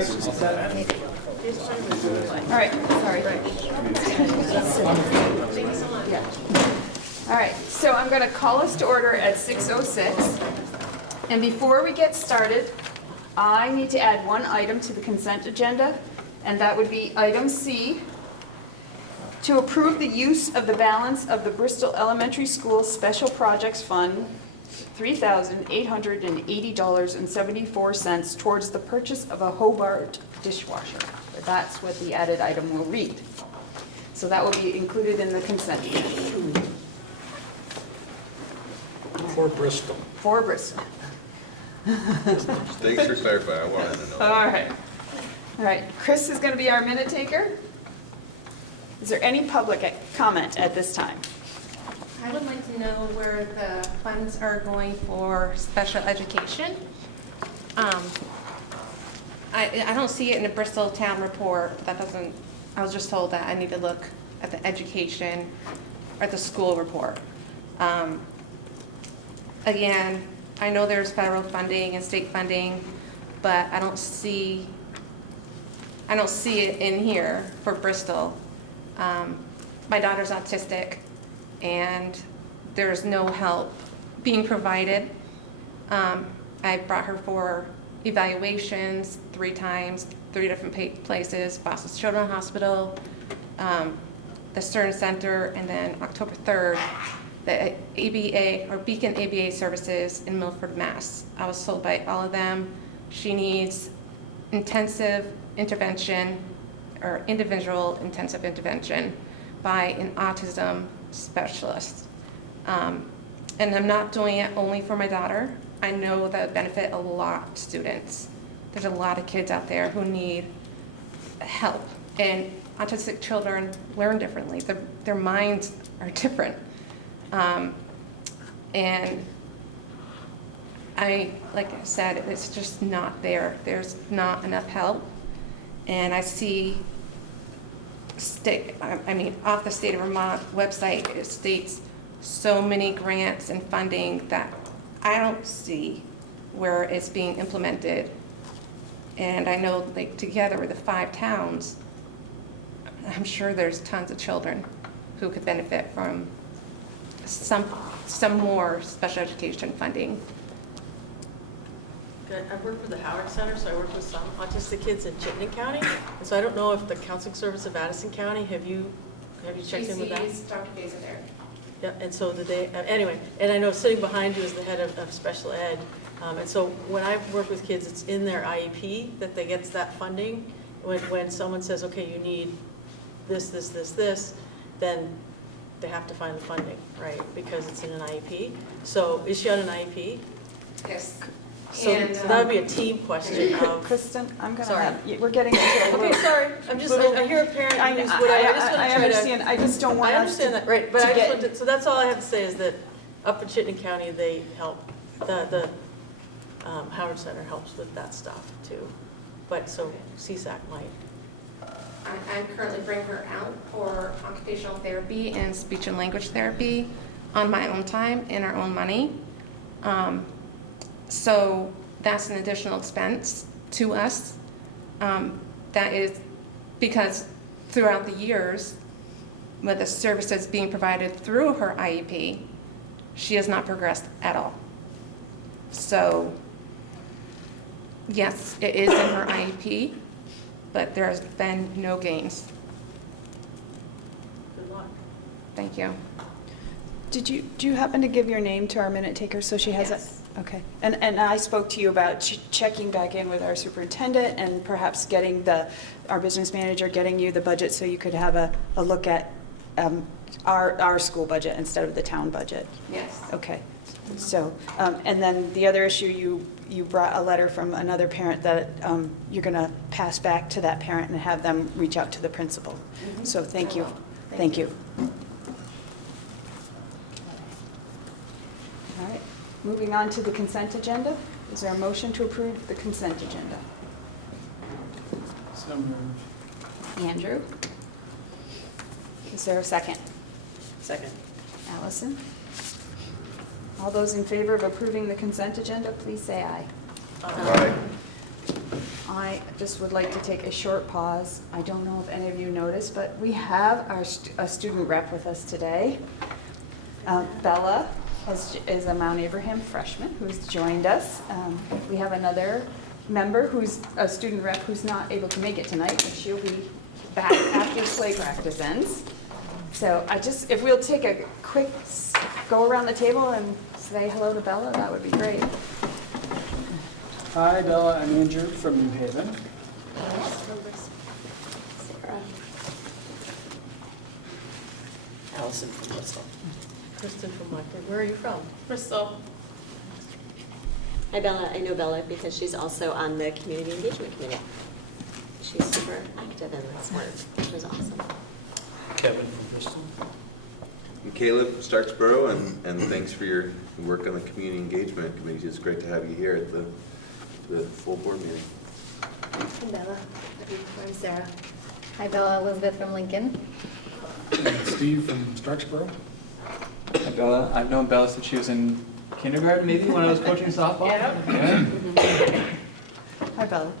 right. All right, sorry. Yeah. All right, so I'm going to call us to order at 6:06. And before we get started, I need to add one item to the consent agenda, and that would be item C, to approve the use of the balance of the Bristol Elementary School Special Projects Fund, $3,880.74 towards the purchase of a Hobart dishwasher. That's what the added item will read. So that will be included in the consent agenda. For Bristol. For Bristol. Thanks for clarifying, I wanted to know. All right. All right, Chris is going to be our minute taker. Is there any public comment at this time? I would like to know where the funds are going for special education. I don't see it in the Bristol Town report. That doesn't, I was just told that I need to look at the education or the school report. Again, I know there's federal funding and state funding, but I don't see it in here for Bristol. My daughter's autistic, and there's no help being provided. I brought her for evaluations 3 times, 3 different places, Boston Children's Hospital, the Stern Center, and then October 3rd, the ABA, or Beacon ABA services in Milford, Mass. I was told by all of them she needs intensive intervention or individual intensive intervention by an autism specialist. And I'm not doing it only for my daughter. I know that would benefit a lot of students. There's a lot of kids out there who need help, and autistic children learn differently. Their minds are different. And like I said, it's just not there. There's not enough help. And I see off the State of Vermont website, it states so many grants and funding that I don't see where it's being implemented. And I know, like, together with the 5 towns, I'm sure there's tons of children who could benefit from some more special education funding. I work for the Howard Center, so I work with some autistic kids in Chittenden County. And so I don't know if the Counseling Service of Addison County, have you checked in with that? Dr. Gazer there. Yeah, and so did they, anyway, and I know sitting behind you is the head of special ed. And so when I work with kids, it's in their IEP that they get that funding. When someone says, okay, you need this, then they have to find the funding, right? Because it's in an IEP. So is she on an IEP? Yes. So that would be a team question of. Kristen, I'm going to Sorry. have, we're getting into a Okay, sorry, I hear a parent use what I just want to try to. I understand, I just don't want I us understand that, right, but I just want to, so that's all I have to say is that up in Chittenden County, they help, the Howard Center helps with that stuff too. But so CSAC might. I'm currently bringing her out for occupational therapy and speech and language therapy on my own time and our own money. So that's an additional expense to us. That is because throughout the years, with the services being provided through her IEP, she has not progressed at all. So yes, it is in her IEP, but there has been no gains. Good luck. Thank you. Do you happen to give your name to our minute taker so she has it? Yes. Okay. And I spoke to you about checking back in with our superintendent and perhaps getting our business manager getting you the budget so you could have a look at our school budget instead of the town budget. Yes. Okay. So, and then the other issue, you brought a letter from another parent that you're going to pass back to that parent and have them reach out to the principal. Mm-hmm. So thank you. Thank you. All right. Moving on to the consent agenda. Is there a motion to approve the consent agenda? So moved. Andrew? Is there a second? Second. Allison? All those in favor of approving the consent agenda, please say aye. Aye. I just would like to take a short pause. I don't know if any of you noticed, but we have a student rep with us today. Bella is a Mount Abraham freshman who's joined us. We have another member who's a student rep who's not able to make it tonight, but she'll be back after play practice ends. So if we'll take a quick go around the table and say hello to Bella, that would be great. Hi, Bella. I'm Andrew from New Haven. Allison from Bristol. Kristen from Lockport. Where are you from? Bristol. Hi Bella, I know Bella because she's also on the Community Engagement Committee. She's super active in this work, which is awesome. Kevin from Bristol. And Caleb Starksboro, and thanks for your work on the Community Engagement Committee. It's great to have you here at the full board meeting. Hi Bella. I'm Sarah. Hi Bella, Elizabeth from Lincoln. Steve from Starksboro. Hi Bella. I've known Bella since she was in kindergarten, maybe, when I was coaching softball. Yeah. Hi, Bella.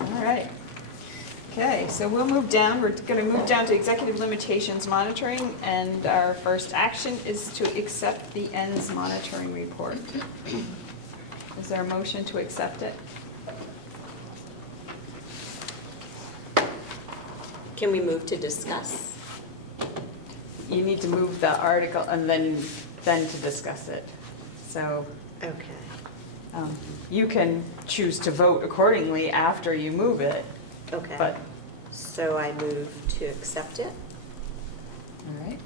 All right. Okay, so we'll move down. We're going to move down to executive limitations monitoring, and our first action is to accept the ends monitoring report. Is there a motion to accept it? Can we move to discuss? You need to move the article and then to discuss it. So Okay. you can choose to vote accordingly after you move it, Okay. but, So I move to accept it. all right.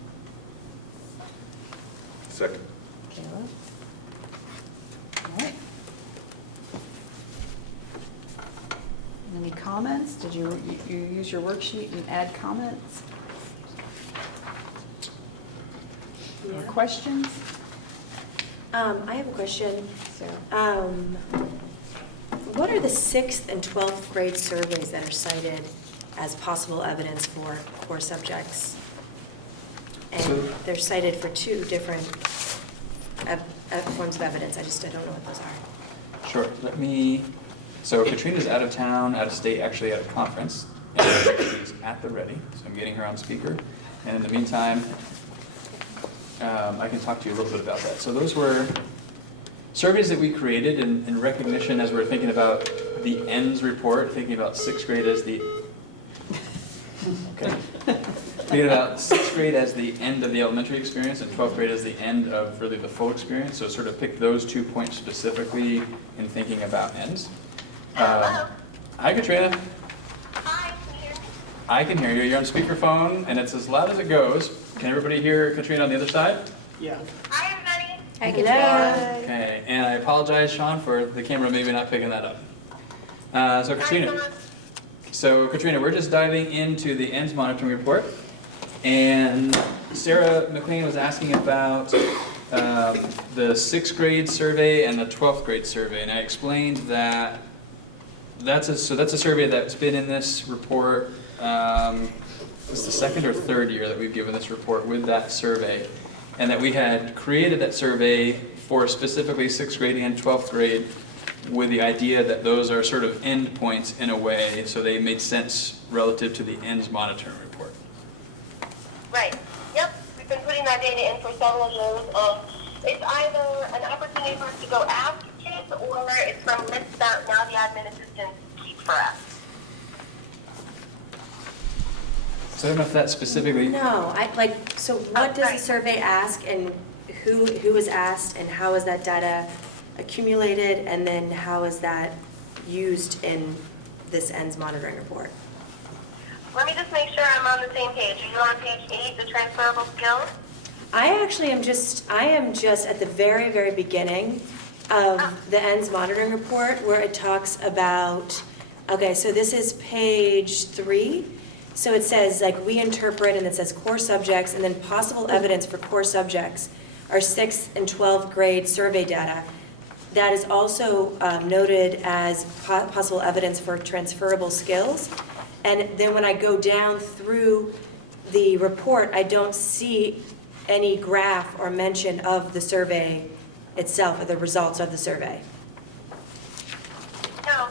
Second. Caleb? All right. Any comments? Did you use your worksheet and add comments or questions? I have a question. Sarah? What are the 6th and 12th grade surveys that are cited as possible evidence for core subjects? And So- they're cited for 2 different forms of evidence. I don't know what those are. Sure. So Katrina's out of town, out of state, actually at a conference, and she's at the ready, so I'm getting her on speaker. And in the meantime, I can talk to you a little bit about that. So those were surveys that we created in recognition as we were thinking about the ends report, thinking about 6th grade as the, okay. Thinking about 6th grade as the end of the elementary experience and 12th grade as the end of really the full experience. So sort of pick those 2 points specifically in thinking about ends. Hi, Katrina. Hi, can you hear me? I can hear you. You're on speakerphone, and it's as loud as it goes. Can everybody hear Katrina on the other side? Yeah. Hi, everybody. Hi, Katrina. Okay, and I apologize, Sean, for the camera maybe not picking that up. So Katrina, we're just diving into the ends monitoring report, and Sarah McLean was asking about the 6th grade survey and the 12th grade survey, and I explained that that's a survey that's been in this report. It's the 2nd or 3rd year that we've given this report with that survey, and that we had created that survey for specifically 6th grade and 12th grade with the idea that those are sort of end points in a way, so they made sense relative to the ends monitoring report. Right. Yep. We've been putting that data in for several years. It's either an opportunity for us to go ask kids, or it's from lists that now the admin assistants keep for us. So I don't know if that specifically. No, so what does the right. survey ask, and who is asked, and how is that data accumulated, and then how is that used in this ends monitoring report? Let me just make sure I'm on the same page. Are you on page 8, the transferable skills? I am just at the very, very beginning of the ends monitoring report, where it talks about, okay, so this is page 3. So it says, we interpret, and it says core subjects, and then possible evidence for core subjects are 6th and 12th grade survey data. That is also noted as possible evidence for transferable skills. And then when I go down through the report, I don't see any graph or mention of the survey itself, or the results of the survey. No,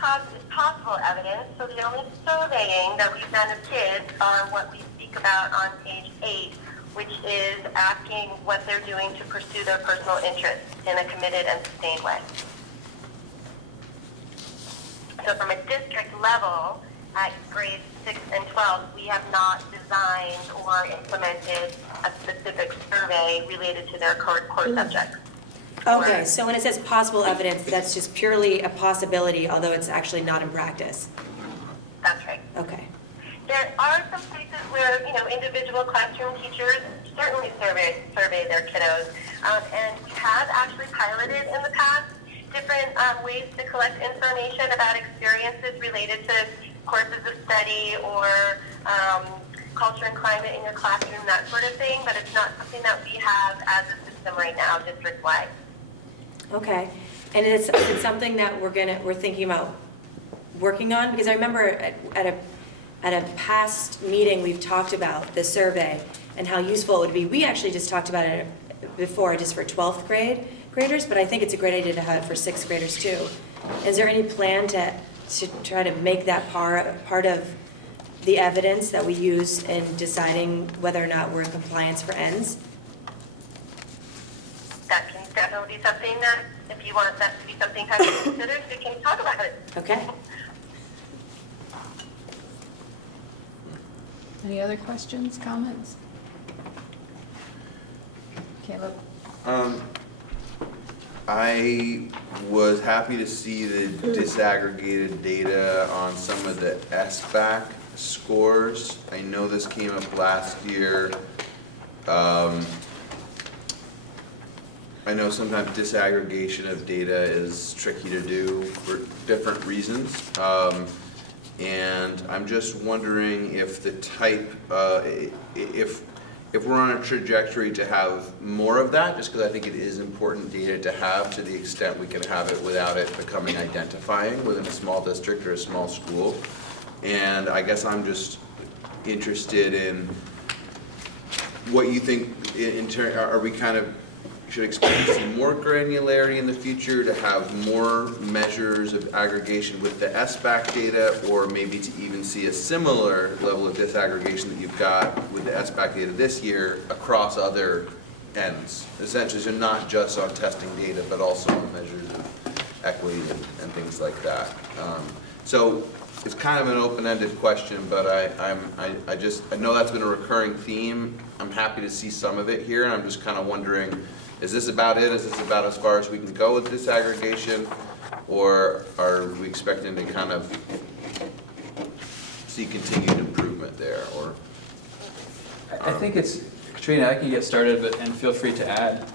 possible evidence. So the only surveying that we've done of kids are what we speak about on page 8, which is asking what they're doing to pursue their personal interests in a committed and sustained way. So from a district level, at grades 6 and 12, we have not designed or implemented a specific survey related to their core subjects. Okay, so when it says possible evidence, that's just purely a possibility, although it's actually not in practice. That's right. Okay. There are some places where, individual classroom teachers certainly survey their kiddos. And we have actually piloted in the past different ways to collect information about experiences related to courses of study or culture and climate in your classroom, that sort of thing. But it's not something that we have as a system right now, district-wide. Okay, and it's something that we're thinking about working on, because I remember at a past meeting, we've talked about the survey and how useful it would be. We actually just talked about it before, just for 12th graders, but I think it's a great idea to have it for 6th graders too. Is there any plan to try to make that part of the evidence that we use in deciding whether or not we're in compliance for ends? That can definitely be something that, if you want that to be something kind of considered, we can talk about it. Okay. Any other questions, comments? Caleb? I was happy to see the disaggregated data on some of the SBAC scores. I know this came up last year. I know sometimes disaggregation of data is tricky to do for different reasons. And I'm just wondering if the type, if we're on a trajectory to have more of that, just because I think it is important data to have, to the extent we can have it without it becoming identifying within a small district or a small school. And I guess I'm just interested in what you think are we kind of should expect to see more granularity in the future, to have more measures of aggregation with the SBAC data, or maybe to even see a similar level of disaggregation that you've got with the SBAC data this year across other ends, essentially, so not just on testing data, but also on measures of equity and things like that. So it's kind of an open-ended question, but I know that's been a recurring theme. I'm happy to see some of it here, and I'm just kind of wondering, is this about it? Is this about as far as we can go with disaggregation? Or are we expecting to kind of see continued improvement there? Or I think it's, Katrina, I can get started, and feel free to add.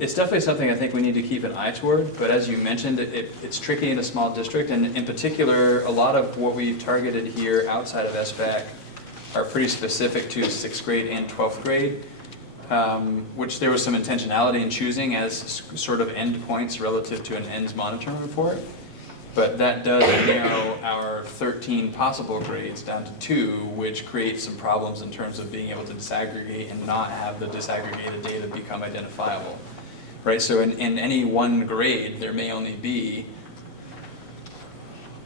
It's definitely something I think we need to keep an eye toward, but as you mentioned, it's tricky in a small district, and in particular, a lot of what we targeted here outside of SBAC are pretty specific to 6th grade and 12th grade. Which there was some intentionality in choosing as sort of endpoints relative to an ends monitoring report. But that does narrow our 13 possible grades down to 2, which creates some problems in terms of being able to disaggregate and not have the disaggregated data become identifiable. Right, so in any one grade, there may only be,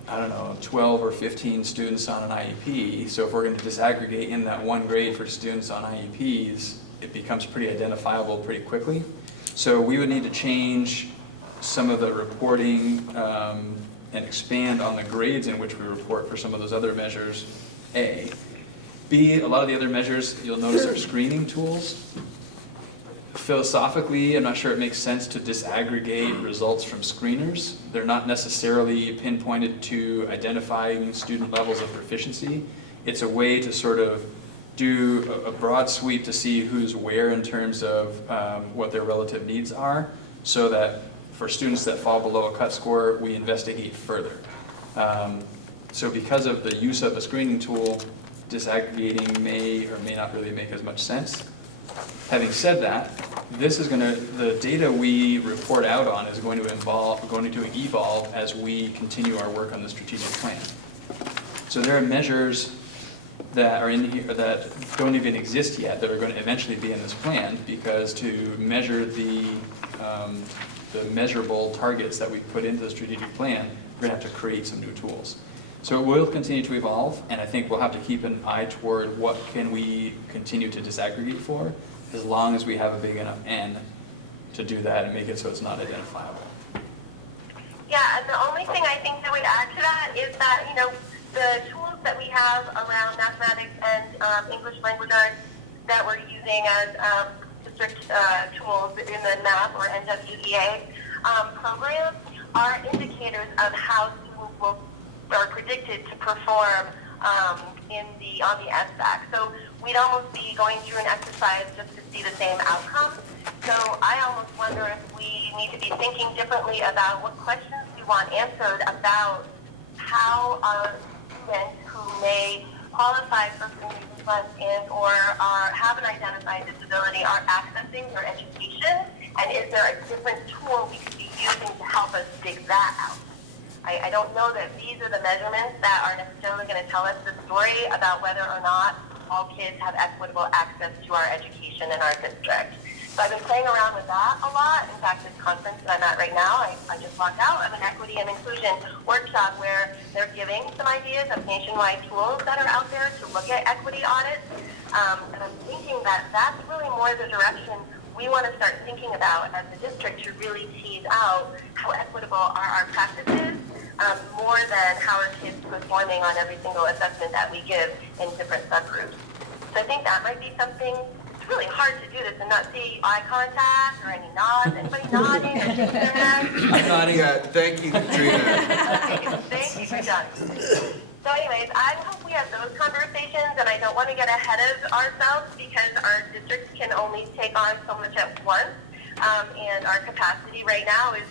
12 or 15 students on an IEP. So if we're going to disaggregate in that one grade for students on IEPs, it becomes pretty identifiable pretty quickly. So we would need to change some of the reporting and expand on the grades in which we report for some of those other measures, A. B, a lot of the other measures you'll notice are screening tools. Philosophically, I'm not sure it makes sense to disaggregate results from screeners. They're not necessarily pinpointed to identifying student levels of proficiency. It's a way to sort of do a broad sweep to see who's where in terms of what their relative needs are, so that for students that fall below a cut score, we investigate further. So because of the use of a screening tool, disaggregating may or may not really make as much sense. Having said that, the data we report out on is going to evolve as we continue our work on the strategic plan. So there are measures that are in here that don't even exist yet that are going to eventually be in this plan, because to measure the measurable targets that we put into the strategic plan, we're going to have to create some new tools. So it will continue to evolve, and I think we'll have to keep an eye toward what can we continue to disaggregate for, as long as we have a big enough N to do that and make it so it's not identifiable. Yeah, and the only thing I think that would add to that is that, the tools that we have around mathematics and English language arts that we're using as district tools in the MAP or NWEA program are indicators of how students are predicted to perform on the SBAC. So we'd almost be going through an exercise just to see the same outcome. So I almost wonder if we need to be thinking differently about what questions we want answered about how our students who may qualify for community funds and or have an identified disability are accessing their education, and is there a different tool we could be using to help us dig that out? I don't know that these are the measurements that are necessarily going to tell us the story about whether or not all kids have equitable access to our education in our district. So I've been playing around with that a lot. In fact, this conference that I'm at right now, I just walked out of an equity and inclusion workshop where they're giving some ideas of nationwide tools that are out there to look at equity audits. And I'm thinking that that's really more the direction we want to start thinking about as a district to really tease out how equitable are our practices, more than how are kids performing on every single assessment that we give in different subgroups. So I think that might be something. It's really hard to do this and not see eye contact or any nods. Anybody nodding or shaking their head? I'm nodding. Yeah, thank you, Katrina. Thank you, good job. So anyways, I hope we have those conversations, and I don't want to get ahead of ourselves because our districts can only take on so much at once, and our capacity right now is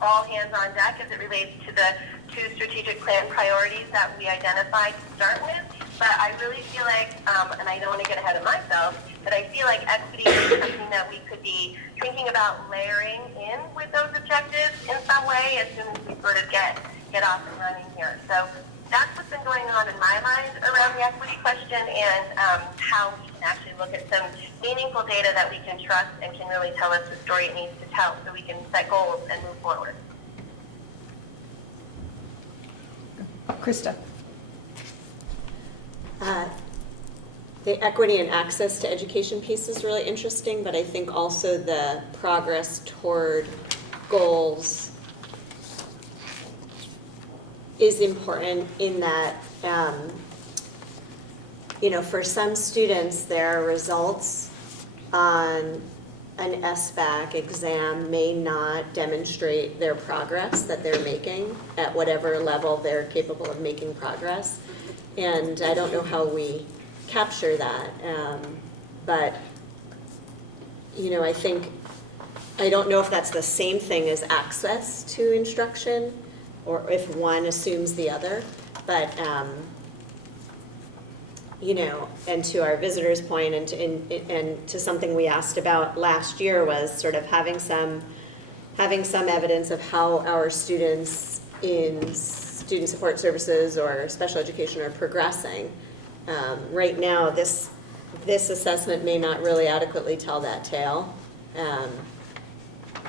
all hands on deck as it relates to the 2 strategic plan priorities that we identified to start with. But I really feel like, and I don't want to get ahead of myself, but I feel like equity is something that we could be thinking about layering in with those objectives in some way as soon as we sort of get off and running here. So that's what's been going on in my mind around the equity question, and how we can actually look at some meaningful data that we can trust and can really tell us the story it needs to tell so we can set goals and move forward. Krista. The equity and access to education piece is really interesting, but I think also the progress toward goals is important in that, for some students, their results on an SBAC exam may not demonstrate their progress that they're making at whatever level they're capable of making progress. And I don't know how we capture that, but I don't know if that's the same thing as access to instruction, or if one assumes the other, but and to our visitor's point, and to something we asked about last year was sort of having some evidence of how our students in student support services or special education are progressing. Right now, this assessment may not really adequately tell that tale.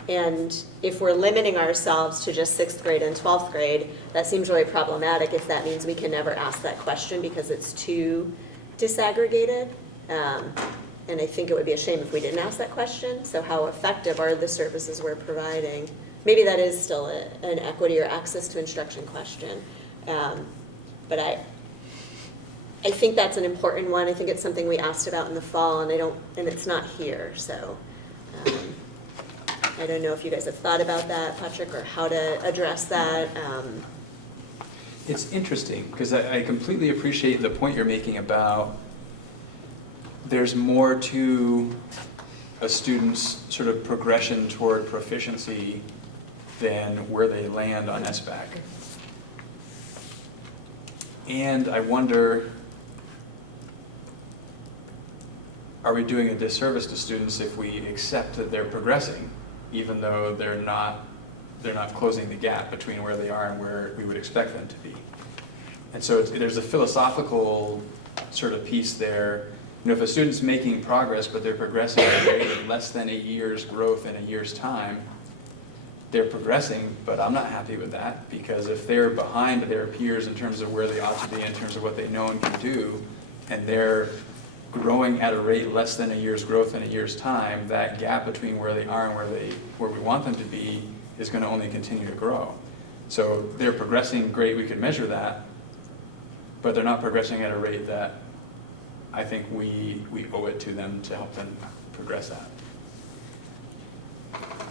And if we're limiting ourselves to just 6th grade and 12th grade, that seems really problematic if that means we can never ask that question because it's too disaggregated. And I think it would be a shame if we didn't ask that question. So how effective are the services we're providing? Maybe that is still an equity or access to instruction question. But I think that's an important one. I think it's something we asked about in the fall, and it's not here. So I don't know if you guys have thought about that, Patrick, or how to address that. It's interesting because I completely appreciate the point you're making about there's more to a student's sort of progression toward proficiency than where they land on SBAC. And I wonder, are we doing a disservice to students if we accept that they're progressing, even though they're not closing the gap between where they are and where we would expect them to be? And so there's a philosophical sort of piece there. If a student's making progress, but they're progressing at a rate of less than a year's growth in a year's time, they're progressing, but I'm not happy with that, because if they're behind their peers in terms of where they ought to be, in terms of what they know and can do, and they're growing at a rate less than a year's growth in a year's time, that gap between where they are and where we want them to be is going to only continue to grow. So they're progressing, great, we can measure that, but they're not progressing at a rate that I think we owe it to them to help them progress at.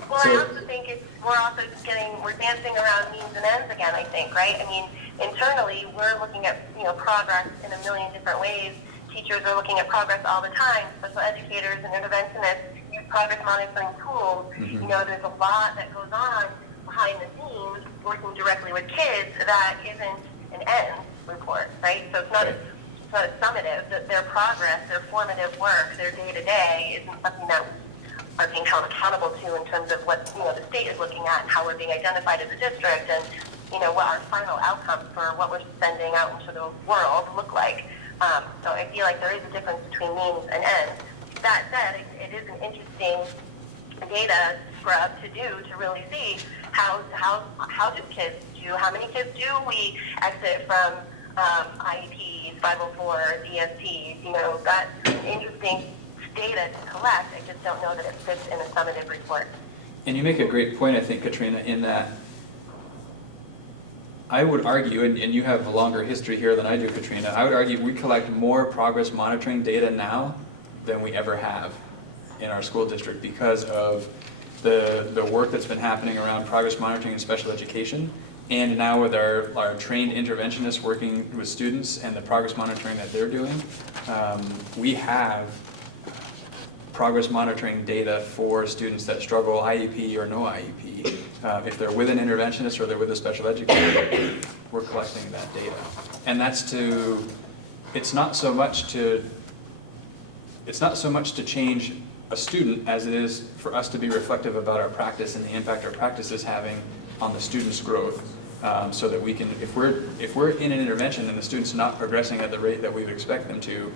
Well, So- I also think we're also just we're dancing around means and ends again, I think, right? I mean, internally, we're looking at, progress in a million different ways. Teachers are looking at progress all the time. Special educators and interventionists use progress monitoring tools. Mm-hmm. There's a lot that goes on behind the scenes, working directly with kids, that isn't an end report, right? So it's not a summative. Their progress, their formative work, their day-to-day isn't something that are being held accountable to in terms of what the state is looking at and how we're being identified as a district, and what our final outcomes for what we're sending out into the world look like. So I feel like there is a difference between means and ends. That said, it is an interesting data scrub to do to really see how do kids do, how many kids do we exit from IEPs, 504, DSTs. That's an interesting data to collect. I just don't know that it fits in a summative report. And you make a great point, I think, Katrina, in that I would argue, and you have a longer history here than I do, Katrina, I would argue we collect more progress monitoring data now than we ever have in our school district, because of the work that's been happening around progress monitoring in special education, and now with our trained interventionists working with students and the progress monitoring that they're doing, we have progress monitoring data for students that struggle, IEP or no IEP. If they're with an interventionist or they're with a special educator, we're collecting that data. And that's it's not so much to change a student as it is for us to be reflective about our practice and the impact our practice is having on the student's growth. So that we can, if we're in an intervention and the student's not progressing at the rate that we would expect them to,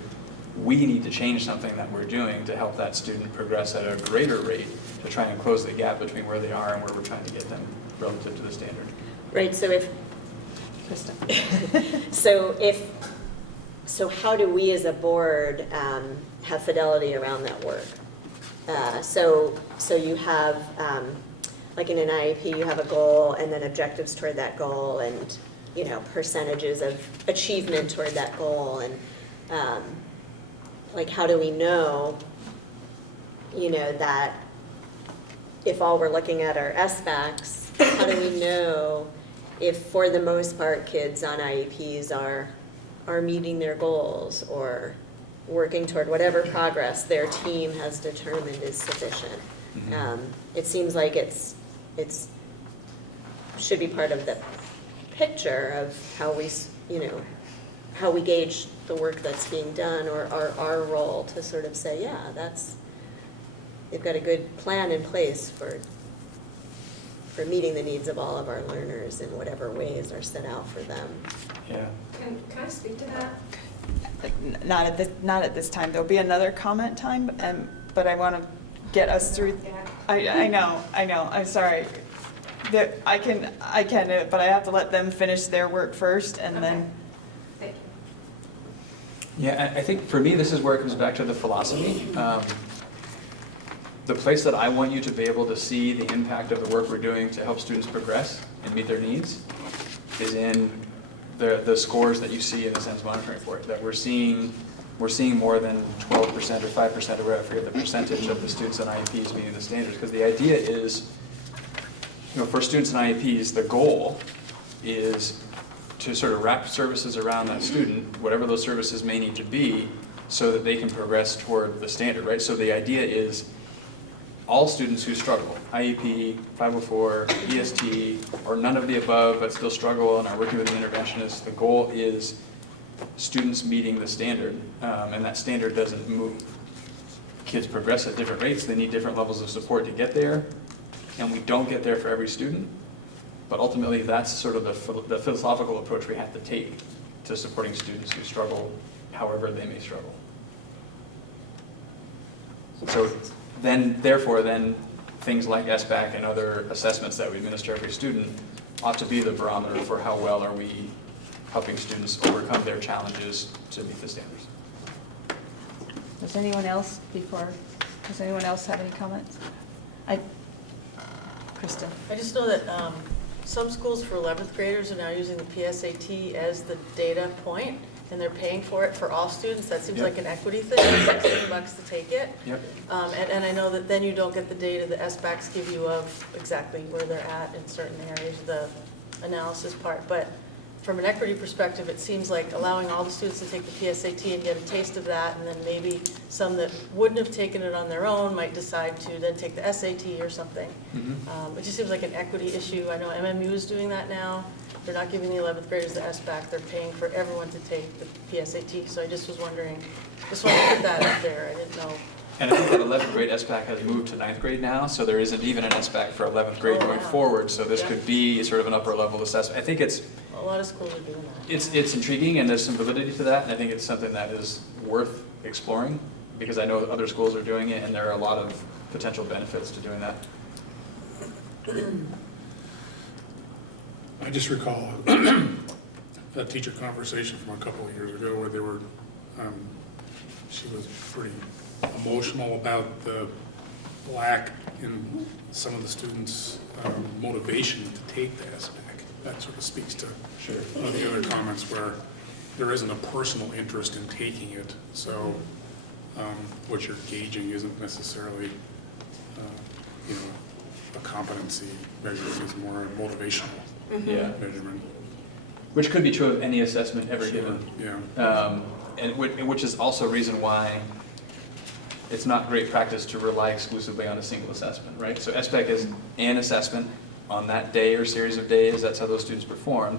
we need to change something that we're doing to help that student progress at a greater rate, to try and close the gap between where they are and where we're trying to get them relative to the standard. Right, so so how do we as a board have fidelity around that work? So you have, like in an IEP, you have a goal and then objectives toward that goal, and percentages of achievement toward that goal, and like, how do we know, that if all we're looking at are SBACs, how do we know if, for the most part, kids on IEPs are meeting their goals or working toward whatever progress their team has determined is sufficient? Mm-hmm. It seems like it's should be part of the picture of how we gauge the work that's being done, or our role to sort of say, yeah, they've got a good plan in place for meeting the needs of all of our learners in whatever ways are set out for them. Yeah. Can I speak to that? Not at this time. There'll be another comment time, but I want to get us through. I know. I'm sorry. I can, but I have to let them finish their work first, and then. Thank you. Yeah, I think for me, this is where it comes back to the philosophy. The place that I want you to be able to see the impact of the work we're doing to help students progress and meet their needs is in the scores that you see in the SENS monitoring report, that we're seeing more than 12% or 5% or whatever, I forget the percentage of the students in IEPs meeting the standards. Because the idea is, for students in IEPs, the goal is to sort of wrap services around that student, whatever those services may need to be, so that they can progress toward the standard, right? So the idea is all students who struggle, IEP, 504, EST, or none of the above but still struggle and are working with an interventionist, the goal is students meeting the standard, and that standard doesn't move. Kids progress at different rates, they need different levels of support to get there, and we don't get there for every student, but ultimately that's sort of the philosophical approach we have to take to supporting students who struggle however they may struggle. So therefore, things like SBAC and other assessments that we administer every student ought to be the barometer for how well are we helping students overcome their challenges to meet the standards. Does anyone else have any comments? Krista? I just know that some schools for 11th graders are now using the PSAT as the data point, and they're paying for it for all students. That seems Yep. like an equity thing, $16 to take it. Yep. And I know that then you don't get the data the SBACs give you of exactly where they're at in certain areas, the analysis part. But from an equity perspective, it seems like allowing all the students to take the PSAT and get a taste of that, and then maybe some that wouldn't have taken it on their own might decide to then take the SAT or something. It just seems like an equity issue. I know MMU is doing that now. They're not giving the 11th graders the SBAC. They're paying for everyone to take the PSAT. So I just was wondering, just wanted to put that out there. I didn't know. And I think that 11th grade SBAC has moved to 9th grade now, so there isn't even an SBAC for 11th grade Oh, going wow. forward. So this Yeah. could be sort of an upper level assessment. I think it's A lot of schools are doing that. It's intriguing, and there's some validity to that, and I think it's something that is worth exploring, because I know other schools are doing it, and there are a lot of potential benefits to doing that. I just recall a teacher conversation from a couple of years ago where they were, she was pretty emotional about the lack in some of the students' motivation to take the SBAC. That sort of speaks to one of the other comments where there isn't a personal interest in taking it. So what you're gauging isn't necessarily, a competency measurement, is more a motivational Yeah. measurement. Which could be true of any assessment ever Sure, given. yeah. And which is also a reason why it's not great practice to rely exclusively on a single assessment, right? So SBAC is an assessment on that day or series of days. That's how those students performed.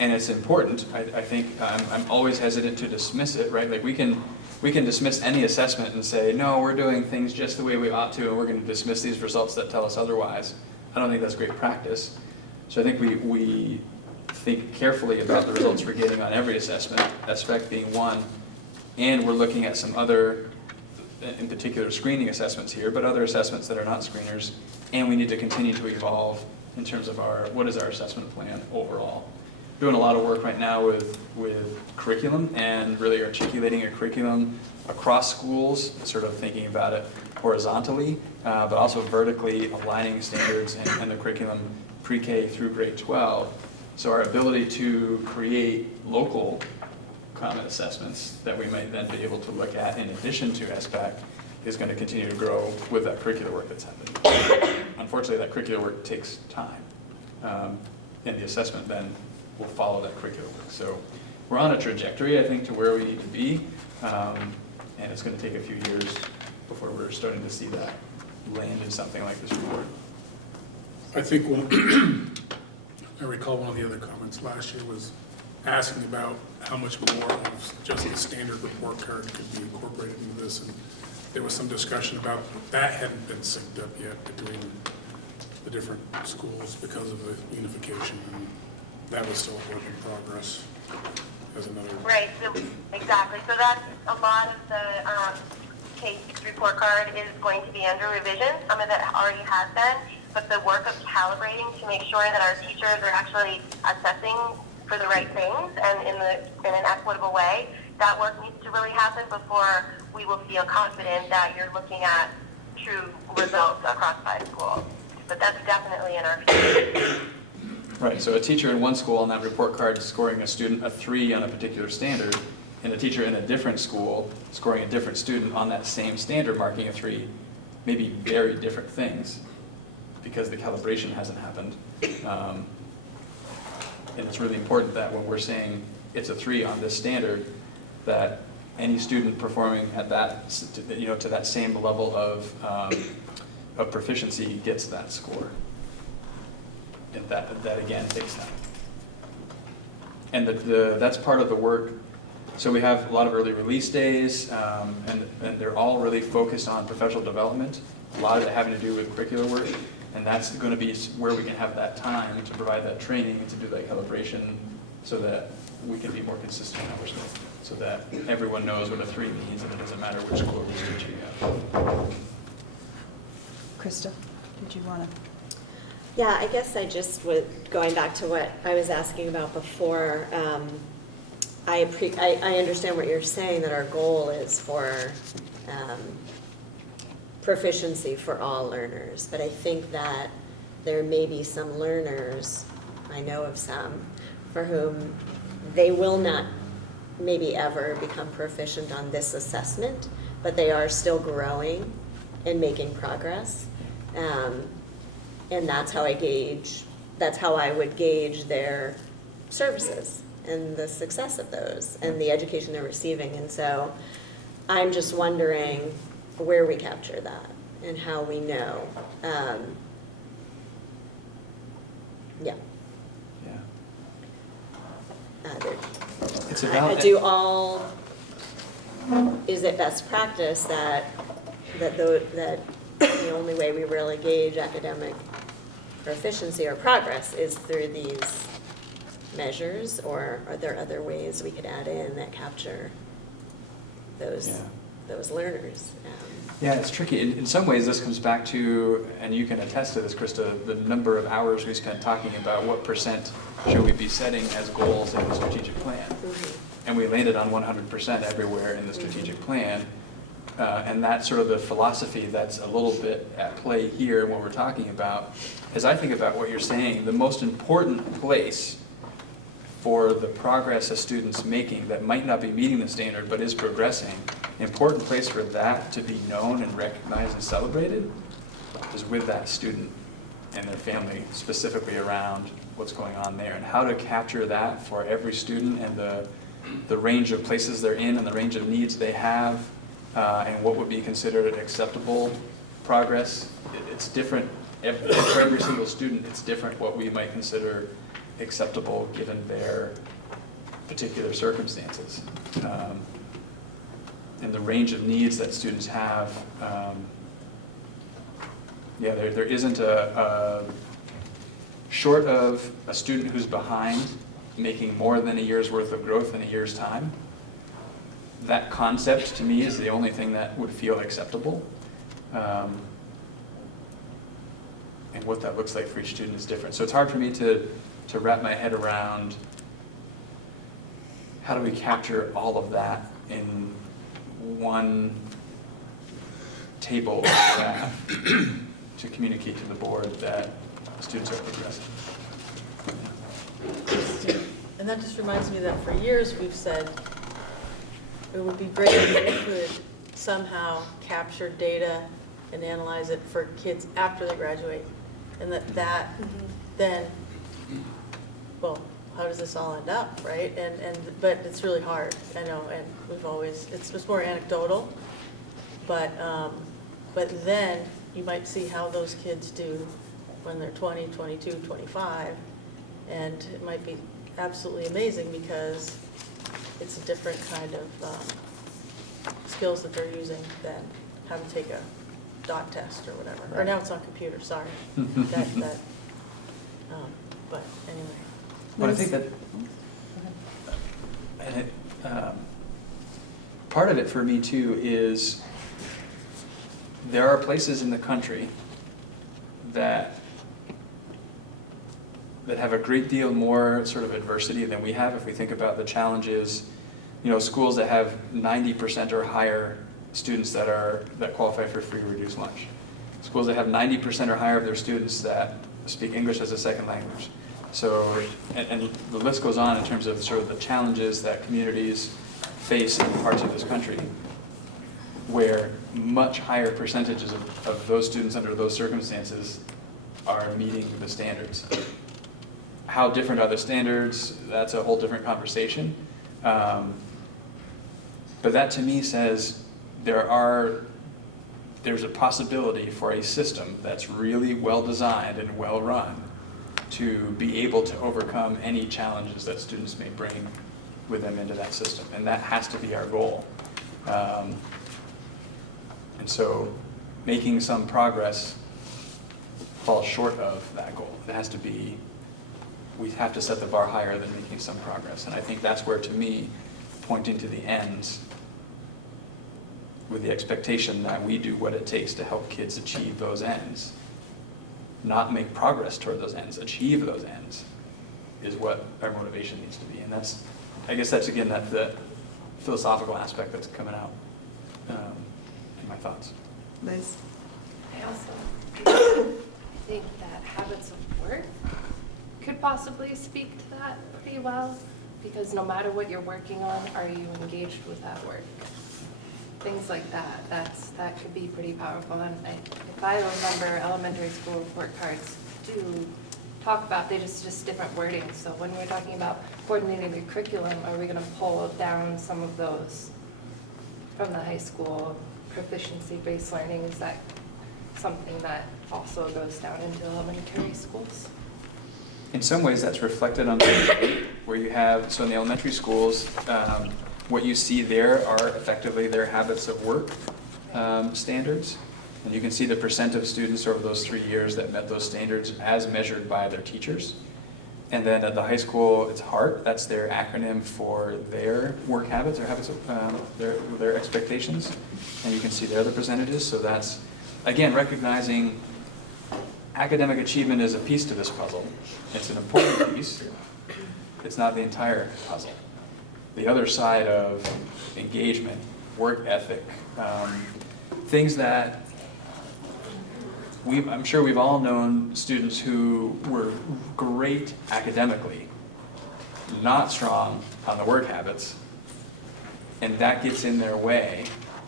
And it's important. I think I'm always hesitant to dismiss it, right? Like we can dismiss any assessment and say, no, we're doing things just the way we ought to, and we're going to dismiss these results that tell us otherwise. I don't think that's great practice. So I think we think carefully about the results we're getting on every assessment, SBAC being one, and we're looking at some other, in particular screening assessments here, but other assessments that are not screeners, and we need to continue to evolve in terms of what is our assessment plan overall. Doing a lot of work right now with curriculum and really articulating a curriculum across schools, sort of thinking about it horizontally, but also vertically aligning standards and the curriculum pre-K through grade 12. So our ability to create local common assessments that we might then be able to look at in addition to SBAC is going to continue to grow with that curricular work that's happening. Unfortunately, that curricular work takes time, and the assessment then will follow that curricular work. So we're on a trajectory, I think, to where we need to be, and it's going to take a few years before we're starting to see that land in something like this report. I think I recall one of the other comments last year was asking about how much more of just the standard report card could be incorporated into this, and there was some discussion about that hadn't been synced up yet between the different schools because of the unification, and that was still a work in progress as another. Right, so, exactly. So that's a lot of the K6 report card is going to be under revision. Some of it already has been, but the work of calibrating to make sure that our teachers are actually assessing for the right things and in an equitable way, that work needs to really happen before we will feel confident that you're looking at true results across 5 schools. But that's definitely in our future. Right, so a teacher in one school on that report card scoring a student a 3 on a particular standard, and a teacher in a different school scoring a different student on that same standard marking a 3, may be very different things because the calibration hasn't happened. And it's really important that when we're saying it's a 3 on this standard, that any student performing at that, to that same level of proficiency gets that score. And that again takes time. And that's part of the work. So we have a lot of early release days, and they're all really focused on professional development, a lot of it having to do with curricular work, and that's going to be where we can have that time to provide that training and to do that calibration so that we can be more consistent in our stuff, so that everyone knows what a 3 means and it doesn't matter which school or district you have. Krista? did you want to? Yeah, I guess I just would, going back to what I was asking about before, I understand what you're saying, that our goal is for proficiency for all learners, but I think that there may be some learners, I know of some, for whom they will not maybe ever become proficient on this assessment, but they are still growing and making progress. And that's how I would gauge their services and the success of those and the education they're receiving. And so I'm just wondering where we capture that and how we know. Yeah. Yeah. It's It's about. is it best practice that the only way we really gauge academic proficiency or progress is through these measures, or are there other ways we could add in that capture those learners? Yeah, it's tricky. In some ways, this comes back to, and you can attest to this, Krista, the number of hours we spent talking about what percent should we be setting as goals in the strategic plan. Mm-hmm. And we landed on 100% everywhere in the strategic plan. And that's sort of the philosophy that's a little bit at play here when we're talking about. As I think about what you're saying, the most important place for the progress a student's making that might not be meeting the standard but is progressing, an important place for that to be known and recognized and celebrated is with that student and their family, specifically around what's going on there, and how to capture that for every student and the range of places they're in and the range of needs they have, and what would be considered acceptable progress. It's different for every single student. It's different what we might consider acceptable given their particular circumstances. And the range of needs that students have, there isn't a short of a student who's behind making more than a year's worth of growth in a year's time. That concept to me is the only thing that would feel acceptable. And what that looks like for each student is different. So it's hard for me to wrap my head around how do we capture all of that in one table or graph to communicate to the board that the students are progressing. And that just reminds me that for years we've said it would be great if we could somehow capture data and analyze it for kids after they graduate. And that then, well, how does this all end up, right? But it's really hard, I know, and we've always, it's just more anecdotal. But then you might see how those kids do when they're 20, 22, 25, and it might be absolutely amazing because it's a different kind of skills that they're using than how to take a dot test or whatever. Or now it's on computer, sorry. But anyway. Well, I think that, and part of it for me too is there are places in the country that have a great deal more sort of adversity than we have. If we think about the challenges, schools that have 90% or higher students that qualify for free reduced lunch. Schools that have 90% or higher of their students that speak English as a second language. So, and the list goes on in terms of sort of the challenges that communities face in parts of this country where much higher percentages of those students under those circumstances are meeting the standards. How different are the standards? That's a whole different conversation. But that to me says there's a possibility for a system that's really well designed and well run to be able to overcome any challenges that students may bring with them into that system. And that has to be our goal. And so making some progress falls short of that goal. It has to be, we have to set the bar higher than making some progress. And I think that's where, to me, pointing to the ends with the expectation that we do what it takes to help kids achieve those ends not make progress toward those ends, achieve those ends, is what our motivation needs to be. And that's, I guess that's, again, that the philosophical aspect that's coming out in my thoughts. Liz? I also think that habits of work could possibly speak to that pretty well, because no matter what you're working on, are you engaged with that work? Things like that, that could be pretty powerful. And if I remember, elementary school report cards do talk about, they just different wording. So when we're talking about coordinating the curriculum, are we gonna pull down some of those from the high school proficiency-based learning? Is that something that also goes down into elementary schools? In some ways, that's reflected on page 8, where you have, so in the elementary schools, what you see there are effectively their habits of work standards. And you can see the percent of students over those 3 years that met those standards as measured by their teachers. And then at the high school, it's HEART. That's their acronym for their work habits, or habits of their expectations. And you can see there the percentages. So that's, again, recognizing academic achievement is a piece to this puzzle. It's an important piece. It's not the entire puzzle. The other side of engagement, work ethic, things that I'm sure we've all known students who were great academically, not strong on the work habits, and that gets in their way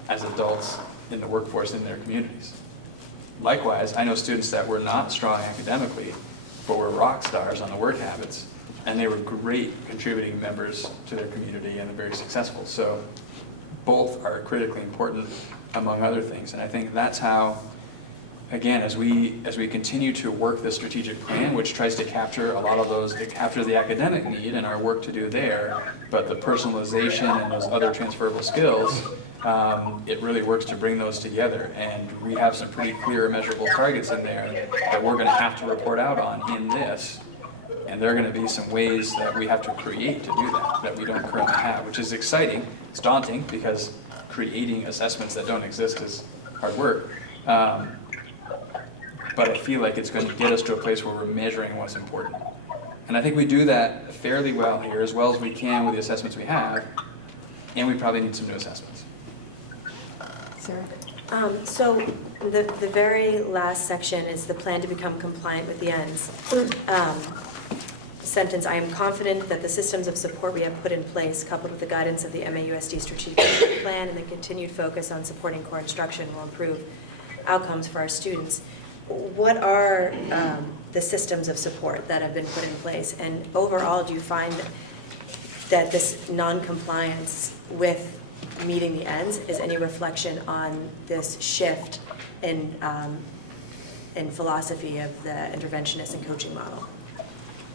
as adults in the workforce in their communities. Likewise, I know students that were not strong academically, but were rock stars on the work habits, and they were great contributing members to their community and very successful. So both are critically important, among other things. And I think that's how, again, as we continue to work this strategic plan, which tries to capture a lot of those, it captures the academic need and our work to do there, but the personalization and those other transferable skills, it really works to bring those together. And we have some pretty clear measurable targets in there that we're going to have to report out on in this. And there are going to be some ways that we have to create to do that we don't currently have, which is exciting. It's daunting because creating assessments that don't exist is hard work. But I feel like it's going to get us to a place where we're measuring what's important. And I think we do that fairly well here, as well as we can with the assessments we have, and we probably need some new assessments. Sarah? So the very last section is the plan to become compliant with the ends. Sentence, I am confident that the systems of support we have put in place, coupled with the guidance of the MAUSD strategic plan and the continued focus on supporting core instruction, will improve outcomes for our students. What are the systems of support that have been put in place? And overall, do you find that this non-compliance with meeting the ends is any reflection on this shift in philosophy of the interventionist and coaching model?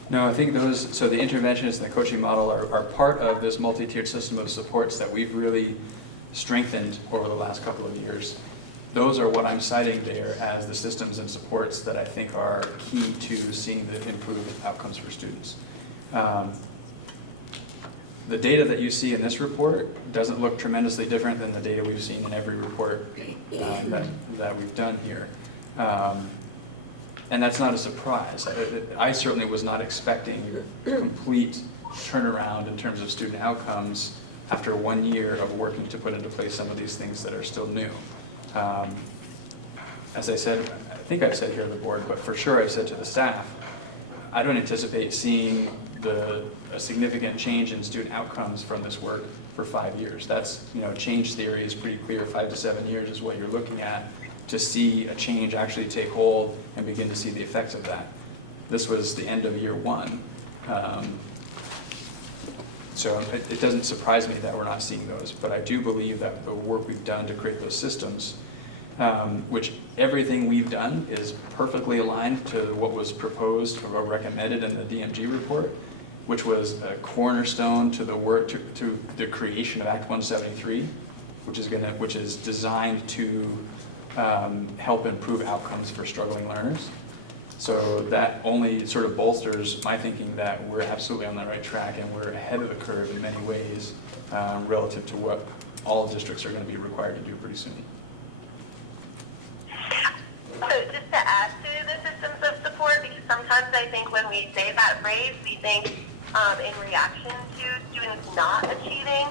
No, I think so the interventionists and the coaching model are part of this multi-tiered system of supports that we've really strengthened over the last couple of years. Those are what I'm citing there as the systems and supports that I think are key to seeing the improved outcomes for students. The data that you see in this report doesn't look tremendously different than the data we've seen in every report that we've done here. And that's not a surprise. I certainly was not expecting complete turnaround in terms of student outcomes after 1 year of working to put into place some of these things that are still new. As I said, I think I've said here to the board, but for sure I've said to the staff, I don't anticipate seeing a significant change in student outcomes from this work for 5 years. That's, change theory is pretty clear. 5 to 7 years is what you're looking at to see a change actually take hold and begin to see the effects of that. This was the end of year 1. So it doesn't surprise me that we're not seeing those, but I do believe that the work we've done to create those systems, which everything we've done is perfectly aligned to what was proposed or recommended in the DMG report, which was a cornerstone to the work to the creation of Act 173, which is designed to help improve outcomes for struggling learners. So that only sort of bolsters my thinking that we're absolutely on the right track and we're ahead of the curve in many ways relative to what all districts are going to be required to do pretty soon. So just to add to the systems of I think when we say that phrase, we think in reaction to students not achieving.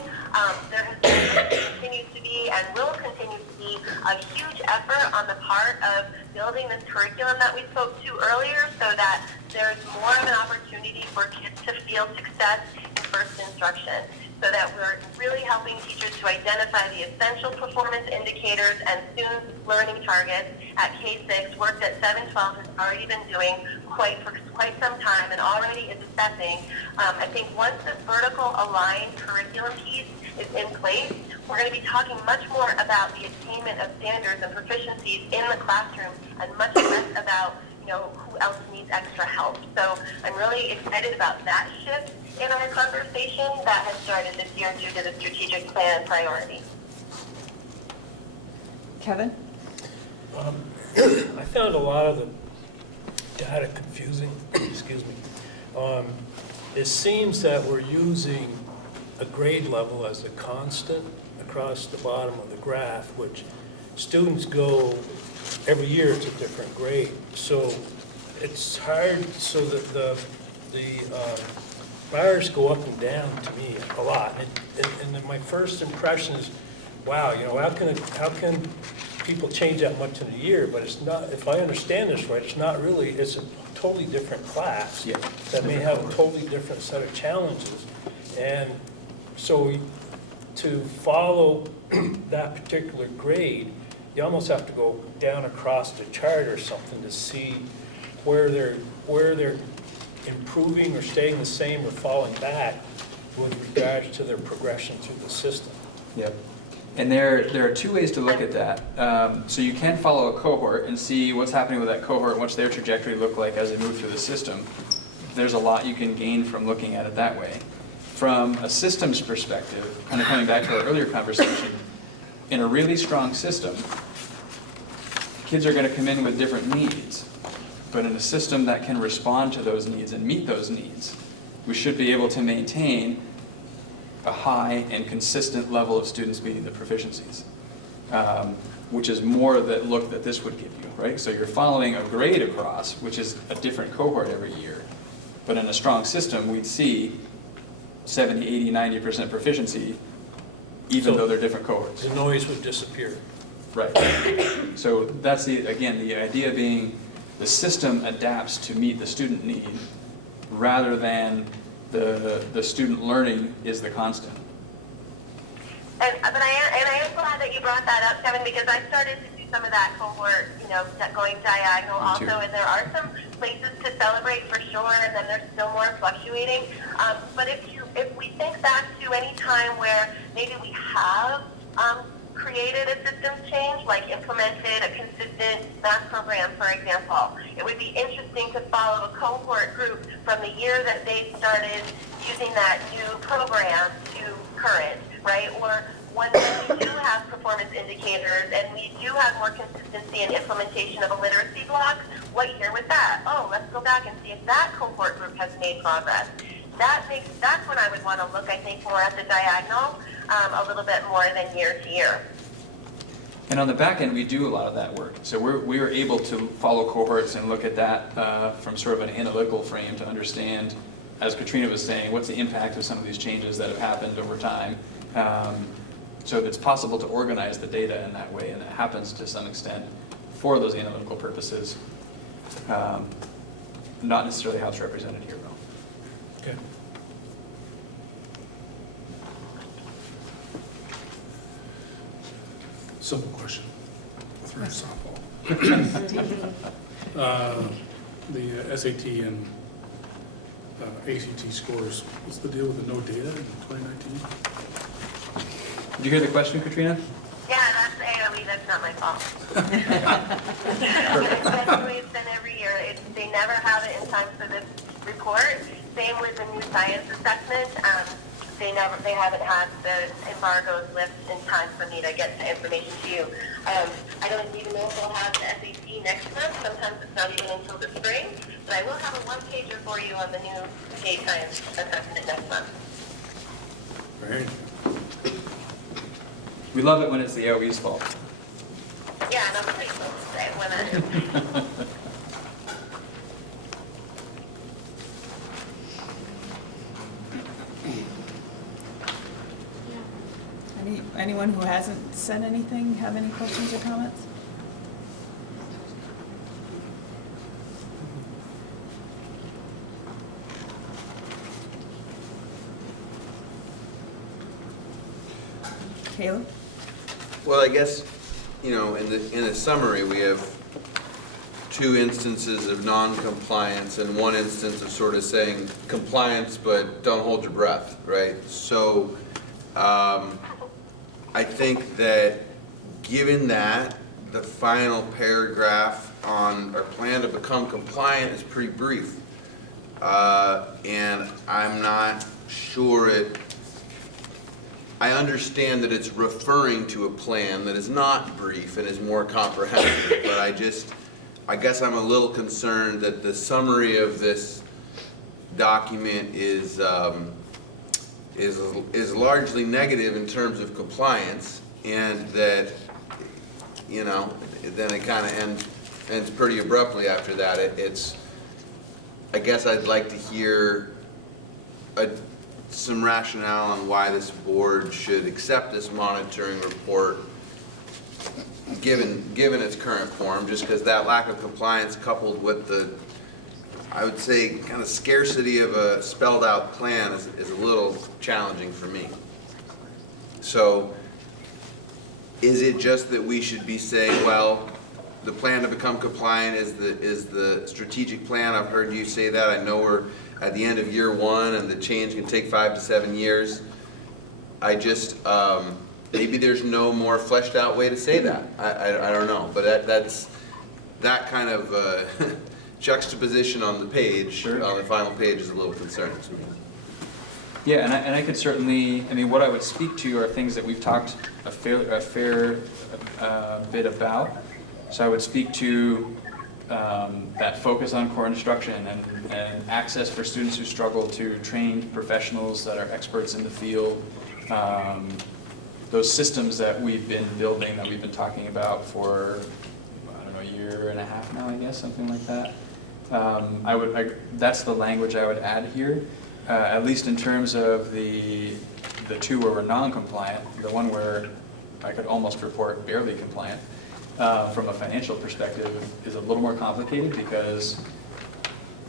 There has been, continues to be, and will continue to be a huge effort on the part of building this curriculum that we spoke to earlier, so that there's more of an opportunity for kids to feel success in first instruction. So that we're really helping teachers to identify the essential performance indicators and student learning targets at K-6, work that 712 has already been doing for quite some time and already is assessing. I think once this vertical aligned curriculum piece is in place, we're going to be talking much more about the attainment of standards and proficiencies in the classroom and much less about who else needs extra help. So I'm really excited about that shift in our conversation that has started this year due to the strategic plan priority. Kevin? I found a lot of the data confusing. Excuse me. It seems that we're using a grade level as a constant across the bottom of the graph, which students go every year it's a different grade. So it's hard, so that the bars go up and down to me a lot. And then my first impression is, wow, how can people change that much in a year? But it's not, if I understand this right, it's not really, it's a totally different class that may have a totally different set of challenges. And so to follow that particular grade, you almost have to go down across the chart or something to see where they're improving or staying the same or falling back with regards to their progression through the system. Yep. And there are two ways to look at that. So you can follow a cohort and see what's happening with that cohort and what's their trajectory look like as they move through the system. There's a lot you can gain from looking at it that way. From a systems perspective, kind of coming back to our earlier conversation, in a really strong system, kids are going to come in with different needs. But in a system that can respond to those needs and meet those needs, we should be able to maintain a high and consistent level of students meeting the proficiencies, which is more that look that this would give you, right? So you're following a grade across, which is a different cohort every year. But in a strong system, we'd see 70, 80, 90% proficiency, even though they're different cohorts. The noise would disappear. Right. So that's the idea being the system adapts to meet the student need rather than the student learning is the constant. But I am glad that you brought that up, Kevin, because I started to do some of that cohort, going diagonal also, and there are some places to celebrate for sure, and then there's still more fluctuating. But if we think back to any time where maybe we have created a systems change, like implemented a consistent math program, for example, it would be interesting to follow a cohort group from the year that they started using that new program to current, right? Or when we do have performance indicators and we do have more consistency in implementation of a literacy block, what year was that? Oh, let's go back and see if that cohort group has made progress. That's when I would want to look, I think, more at the diagonal, a little bit more than year to year. And on the back end, we do a lot of that work. So we are able to follow cohorts and look at that from sort of an analytical frame to understand, as Katrina was saying, what's the impact of some of these changes that have happened over time. So it's possible to organize the data in that way, and it happens to some extent for those analytical purposes. Not necessarily how it's represented here, though. Okay. Simple question. Through softball. The SAT and ACT scores, what's the deal with the no data in 2019? Did you hear the question, Katrina? Yeah, that's AOE, that's not my fault. Essentially, it's been every year. They never have it in time for this report. Same with the new science assessment. They haven't had the embargoes lift in time for me to get the information to you. I don't even know if they'll have the SAT next month. Sometimes it's not even until the spring. But I will have a one-pager for you on the new state science assessment next month. Right. We love it when it's the AOE's fault. Yeah, and I'm pretty close to say when that is. anyone who hasn't said anything have any questions or comments? Caleb? Well, I guess, in the summary, we have 2 instances of non-compliance and 1 instance of sort of saying compliance, but don't hold your breath, right? So, I think that given that, the final paragraph on our plan to become compliant is pretty brief. And I'm not sure I understand that it's referring to a plan that is not brief and is more comprehensive, but I guess I'm a little concerned that the summary of this document is largely negative in terms of compliance, and that, then it kind of ends pretty abruptly after that. I guess I'd like to hear some rationale on why this board should accept this monitoring report given its current form, just because that lack of compliance coupled with the, I would say, kind of scarcity of a spelled out plan is a little challenging for me. So is it just that we should be saying, well, the plan to become compliant is the strategic plan? I've heard you say that. I know we're at the end of year 1 and the change can take 5 to 7 years. I just, maybe there's no more fleshed out way to say that. I don't know, but that's that kind of juxtaposition on the page, Sure. on the final page, is a little concerning to me. Yeah, and I could certainly, what I would speak to are things that we've talked a fair bit about. So I would speak to that focus on core instruction and access for students who struggle to trained professionals that are experts in the field. Those systems that we've been building, that we've been talking about for, I don't know, a year and a half now, I guess, something like that. That's the language I would add here, at least in terms of the 2 where we're non-compliant. The one where I could almost report barely compliant, from a financial perspective, is a little more complicated, because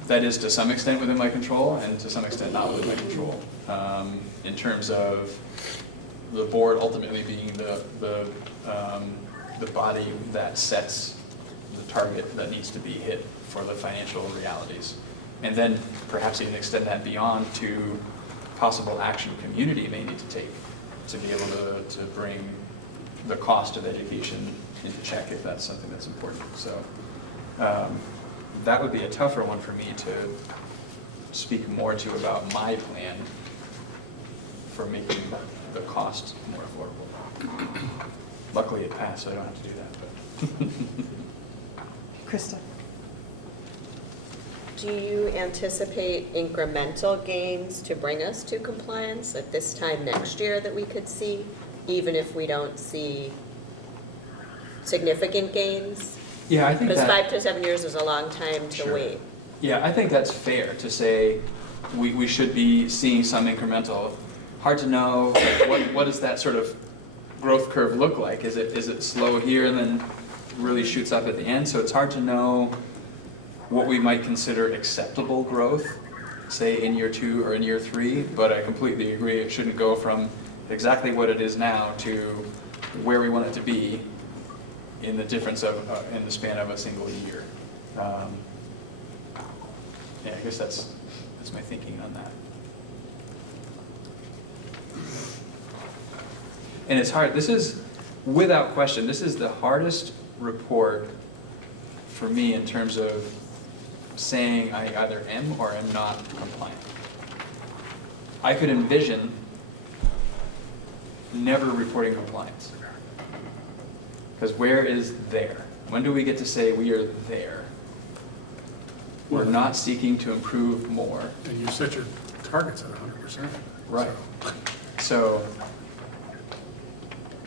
that is to some extent within my control and to some extent not within my control, in terms of the board ultimately being the body that sets the target that needs to be hit for the financial realities. And then perhaps even extend that beyond to possible action community may need to take to be able to bring the cost of education into check, if that's something that's important. So that would be a tougher one for me to speak more to about my plan for making the cost more affordable. Luckily it passed, so I don't have to do that. But Krista? Do you anticipate incremental gains to bring us to compliance at this time next year that we could see, even if we don't see significant gains? Yeah, I think Because that, 5 to 7 years is a long time to Sure. wait. Yeah, I think that's fair to say we should be seeing some incremental. Hard to know, what does that sort of growth curve look like? Is it slow here and then really shoots up at the end? So it's hard to know what we might consider acceptable growth, say in year 2 or in year 3, but I completely agree it shouldn't go from exactly what it is now to where we want it to be in the difference of, in the span of a single year. Yeah, I guess that's my thinking on that. And it's hard, this is, without question, this is the hardest report for me in terms of saying I either am or am not compliant. I could envision never reporting compliance. Because where is there? When do we get to say we are there? We're not seeking to improve more. And you set your targets at 100%. Right. So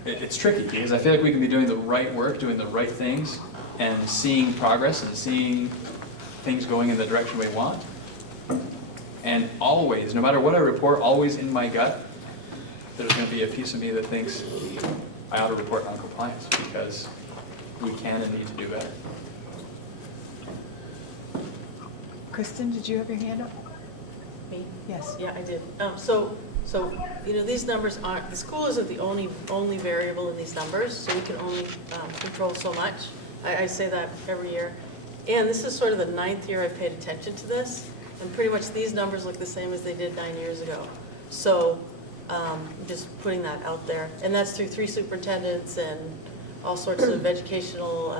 it's tricky, because I feel like we can be doing the right work, doing the right things, and seeing progress and seeing things going in the direction we want. And always, no matter what I report, always in my gut, there's going to be a piece of me that thinks I ought to report non-compliance because we can and need to do better. Kristen, did you have your hand up? Me? Yes. Yeah, I did. These numbers aren't, the school isn't the only variable in these numbers, so we can only control so much. I say that every year. And this is sort of the 9th year I've paid attention to this, and pretty much these numbers look the same as they did 9 years ago. So just putting that out there. And that's through 3 superintendents and all sorts of educational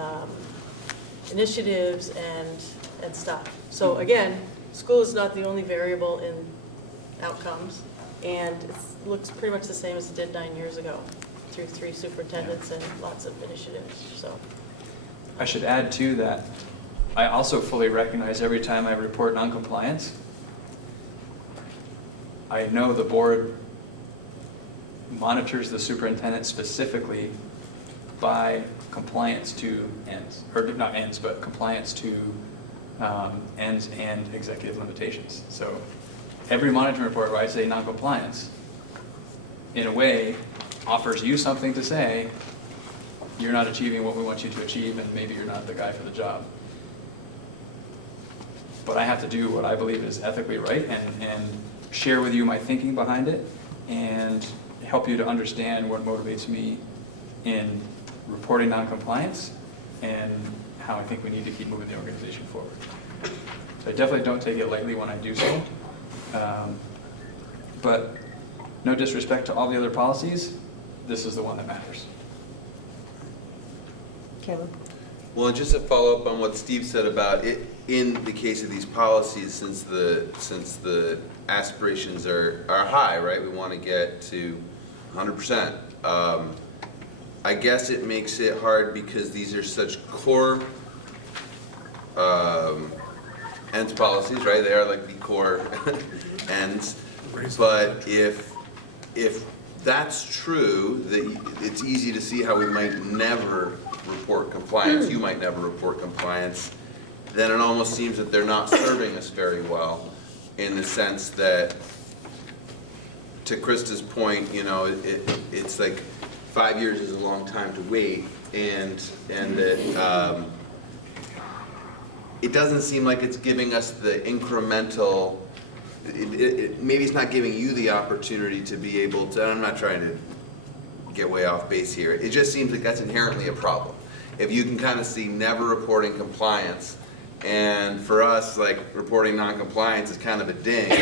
initiatives and stuff. So again, school is not the only variable in outcomes, and it looks pretty much the same as it did 9 years ago through 3 superintendents and lots of initiatives, so. I should add too that I also fully recognize every time I report noncompliance, I know the board monitors the superintendent specifically by compliance to ends, or not ends, but compliance to ends and executive limitations. So every monitoring report where I say noncompliance, in a way, offers you something to say, you're not achieving what we want you to achieve, and maybe you're not the guy for the job. But I have to do what I believe is ethically right and share with you my thinking behind it and help you to understand what motivates me in reporting noncompliance and how I think we need to keep moving the organization forward. So I definitely don't take it lightly when I do so. But no disrespect to all the other policies, this is the one that matters. Caleb? Well, just to follow up on what Steve said about it, in the case of these policies, since the aspirations are high, right? We want to get to 100%. I guess it makes it hard because these are such core ends policies, right? They are like the core ends. But if that's true, that it's easy to see how we might never report compliance, you might never report compliance, then it almost seems that they're not serving us very well, in the sense that, to Krista's point, it's like 5 years is a long time to wait, and that it doesn't seem like it's giving us the incremental, maybe it's not giving you the opportunity to be able to, and I'm not trying to get way off base here, it just seems like that's inherently a problem. If you can kind of see never reporting compliance, and for us, like, reporting non-compliance is kind of a ding,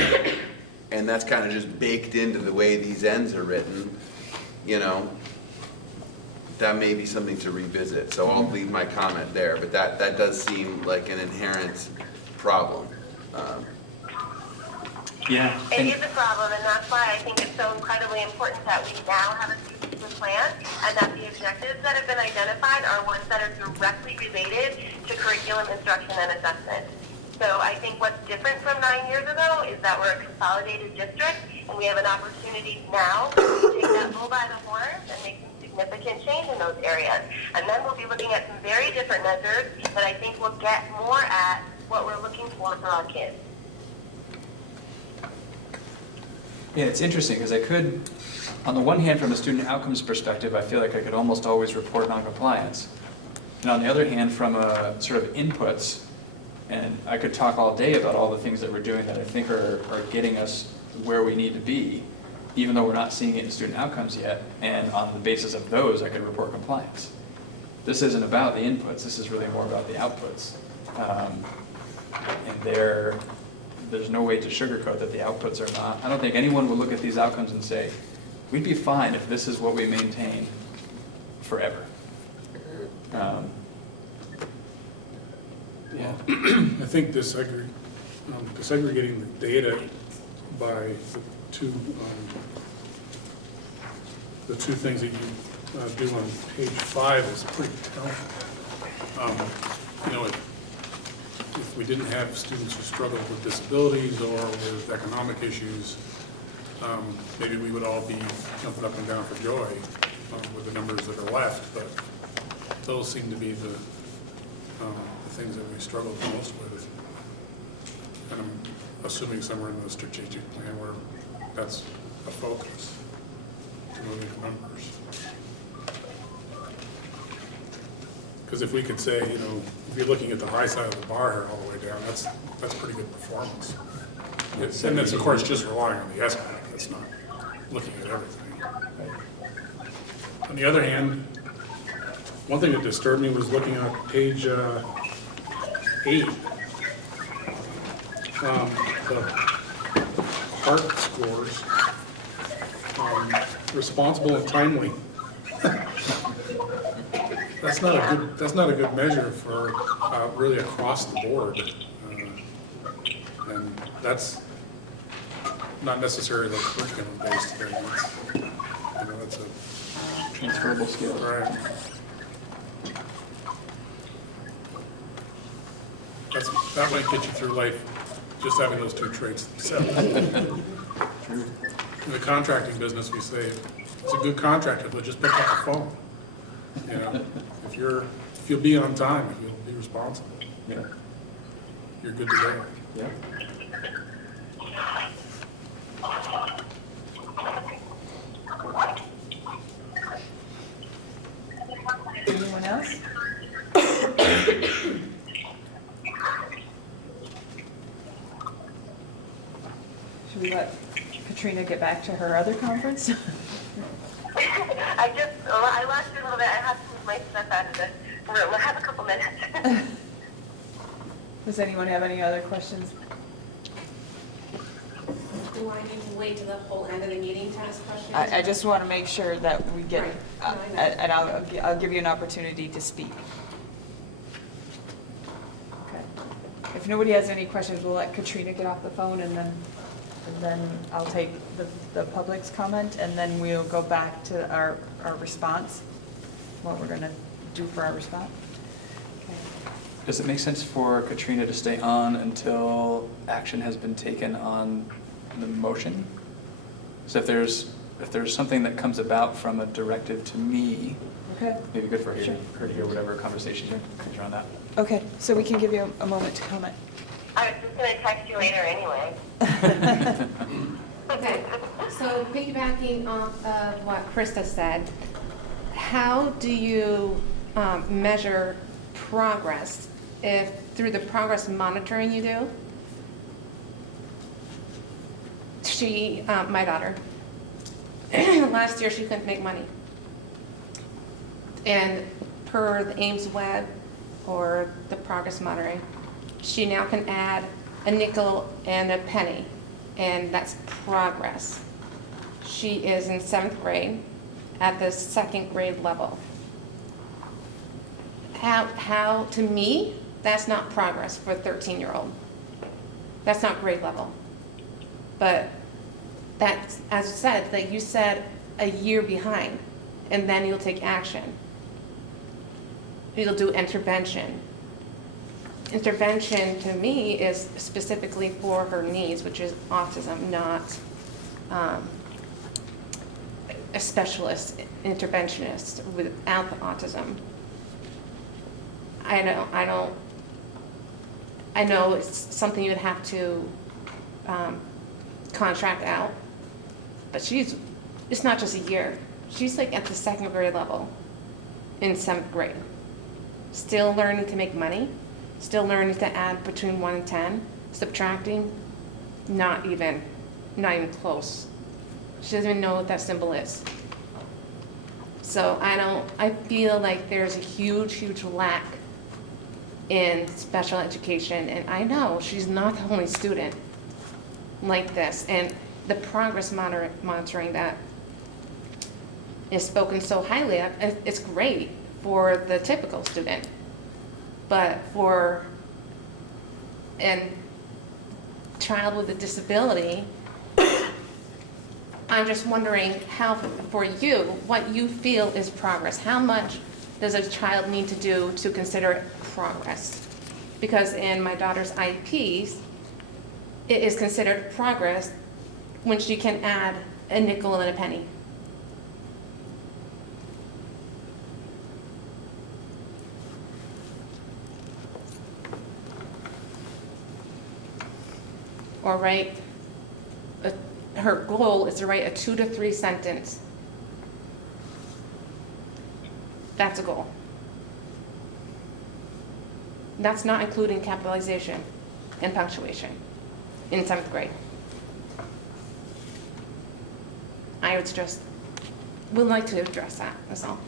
and that's kind of just baked into the way these ends are written, that may be something to revisit. So I'll leave my comment there, but that does seem like an inherent problem. Yeah. It is a problem, and that's why I think it's so incredibly important that we now have a strategic plan, and that the objectives that have been identified are ones that are directly related to curriculum instruction and assessment. So I think what's different from 9 years ago is that we're a consolidated district, and we have an opportunity now to take that bull by the horns and make some significant change in those areas. And then we'll be looking at some very different measures that I think will get more at what we're looking for our kids. Yeah, it's interesting because I could, on the one hand, from a student outcomes perspective, I feel like I could almost always report noncompliance. And on the other hand, from a sort of inputs, and I could talk all day about all the things that we're doing that I think are getting us where we need to be, even though we're not seeing it in student outcomes yet. And on the basis of those, I could report compliance. This isn't about the inputs. This is really more about the outputs. And there's no way to sugarcoat that the outputs are not. I don't think anyone would look at these outcomes and say, we'd be fine if this is what we maintain forever. Yeah, I think disaggregating the data by the two things that you do on page 5 is pretty telling. If we didn't have students who struggled with disabilities or with economic issues, maybe we would all be jumping up and down for joy with the numbers that are left, but those seem to be the things that we struggle the most with. And I'm assuming somewhere in the strategic plan where that's a focus. the numbers. Because if we could say, you know, if you're looking at the high side of the bar here all the way down, that's pretty good performance. And that's, of course, just relying on the SBAC, that's not looking at everything. On the other hand, one thing that disturbed me was looking at page 8. The art scores, responsible and timely. That's not a good measure for really across the board. And that's not necessarily curriculum based thing. It's, you know, it's a Transferable skills. right. That might get you through life, just having those 2 traits themselves. True. In the contracting business, we say, it's a good contractor, but just pick up the phone. You know, if you'll be on time, if you'll be responsible, Yeah. you're good to go. Yeah. Anyone else? Should we let Katrina get back to her other conference? I lost you a little bit. I have to move my stuff out of the room. I have a couple minutes. Does anyone have any other questions? Do I need to wait to the whole end of the meeting to ask questions? I just want to make sure that we get, Right. No, I know. and I'll give you an opportunity to speak. Okay. If nobody has any questions, we'll let Katrina get off the phone, and then I'll take the public's comment, and then we'll go back to our response, what we're going to do for our response. Okay. Does it make sense for Katrina to stay on until action has been taken on the motion? So if there's something that comes about from a directive to me, Okay. maybe good for Sure. her to hear whatever conversation comes around that. Okay, so we can give you a moment to comment. I was just going to text you later anyway. Okay, so piggybacking off of what Krista said, how do you measure progress if through the progress monitoring you do? My daughter, last year she couldn't make money. And per the Ames web or the progress monitoring, she now can add a nickel and a penny, and that's progress. She is in 7th grade at the 2nd grade level. How, to me, that's not progress for a 13-year-old. That's not grade level. But that's, as I said, like you said, a year behind, and then you'll take action. You'll do intervention. Intervention, to me, is specifically for her needs, which is autism, not a specialist interventionist without the autism. I know it's something you'd have to contract out, but it's not just a year. She's like at the 2nd grade level in 7th grade. Still learning to make money, still learning to add between 1 and 10, subtracting, not even close. She doesn't even know what that symbol is. So I feel like there's a huge lack in special education, and I know she's not the only student like this, and the progress monitoring that is spoken so highly of, it's great for the typical student, but for a child with a disability, I'm just wondering how, for you, what you feel is progress. How much does a child need to do to consider it progress? Because in my daughter's IEPs, it is considered progress when she can add a nickel and a penny. Or write, her goal is to write a 2 to 3 sentence That's a goal. That's not including capitalization and punctuation in 7th grade. I would like to address that, that's all.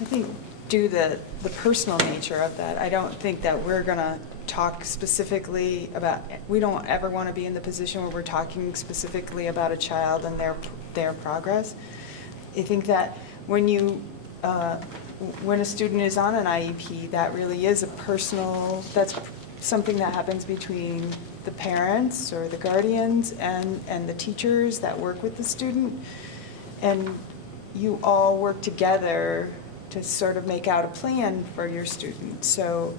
I think due to the personal nature of that, I don't think that we're gonna talk specifically about, we don't ever want to be in the position where we're talking specifically about a child and their progress. I think that when when a student is on an IEP, that really is a personal, that's something that happens between the parents or the guardians and the teachers that work with the student. And you all work together to sort of make out a plan for your student. So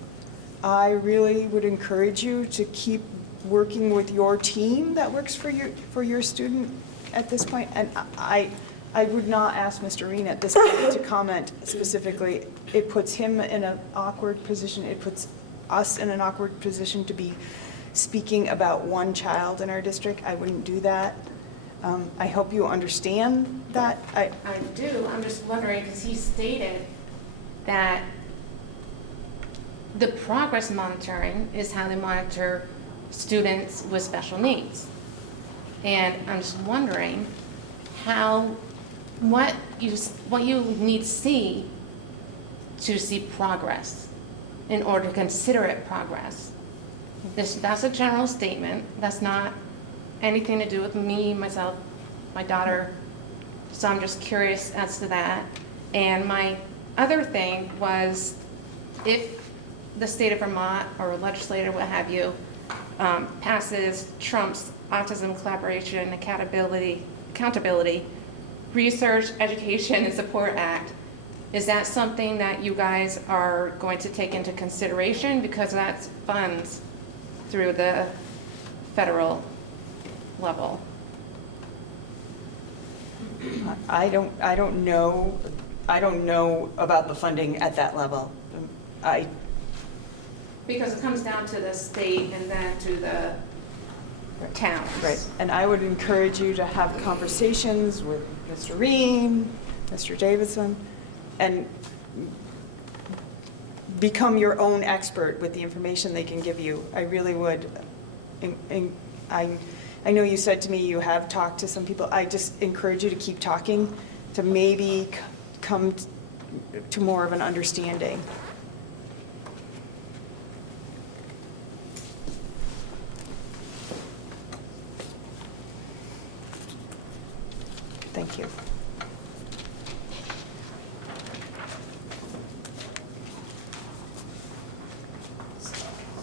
I really would encourage you to keep working with your team that works for your student at this point. And I would not ask Mr. Reen at this point to comment specifically. It puts him in an awkward position. It puts us in an awkward position to be speaking about one child in our district. I wouldn't do that. I hope you understand that. I do, I'm just wondering, because he stated that the progress monitoring is how they monitor students with special needs. And I'm just wondering what you need to see progress in order to consider it progress. That's a general statement. That's not anything to do with me, myself, my daughter. So I'm just curious as to that. And my other thing was, if the state of Vermont or a legislator, what have you, passes Trump's Autism Collaboration and Accountability Research, Education, and Support Act, is that something that you guys are going to take into consideration? Because that's funds through the federal level. I don't know about the funding at that level. Because it comes down to the state and then to the towns. Right, and I would encourage you to have conversations with Mr. Reen, Mr. Davidson, and become your own expert with the information they can give you. I really would. I know you said to me you have talked to some people. I just encourage you to keep talking to maybe come to more of an understanding. Thank you.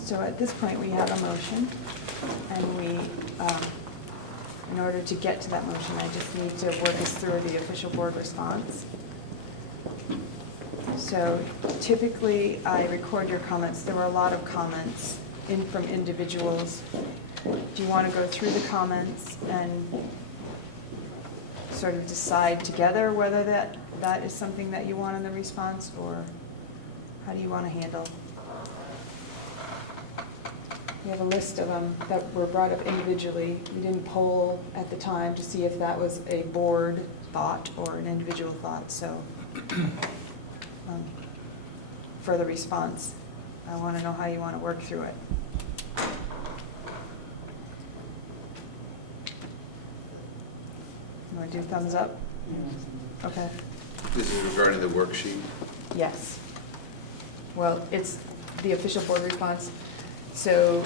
So at this point, we have a motion, and in order to get to that motion, I just need to work us through the official board response. So typically, I record your comments. There were a lot of comments from individuals. Do you want to go through the comments and sort of decide together whether that is something that you want in the response, or how do you want to handle? We have a list of them that were brought up individually. We didn't poll at the time to see if that was a board thought or an individual thought. So for the response, I want to know how you want to work through it. You want to do thumbs up? Okay. This is regarding the worksheet. Yes. Well, it's the official board response. So,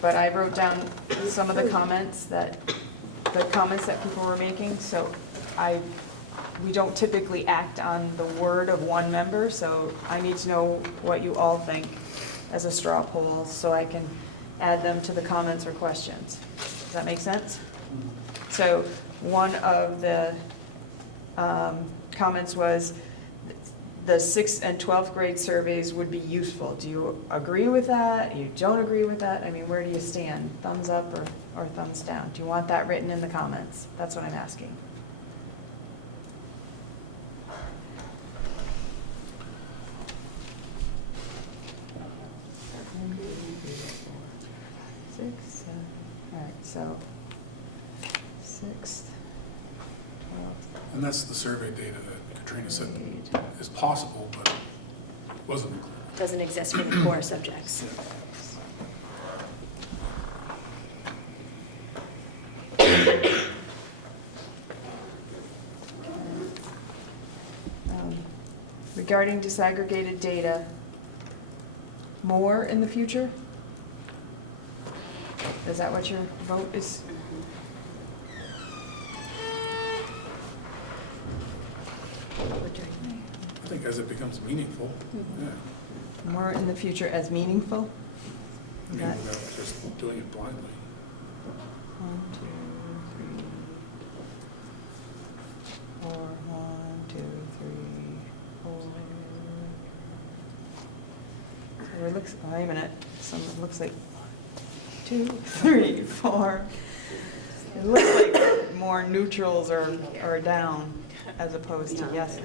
but I wrote down some of the comments that people were making. So we don't typically act on the word of one member. So I need to know what you all think as a straw poll so I can add them to the comments or questions. Does that make sense? So one of the comments was the 6th and 12th grade surveys would be useful. Do you agree with that? You don't agree with that? I mean, where do you stand? Thumbs up or thumbs down? Do you want that written in the comments? That's what I'm asking. All right, so 6th And that's the survey data that Katrina said is possible, but wasn't included. Doesn't exist for the core subjects. Regarding disaggregated data, more in the future? Is that what your vote is? I think as it becomes meaningful, yeah. More in the future as meaningful? I mean, That- without just doing it blindly. 1, 2, 3, 4, 1, 2, 3, 4. So it looks, wait a minute, it looks like 2, 3, 4. It looks like more neutrals are down as opposed to yeses.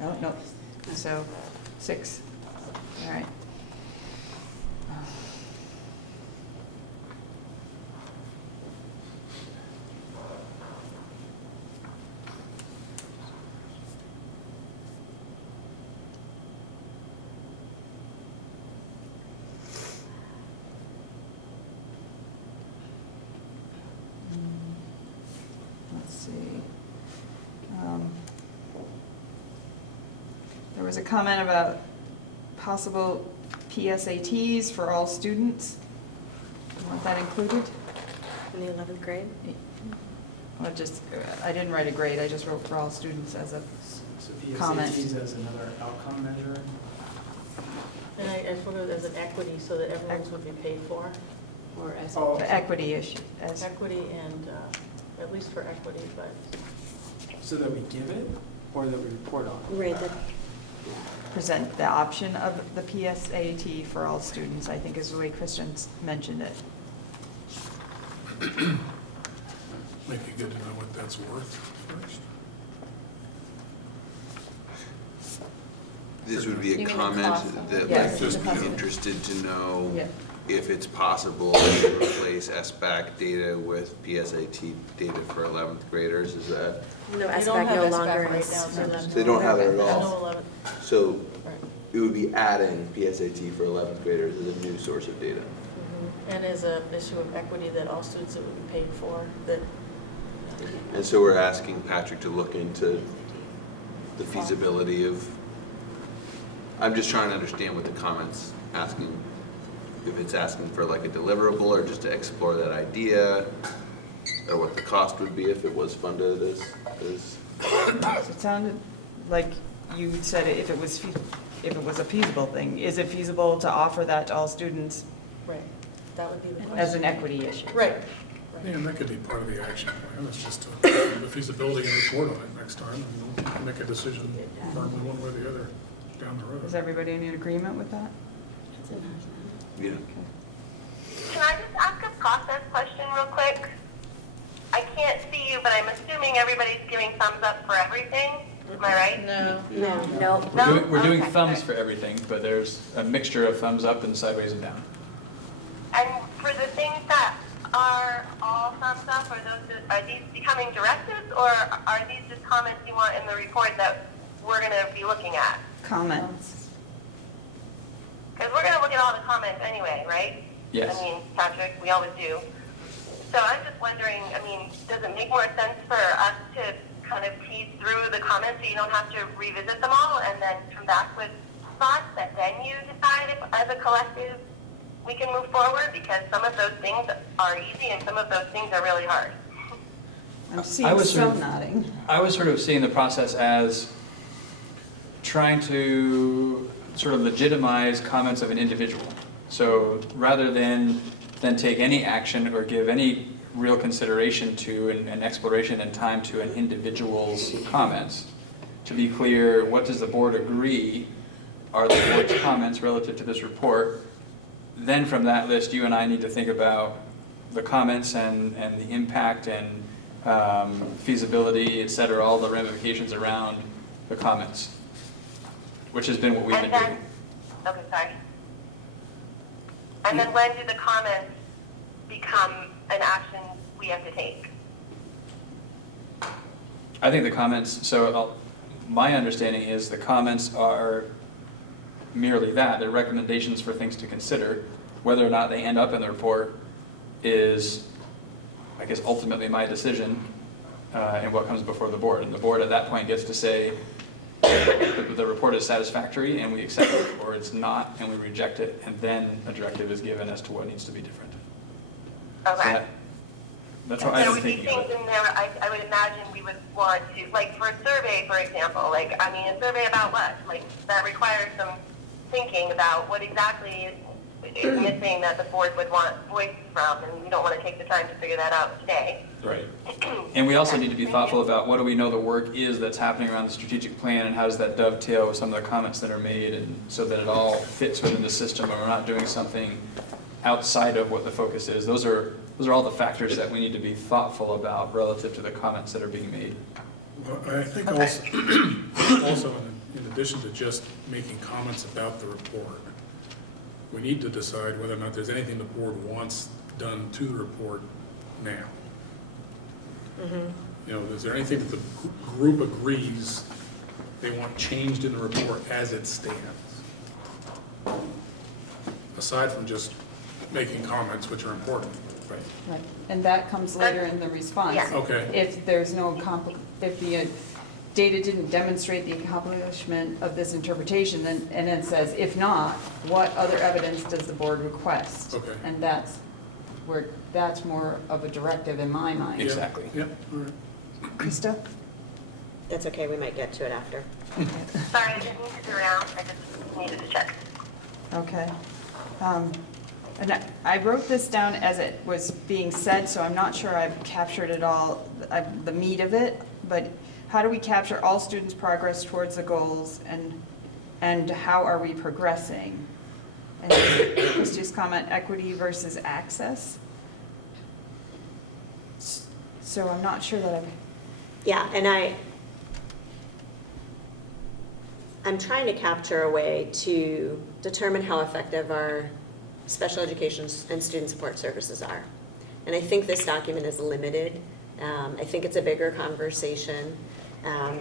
Oh, no, so 6, all right. Let's see. There was a comment about possible PSATs for all students. You want that included? In the 11th grade? Well, just, I didn't write a grade, I just wrote for all students as a So comment. PSATs as another outcome measure? And I put it as an equity so that everyone's would be paid for, Or as the equity issue, as equity and, at least for equity, but So that we give it, or that we report on it? Right, present the option of the PSAT for all students, I think is the way Christian's mentioned it. Might be good to know what that's worth first. This would be You a mean the comment cost of it? that Yes, would just the be cost of it. interested to know Yeah. if it's possible to replace SBAC data with PSAT data for 11th graders, is that? no, they don't SBAC have no SBAC longer right is. now, so there's They don't have it at no all. 11. So Right. it would be adding PSAT for 11th graders as a new source of data. And as an issue of equity that all students that would be paid for, that, And so we're asking Patrick to look into the feasibility of, I'm just trying to understand what the comment's asking, if it's asking for like a deliverable or just to explore that idea, or what the cost would be if it was funded as It sounded like you said if it was a feasible thing. Is it feasible to offer that to all students right, that would be the question. as an equity issue? Right. Yeah, and that could be part of the action plan, it's just to have the feasibility and report on it next time, and we'll make a decision firmly one way or the other down the road. Is everybody in agreement with that? Yeah. Can I just ask a process question real quick? I can't see you, but I'm assuming everybody's giving thumbs up for everything. Am I right? No. No. We're doing Okay. thumbs for everything, but there's a mixture of thumbs up and sideways and down. And for the things that are all thumbs up, are these becoming directives, or are these just comments you want in the report that we're going to be looking at? Comments. Because we're going to look at all the comments anyway, right? Yes. I mean, Patrick, we always do. So I'm just wondering, I mean, does it make more sense for us to kind of tease through the comments so you don't have to revisit them all and then come back with thoughts that then you decide if, as a collective, we can move forward? Because some of those things are easy and some of those things are really hard. I'm I seeing was sort some of- nodding. I was sort of seeing the process as trying to sort of legitimize comments of an individual. So rather than take any action or give any real consideration to an exploration and time to an individual's comments, to be clear, what does the board agree are the board's comments relative to this report? Then from that list, you and I need to think about the comments and the impact and feasibility, et cetera, all the ramifications around the comments, which has been what we've been And then, doing. okay, sorry. And then when do the comments become an action we have to take? I think the comments, my understanding is the comments are merely that, they're recommendations for things to consider. Whether or not they end up in the report is, I guess, ultimately my decision, and what comes before the board. And the board at that point gets to say, the report is satisfactory and we accept it, or it's not and we reject it, and then a directive is given as to what needs to be different. Okay. That's how There I'm would be thinking of things it. in there, I would imagine we would want to, like for a survey, for example, a survey about what? Like, that requires some thinking about what exactly is missing that the board would want voice from, and we don't want to take the time to figure that out today. Right. And we also need to be thoughtful about what do we know the work is that's happening around the strategic plan, and how does that dovetail with some of the comments that are made, and so that it all fits within the system and we're not doing something outside of what the focus is. Those are all the factors that we need to be thoughtful about relative to the comments that are being made. Well, I think also in addition to just making comments about the report, we need to decide whether or not there's anything the board wants done to the report now. You know, is there anything that the group agrees they want changed in the report as it stands? Aside from just making comments, which are important, right? Right, and that comes later in the response. Yeah. Okay. If there's no, if the data didn't demonstrate the accomplishment of this interpretation, then, and it says, if not, what other evidence does the board request? Okay. And that's more of a directive in my mind. Exactly. Yep, all right. Krista? That's okay, we might get to it after. Sorry, I didn't mean to do around, I just needed to check. Okay. And I wrote this down as it was being said, so I'm not sure I've captured it all, the meat of it, but how do we capture all students' progress towards the goals, and how are we progressing? And Christy's comment, equity versus access. So I'm not sure that I've, Yeah, and I'm trying to capture a way to determine how effective our special education and student support services are. And I think this document is limited. I think it's a bigger conversation,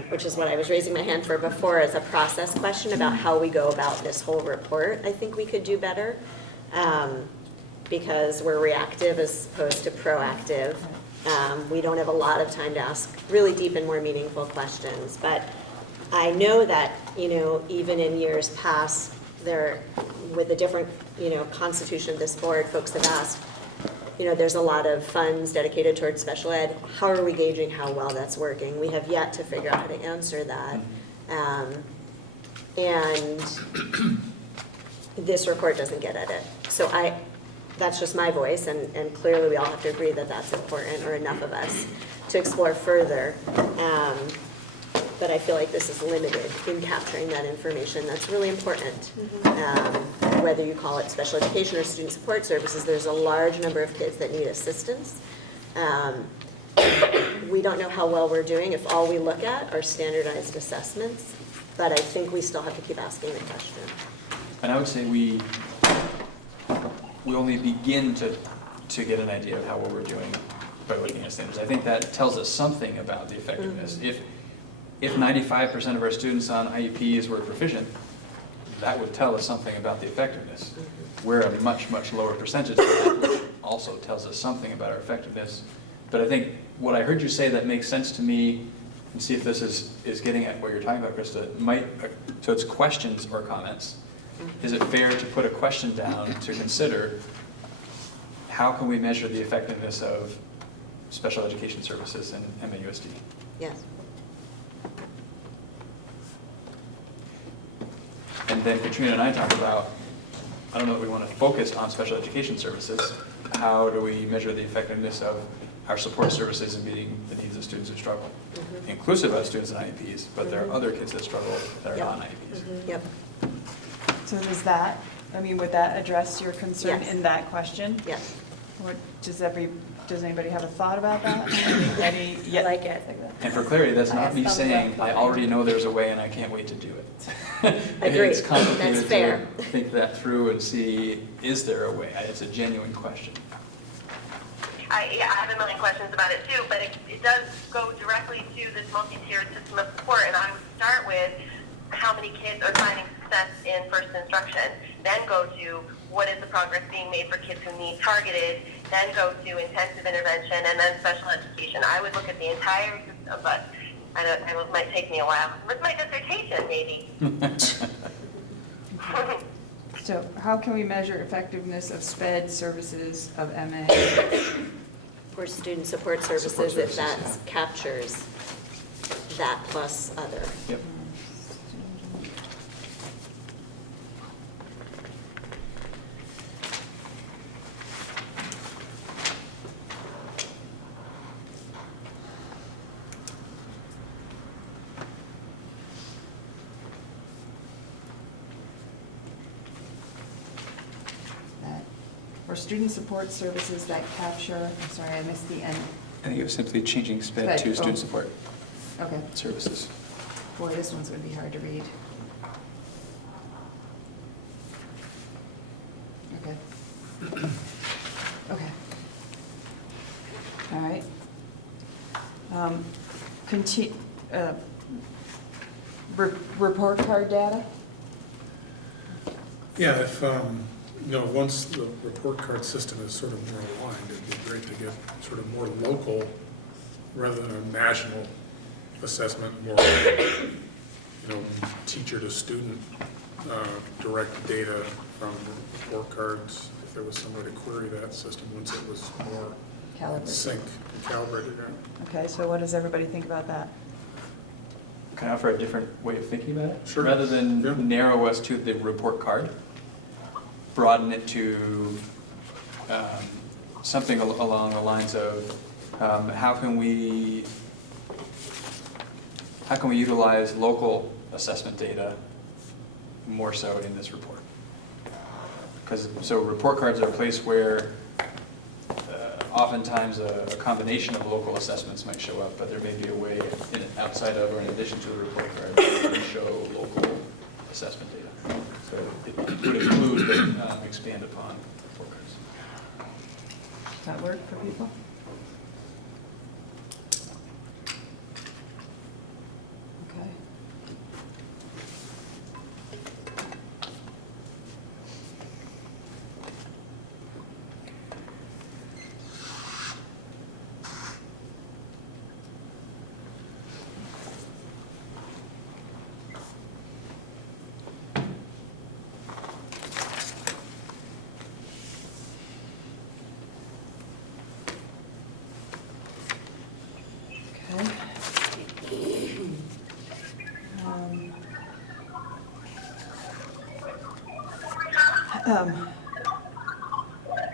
which is what I was raising my hand for before as a process question about how we go about this whole report. I think we could do better because we're reactive as opposed to proactive. We don't have a lot of time to ask really deep and more meaningful questions. But I know that, even in years past, with the different, constitution of this board, folks have asked, there's a lot of funds dedicated towards special ed. How are we gauging how well that's working? We have yet to figure out how to answer that. And this report doesn't get at it. So that's just my voice, and clearly we all have to agree that that's important, or enough of us, to explore further. But I feel like this is limited in capturing that information. That's really important. Whether you call it special education or student support services, there's a large number of kids that need assistance. We don't know how well we're doing if all we look at are standardized assessments, but I think we still have to keep asking the question. And I would say we only begin to get an idea of how well we're doing by looking at standards. I think that tells us something about the effectiveness. If 95% of our students on IEPs were proficient, that would tell us something about the effectiveness. We're a much, much lower percentage of that, which also tells us something about our effectiveness. But I think what I heard you say that makes sense to me, and see if this is getting at what you're talking about, Krista, so it's questions or comments. Is it fair to put a question down to consider how can we measure the effectiveness of special education services in MAUSD? Yes. And then Katrina and I talked about, I don't know that we want to focus on special education services. How do we measure the effectiveness of our support services in meeting the needs of students who struggle? Inclusive of students in IEPs, but there are other kids that struggle that are not IEPs. Yep. so does that, would that address your concern Yes. in that question? Yes. What, does anybody have a thought about that? Any, I like it. And for clarity, that's not me saying, I already know there's a way and I can't wait to do it. Agreed. It's complicated That's fair. to think that through and see, is there a way? It's a genuine question. I have a million questions about it too, but it does go directly to this multi-tiered system of support, and I would start with how many kids are finding success in first instruction, then go to what is the progress being made for kids who need targeted, then go to intensive intervention, and then special education. I would look at the entire system, but it might take me a while. With my dissertation, maybe. So how can we measure effectiveness of SPED services of MA? Or student support services if that captures that plus other. Yep. Or student support services that capture, I'm sorry, I missed the end. I think it was simply changing SPED SPED, to student oh. support Okay. services. Boy, this one's gonna be hard to read. Okay. Okay. All right. Report card data? Yeah, if, once the report card system is sort of more aligned, it'd be great to get sort of more local rather than a national assessment, more, teacher to student, direct data from report cards. If there was some way to query that system once it was more Calibrated. synced and calibrated, yeah. Okay, so what does everybody think about that? Can I offer a different way of thinking about it? Sure. Rather than Yeah. narrow us to the report card, broaden it to something along the lines of how can we utilize local assessment data more so in this report? So report cards are a place where oftentimes a combination of local assessments might show up, but there may be a way outside of or in addition to the report card to show local assessment data. So it would include but expand upon report cards. Does that work for people? Okay.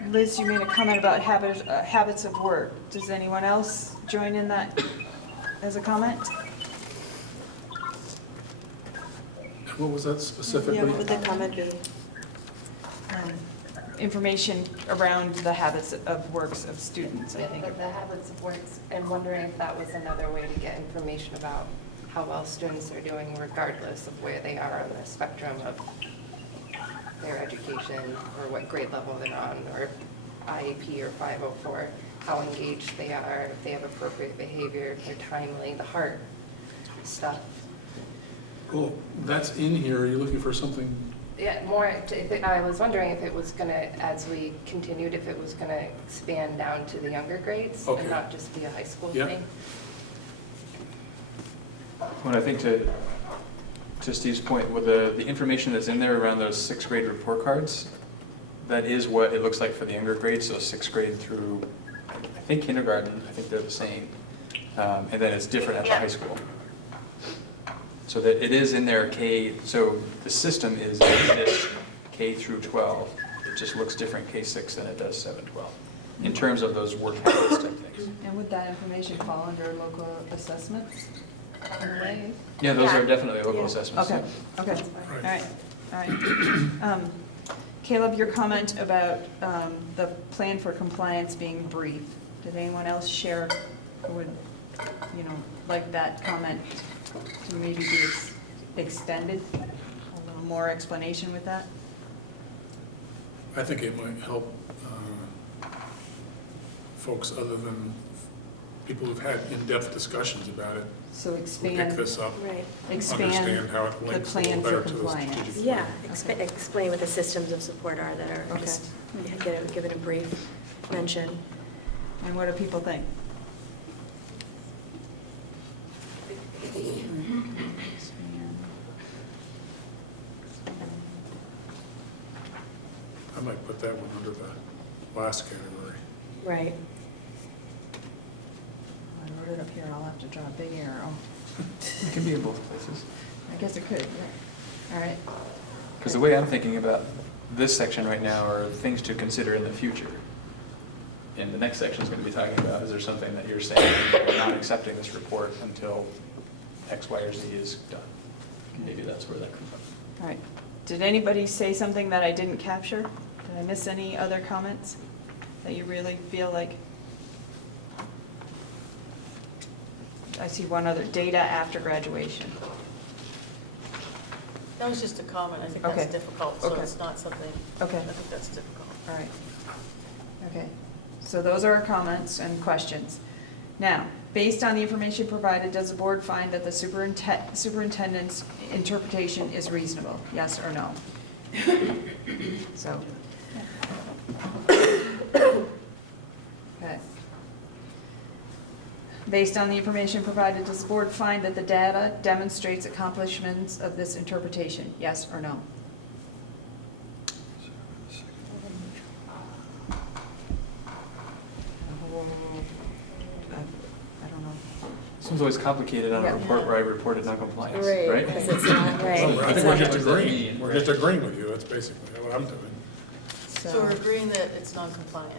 Liz, you made a comment about habits of work. Does anyone else join in that as a comment? What was that specifically? Yeah, what would the comment be? Information around the habits of works of students, I think. The habits of works, and wondering if that was another way to get information about how well students are doing regardless of where they are on the spectrum of their education or what grade level they're on, or IEP or 504, how engaged they are, if they have appropriate behavior, if they're timely, the heart stuff. Well, that's in here. Are you looking for something? Yeah, I was wondering if it was gonna, as we continued, if it was gonna expand down to the younger grades Okay. and not just be a high school Yeah. thing. Well, I think to Steve's point, with the information that's in there around those 6th grade report cards, that is what it looks like for the younger grades, so 6th grade through, I think kindergarten, I think they're the same. And then it's different at the high school. So that it is in there so the system is in this K through 12. It just looks different K6 than it does 7, 12, in terms of those work habits type things. And would that information fall under local assessments in a way? Yeah, those are definitely local assessments. Okay, okay, all right, all right. Caleb, your comment about the plan for compliance being brief, did anyone else share, or would, like that comment to maybe be extended? A little more explanation with that? I think it might help folks other than people who've had in-depth discussions about it, So who pick expand, this up, Right. expand understand how it the links a little plan better for to the compliance. strategic Yeah, plan. explain what the systems of support are that are Okay. just, give it a brief mention. And what do people think? I might put that one under the last category. Right. I wrote it up here, I'll have to draw a big arrow. It can be in both places. I guess it could, yeah. all right. Because the way I'm thinking about this section right now are things to consider in the future. And the next section is going to be talking about, is there something that you're saying, we're not accepting this report until X, Y, or Z is done? Maybe that's where that comes from. All right. Did anybody say something that I didn't capture? Did I miss any other comments that you really feel like? I see one other, data after graduation. That was just a comment, I think that's Okay. difficult, so Okay. it's not something, Okay. I think that's difficult. All right. Okay, so those are our comments and questions. Now, based on the information provided, does the board find that the superintendent's interpretation is reasonable? Yes or no? So. Okay. Based on the information provided, does the board find that the data demonstrates accomplishments of this interpretation? Yes or no? I don't know. This one's always complicated on a Yeah. report where I reported noncompliance, Right, right? because it's not, right. Well, I It's think we're not- just What does that agreeing, mean? we're just agreeing with you, that's basically what I'm doing. So we're agreeing that it's non-compliant.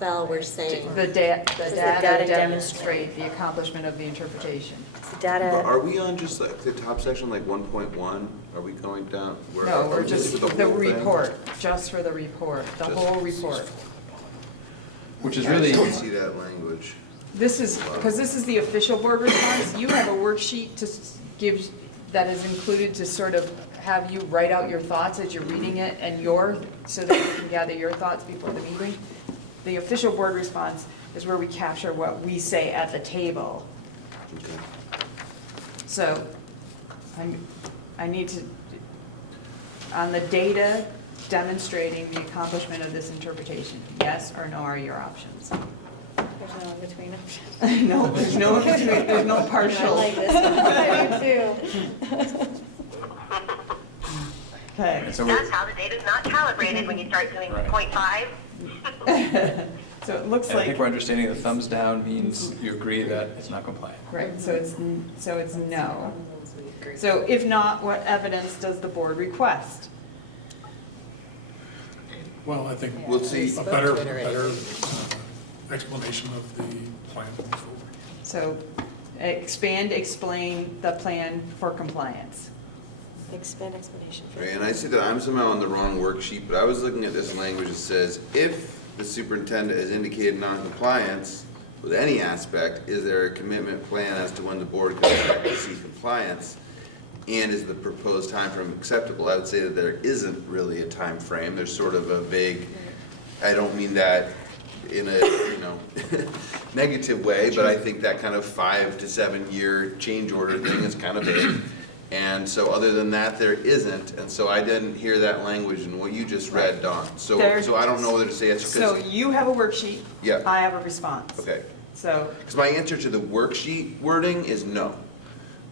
Well, we're saying, The Does data the data demonstrate the accomplishment of the interpretation. It's the But data, are we on just like the top section, like 1.1? Are we going down? No, we're this just, is the whole thing? report, just for the report, the Just- whole report. Which is I really, just don't see that language. This is, because this is the official board response, you have a worksheet to give, that is included to sort of have you write out your thoughts as you're reading it and so that you can gather your thoughts before the meeting. The official board response is where we capture what we say at the table. Okay. So, I need to, on the data demonstrating the accomplishment of this interpretation, yes or no are your options. There's no in-between option. No, there's no, there's no partial. I like this one. I do too. Okay. so That's how the data's not calibrated when you start doing Right. 0.5. So it looks and I think like, we're understanding the thumbs down means you agree that it's not compliant. right, so it's no. So if not, what evidence does the board request? Well, I think We'll see. a better explanation of the plan going forward. So explain the plan for compliance. expand explanation. Right, and I see that I'm somehow on the wrong worksheet, but I was looking at this language that says, if the superintendent has indicated noncompliance with any aspect, is there a commitment plan as to when the board can expect to see compliance? And is the proposed timeframe acceptable? I would say that there isn't really a time frame. There's sort of a vague, I don't mean that in a, negative way, but I think that kind of 5 to 7 year change order thing is kind of vague. And so other than that, there isn't, and so I didn't hear that language in what you just read, Dawn. So I don't know whether to say it's So because, you have a worksheet. Yeah. I have a response. okay. So, Because my answer to the worksheet wording is no.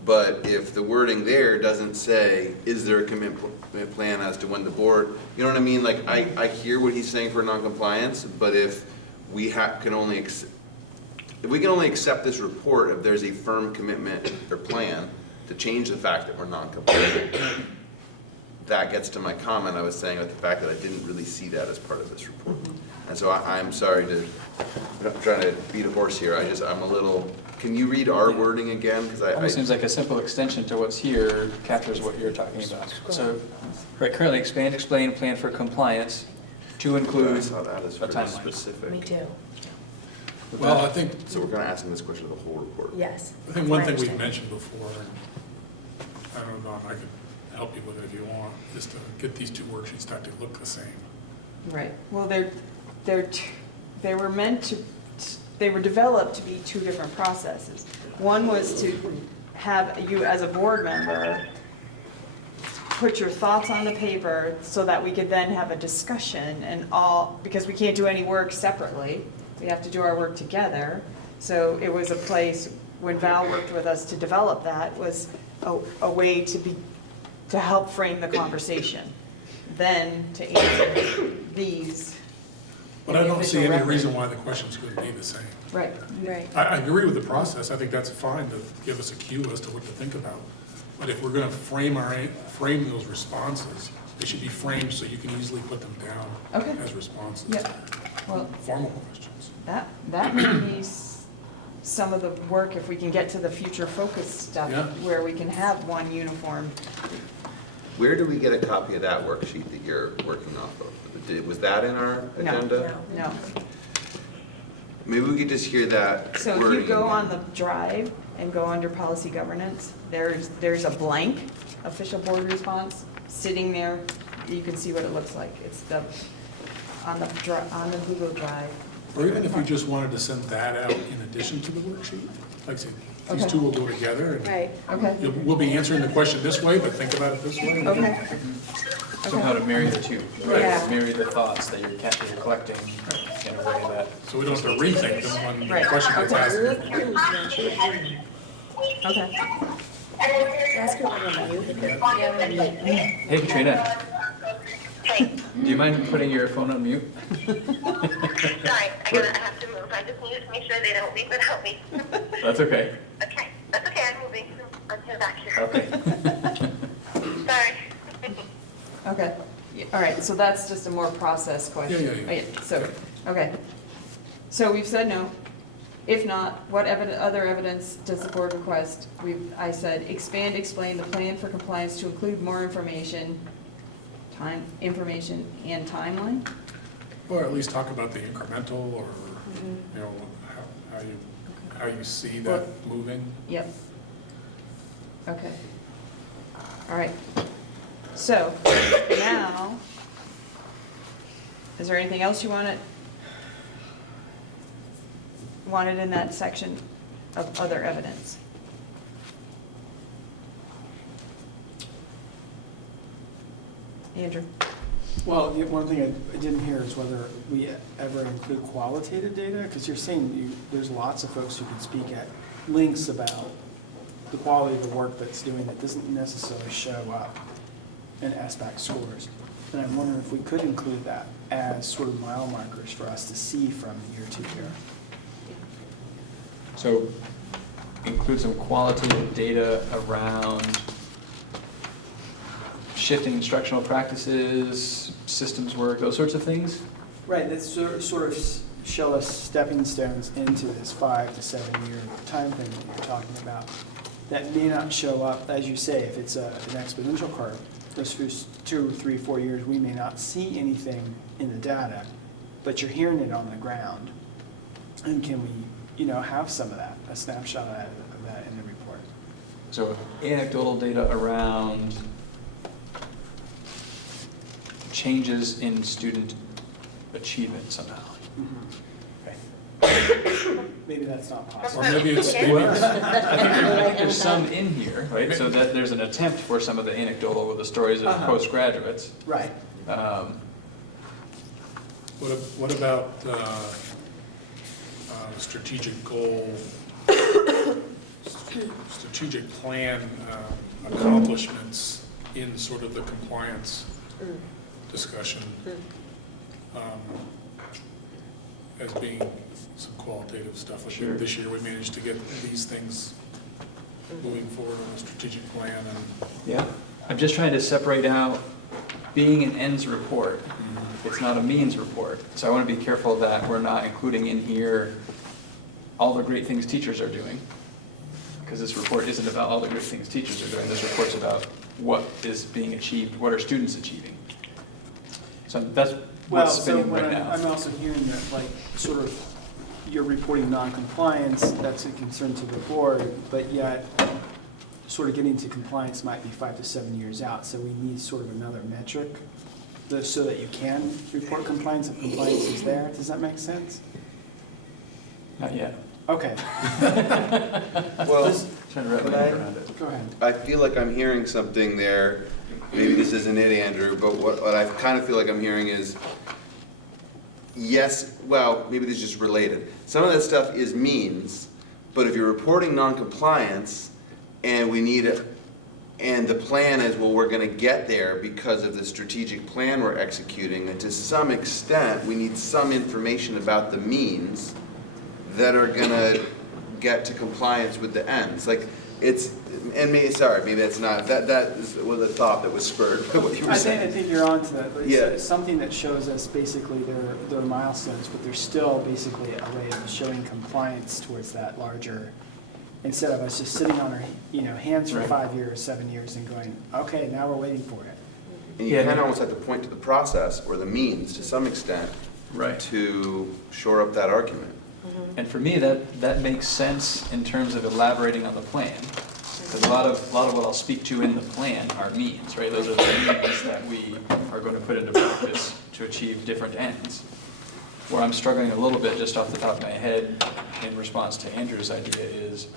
But if the wording there doesn't say, is there a commitment plan as to when the board, you know what I mean? Like, I hear what he's saying for noncompliance, but if we can only accept this report if there's a firm commitment or plan to change the fact that we're non-compliant. That gets to my comment I was saying about the fact that I didn't really see that as part of this report. And so I'm sorry I'm not trying to beat a horse here, I'm a little, can you read our wording again? Because Almost seems like a simple extension to what's here captures what you're talking about. So, right, currently expand, explain, plan for compliance to I include saw that as a very timeline. specific. Me too. Well, I think, So we're kind of asking this question of the whole report. Yes. I think one thing we've My understanding. mentioned before, and I don't know, I can help you with it if you want, is to get these two worksheets not to look the same. right, well, they were meant they were developed to be two different processes. One was to have you as a board member put your thoughts on the paper so that we could then have a discussion and all, because we can't do any work separately. We have to do our work together. So it was a place, when Val worked with us to develop that, was a way to help frame the conversation. Then to answer these. But I don't see any individual reason why the questions couldn't be the same. Right. Right. I agree with the process. I think that's fine to give us a cue as to what to think about. But if we're gonna frame those responses, they should be framed so you can easily put them down Okay. as responses. Yeah. Well, Formal questions. that may be some of the work, if we can get to the future focus stuff, Yeah. where we can have one uniform. Where do we get a copy of that worksheet that you're working off of? Was that in our agenda? No. Maybe we could just hear that So if you wording go on again. the drive and go under policy governance, there's a blank official board response sitting there. You can see what it looks like. It's on the Google Drive. Or even if you just wanted to send that out in addition to the worksheet, like I said, these Okay. two will go together. And Right. Okay. we'll be answering the question this way, but think about it this way. Okay. Somehow to marry the two, right? Yeah. Marry the thoughts that you're collecting in a way that, So we don't have to rethink them when the Right. question gets Okay. asked. Okay. Ask her to unmute. hey Katrina, Hey, do you mind putting your phone on mute? sorry, I have to move. I just needed to make sure they don't leave without me. That's okay. Okay, that's okay, I'm moving. Until back here. Okay. Sorry. Okay. Yeah, all right, so that's just a more process question. Yeah. So, okay. So we've said no. If not, what other evidence does the board request? I said, explain the plan for compliance to include more information and timeline? Or at least talk about the incremental, or, you know, how you see that moving. Yep. Okay. All right. So now, is there anything else you wanted in that section of other evidence? Andrew? Well, one thing I didn't hear is whether we ever include qualitative data, because you're saying there's lots of folks who can speak at links about the quality of the work that's doing that doesn't necessarily show up in SBAC scores. And I'm wondering if we could include that as sort of mile markers for us to see from year to year. So include some qualitative data around shifting instructional practices, systems work, those sorts of things? Right, that sort of show us stepping stones into this 5 to 7 year time frame that you're talking about. That may not show up, as you say, if it's an exponential curve. Those first 2, 3, 4 years, we may not see anything in the data, but you're hearing it on the ground. And can we, have some of that, a snapshot of that in the report? So anecdotal data around changes in student achievement somehow. Maybe that's not possible. Or maybe it's, I think there's some in here, right? So that there's an attempt for some of the anecdotal with the stories of postgraduates. Right. what about strategic goal, strategic plan accomplishments in sort of the compliance discussion as being some qualitative stuff. Like Sure. This year we managed to get these things moving forward on a strategic plan and. Yeah. I'm just trying to separate out being an ends report. It's not a means report. So I want to be careful that we're not including in here all the great things teachers are doing. Because this report isn't about all the great things teachers are doing. This report's about what is being achieved, what are students achieving. So that's what's spinning right now. I'm also hearing that, sort of, you're reporting non-compliance, that's a concern to the board, but yet, sort of getting to compliance might be 5 to 7 years out, so we need sort of another metric, so that you can report compliance if compliance is there. Does that make sense? Not yet. Okay. Well, Trying to wrap my head around it. Go ahead. I feel like I'm hearing something there, maybe this isn't it, Andrew, but what I kind of feel like I'm hearing is, yes, well, maybe this is just related. Some of that stuff is means, but if you're reporting non-compliance and we need it, and the plan is, well, we're gonna get there because of the strategic plan we're executing, and to some extent, we need some information about the means that are gonna get to compliance with the ends. Like, it's, and maybe, sorry, maybe that's not, that was a thought that was spurred by what you were I saying. think you're on to that, but Yeah. it's something that shows us basically their milestones, but there's still basically a way of showing compliance towards that larger, instead of us just sitting on our, hands for Right. 5 years, 7 years and going, okay, now we're waiting for it. And you Yeah, kind of no. almost have to point to the process or the means to some extent Right. to shore up that argument. And for me, that makes sense in terms of elaborating on the plan. Because a lot of what I'll speak to in the plan are means, right? Those are the means that we are going to put into practice to achieve different ends. Where I'm struggling a little bit, just off the top of my head, in response to Andrew's idea is,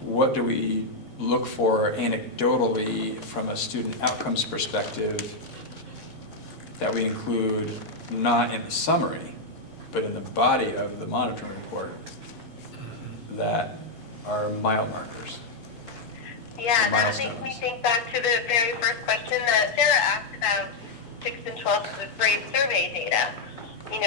what do we look for anecdotally from a student outcomes perspective that we include not in the summary, but in the body of the monitoring report that are mile markers? Yeah, that Milestones. makes me think back to the very first question that Sarah asked about 6th and 12th grade survey data.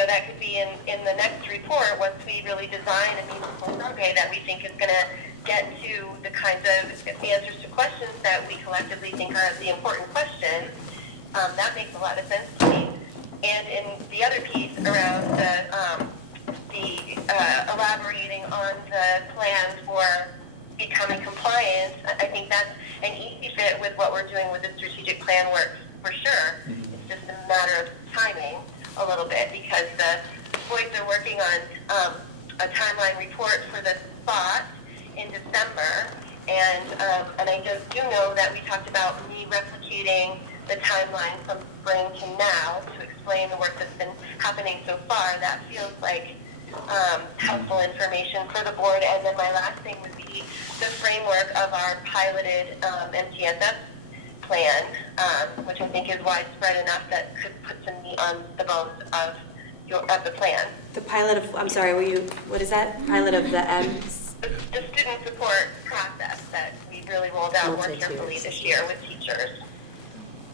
That could be in the next report once we really design a meaningful survey that we think is going to get to the kinds of answers to questions that we collectively think are the important questions. That makes a lot of sense to me. And in the other piece around the elaborating on the plan for becoming compliant, I think that's an easy fit with what we're doing with the strategic plan work for sure. It's just a matter of timing a little bit because the boys are working on a timeline report for the spot in December, and I just do know that we talked about me replicating the timeline from spring to now to explain the work that's been happening so far. That feels like helpful information for the board. And then my last thing would be the framework of our piloted MTSS plan, which I think is widespread enough that could put some meat on the bones of the plan. The pilot of, I'm sorry, what is that? Pilot of the M's? The student support process that we really rolled out more Multi-tiers. carefully this year with teachers.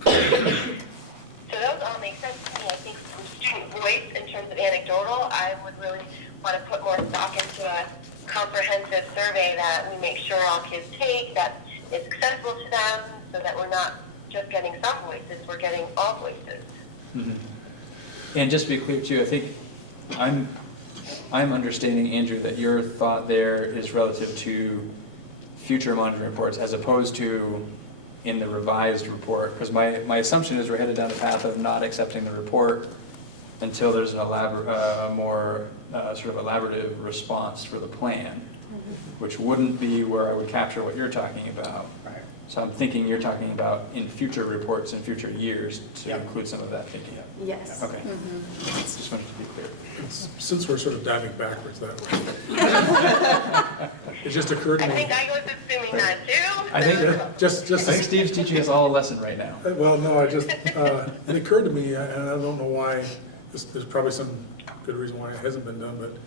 So those all make sense to me. I think from student voice in terms of anecdotal, I would really want to put more stock into a comprehensive survey that we make sure all kids take, that is accessible to them, so that we're not just getting some voices, we're getting all voices. Mhm. And just to be clear too, I think I'm understanding, Andrew, that your thought there is relative to future monitoring reports as opposed to in the revised report, because my assumption is we're headed down the path of not accepting the report until there's a more sort of elaborative response for the plan, which wouldn't be where I would capture what you're talking about. Right. So I'm thinking you're talking about in future reports in future years to Yep. include some of that thinking. Yes. Okay. Just wanted to be clear. Since we're sort of diving backwards that way. It just occurred to I me. think I was assuming that too. I think, Just I think Steve's teaching us all a lesson right now. Well, no, it occurred to me, and I don't know why, there's probably some good reason why it hasn't been done, but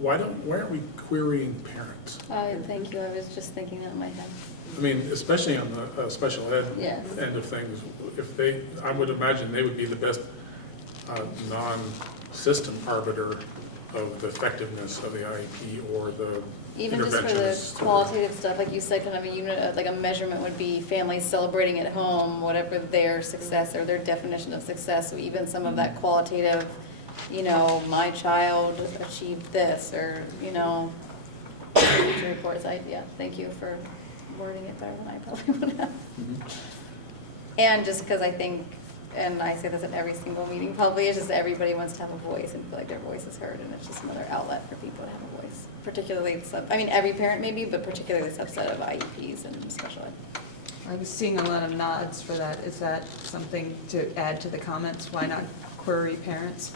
why aren't we querying parents? Thank you, I was just thinking that in my head. I mean, especially on the special ed Yes. end of things, I would imagine they would be the best non-system arbiter of the effectiveness of the IEP or the Even just for the interventions. qualitative stuff, like you said, kind of a unit, like a measurement would be families celebrating at home, whatever their success or their definition of success. So even some of that qualitative, my child achieved this, or, future reports. Thank you for wording it better than I probably would have. And just because I think, and I say this at every single meeting probably, it's just everybody wants to have a voice and feel like their voice is heard, and it's just another outlet for people to have a voice. Particularly, every parent maybe, but particularly the subset of IEPs and special ed. I was seeing a lot of nods for that. Is that something to add to the comments? Why not query parents?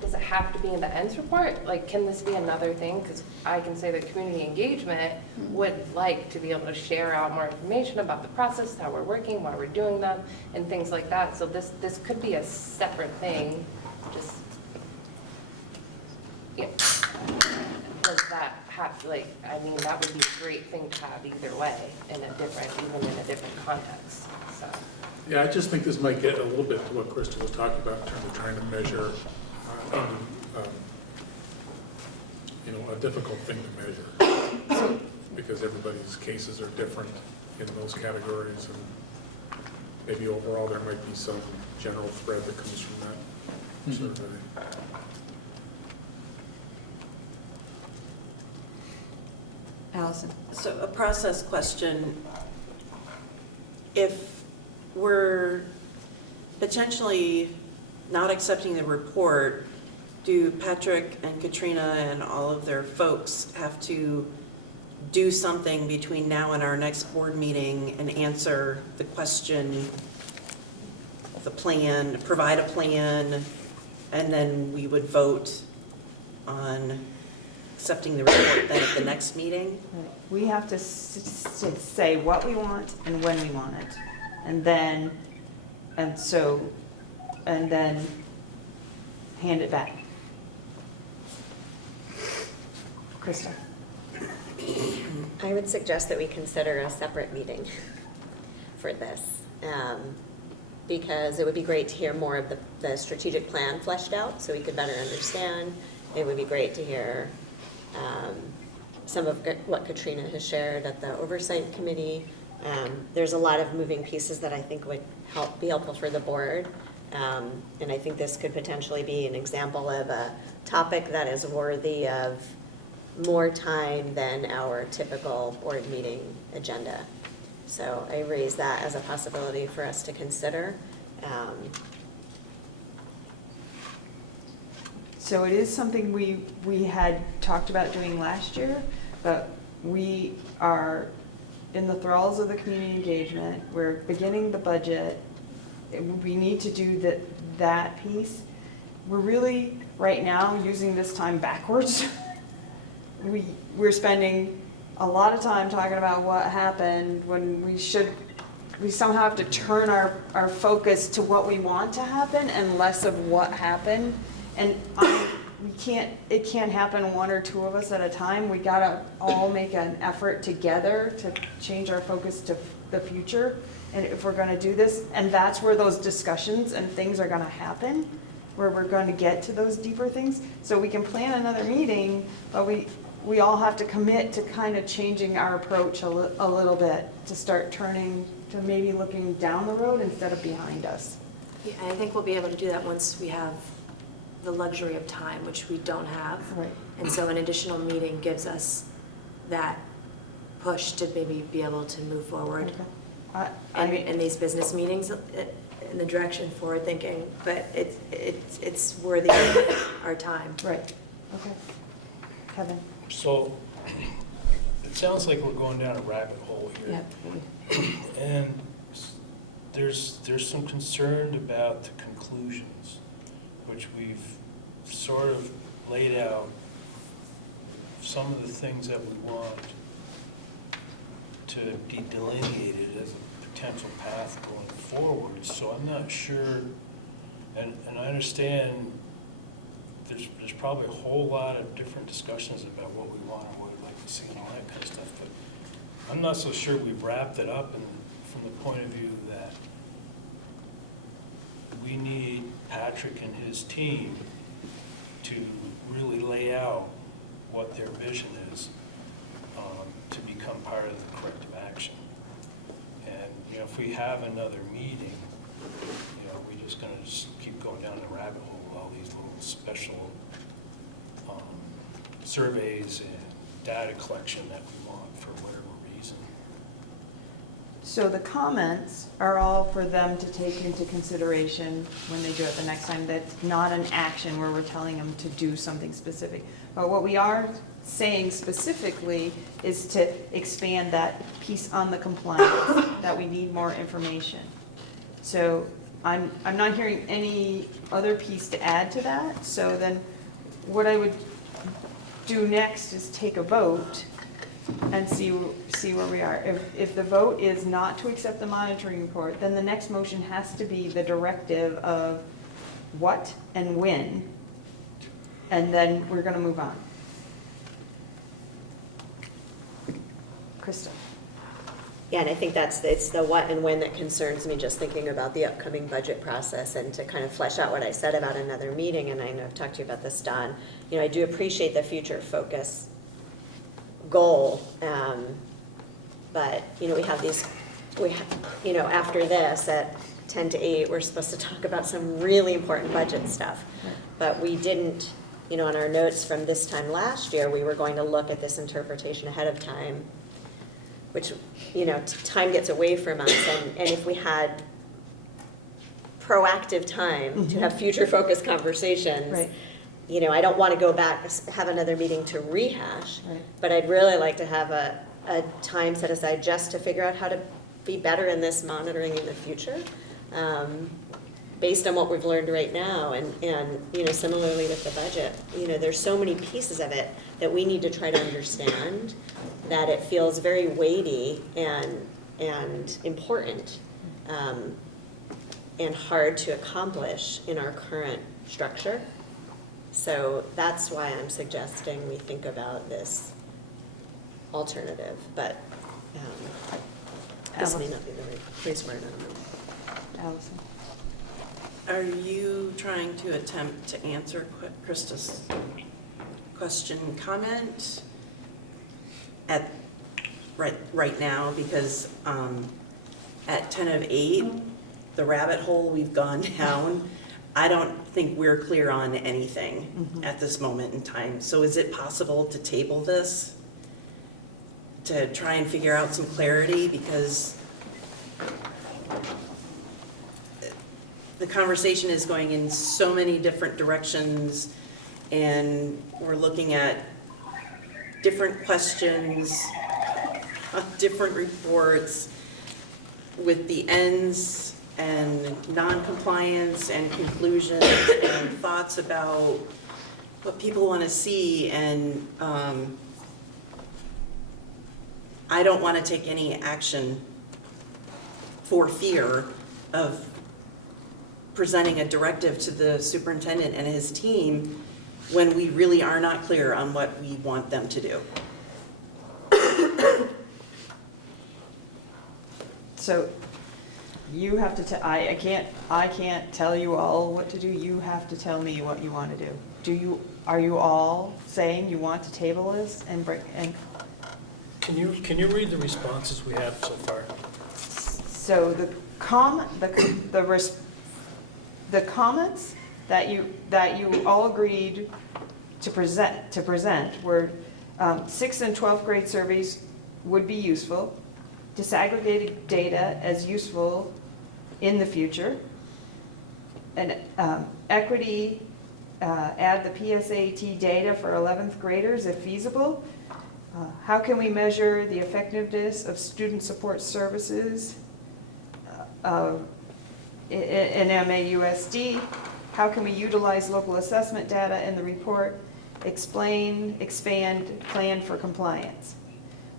does it have to be in the ends report? Like, can this be another thing? Because I can say that community engagement would like to be able to share out more information about the process, how we're working, why we're doing them, and things like that. So this could be a separate thing, just, yeah. Does that have, like, I mean, that would be a great thing to have either way, in a different, even in a different context, so. Yeah, I just think this might get a little bit to what Krista was talking about in terms of trying to measure, a difficult thing to measure. Because everybody's cases are different in those categories, and maybe overall there might be some general thread that comes from that survey. Allison? So a process question. If we're potentially not accepting the report, do Patrick and Katrina and all of their folks have to do something between now and our next board meeting and answer the question, the plan, provide a plan, and then we would vote on accepting the report then at the next meeting? We have to say what we want and when we want it. And then hand it back. Krista? I would suggest that we consider a separate meeting for this, because it would be great to hear more of the strategic plan fleshed out so we could better understand. It would be great to hear some of what Katrina has shared at the Oversight Committee. There's a lot of moving pieces that I think would be helpful for the board. And I think this could potentially be an example of a topic that is worthy of more time than our typical board meeting agenda. So I raise that as a possibility for us to consider. So it is something we had talked about doing last year, but we are in the thralls of the community engagement. We're beginning the budget. We need to do that piece. We're really, right now, using this time backwards. We're spending a lot of time talking about what happened when we somehow have to turn our focus to what we want to happen and less of what happened. And it can't happen one or two of us at a time. We gotta all make an effort together to change our focus to the future. And if we're gonna do this, and that's where those discussions and things are gonna happen, where we're going to get to those deeper things. So we can plan another meeting, but we all have to commit to kind of changing our approach a little bit, to start turning to maybe looking down the road instead of behind us. Yeah, I think we'll be able to do that once we have the luxury of time, which we don't have. Right. And so an additional meeting gives us that push to maybe be able to move forward. Okay. In these business meetings, in the direction forward thinking, but it's worthy of our time. Right. Okay. Kevin? So, it sounds like we're going down a rabbit hole here. Yeah. And there's some concern about the conclusions, which we've sort of laid out some of the things that we want to be delineated as a potential path going forward. So I'm not sure, and I understand there's probably a whole lot of different discussions about what we want and what we'd like to see and all that kind of stuff, but I'm not so sure we've wrapped it up from the point of view that we need Patrick and his team to really lay out what their vision is to become part of the corrective action. And, if we have another meeting, we're just going to keep going down the rabbit hole with all these little special surveys and data collection that we want for whatever reason. So the comments are all for them to take into consideration when they do it the next time. That's not an action where we're telling them to do something specific. But what we are saying specifically is to expand that piece on the compliance, that we need more information. So I'm not hearing any other piece to add to that, so then what I would do next is take a vote and see where we are. If the vote is not to accept the monitoring report, then the next motion has to be the directive of what and when, and then we're gonna move on. Krista? Yeah, and I think it's the what and when that concerns me, just thinking about the upcoming budget process and to kind of flesh out what I said about another meeting, and I know I've talked to you about this, Don. You know, I do appreciate the future focus goal, but, you know, after this, at 10 to 8, we're supposed to talk about some really important budget stuff. But we didn't, you know, on our notes from this time last year, we were going to look at this interpretation ahead of time, which, you know, time gets away from us, and if we had proactive time to have future-focused conversations, Right. you know, I don't want to go back, have another meeting to rehash, Right. but I'd really like to have a time set aside just to figure out how to be better in this monitoring in the future, based on what we've learned right now, and you know, similarly with the budget. You know, there's so many pieces of it that we need to try to understand, that it feels very weighty and important, and hard to accomplish in our current structure. So that's why I'm suggesting we think about this alternative, but this may not be the right place for it. I don't know. Allison? Are you trying to attempt to answer Krista's question, comment at, right now? Because at 10 of 8, the rabbit hole we've gone down, I don't think we're clear on anything at this moment in time. So is it possible to table this, to try and figure out some clarity? Because the conversation is going in so many different directions, and we're looking at different questions, different reports, with the ends and non-compliance and conclusions and thoughts about what people want to see, and I don't want to take any action for fear of presenting a directive to the superintendent and his team when we really are not clear on what we want them to do. So you have to I can't tell you all what to do. You have to tell me what you want to do. Are you all saying you want to table this and break, and Can you read the responses we have so far? so the comments that you all agreed to present were 6th and 12th grade surveys would be useful, disaggregated data as useful in the future, and equity, add the PSAT data for 11th graders if feasible. How can we measure the effectiveness of student support services in MAUSD? How can we utilize local assessment data in the report? Explain, expand, plan for compliance.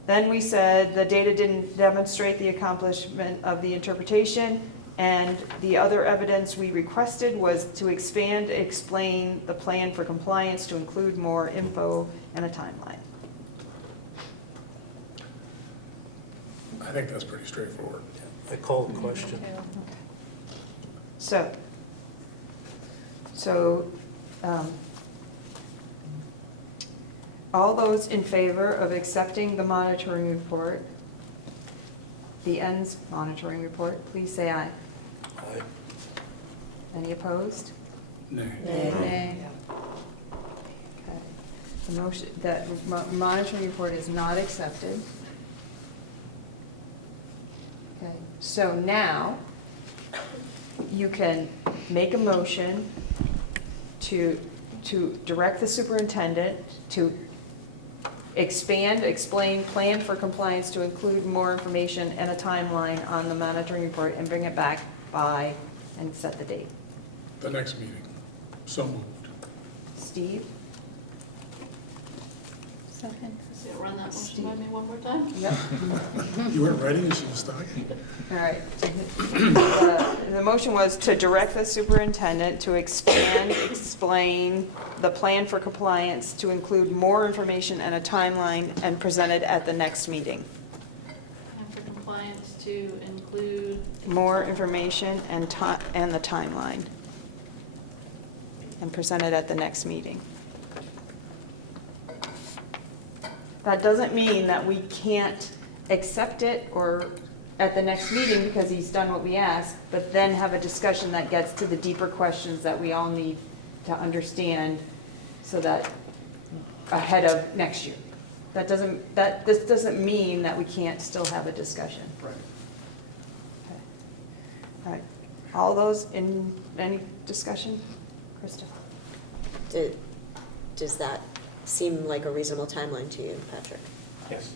Then we said the data didn't demonstrate the accomplishment of the interpretation, and the other evidence we requested was to expand, explain the plan for compliance to include more info and a timeline. I think that's pretty straightforward. I call the question. So, all those in favor of accepting the monitoring report, the ENDS monitoring report, please say aye. Aye. Any opposed? Nay. Nay. Okay. The motion, that monitoring report is not accepted. Okay, so now you can make a motion to direct the superintendent to expand, explain, plan for compliance to include more information and a timeline on the monitoring report, and bring it back by and set the date. The next meeting. So moved. Steve? Second. So run that motion by me one more time? Yep. You weren't ready and she was talking? All right. The motion was to direct the superintendent to expand, explain the plan for compliance to include more information and a timeline and present it at the next meeting. And for compliance to include. More information and the timeline. And present it at the next meeting. That doesn't mean that we can't accept it or at the next meeting because he's done what we asked, but then have a discussion that gets to the deeper questions that we all need to understand so that ahead of next year. This doesn't mean that we can't still have a discussion. Right. Okay. All right. All those in any discussion? Krista? Does that seem like a reasonable timeline to you, Patrick? Yes.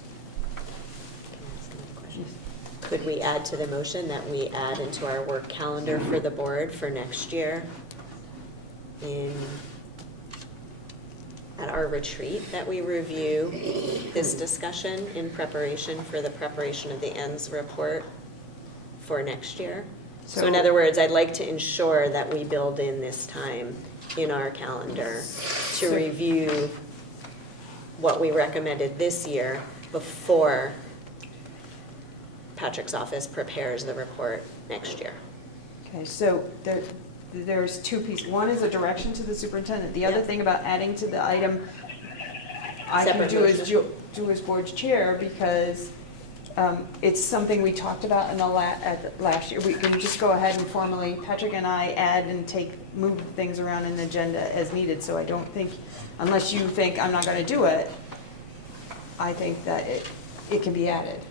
Could we add to the motion that we add into our work calendar for the board for next year at our retreat, that we review this discussion in preparation for the preparation of the ends report for next year? So in other words, I'd like to ensure that we build in this time in our calendar to review what we recommended this year before Patrick's office prepares the report next year. Okay, so there's two pieces. One is a direction to the superintendent. The other Yep. thing about adding to the item I can Separate do as motion. do as board's chair because it's something we talked about in the last year. We can just go ahead and formally, Patrick and I add and move things around in the agenda as needed. So I don't think, unless you think I'm not going to do it, I think that it can be added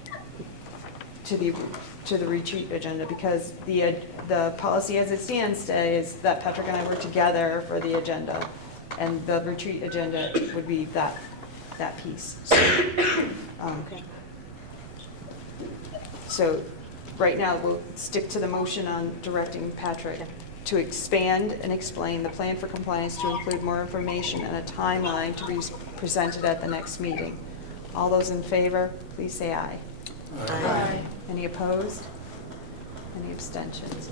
to the retreat agenda because the policy as it stands today is that Patrick and I work together for the agenda, and the retreat agenda would be that piece. Okay. So right now, we'll stick to the motion on directing Patrick to expand and explain the plan for compliance to include more information and a timeline to be presented at the next meeting. All those in favor, please say aye. Aye. Any opposed? Any abstentions?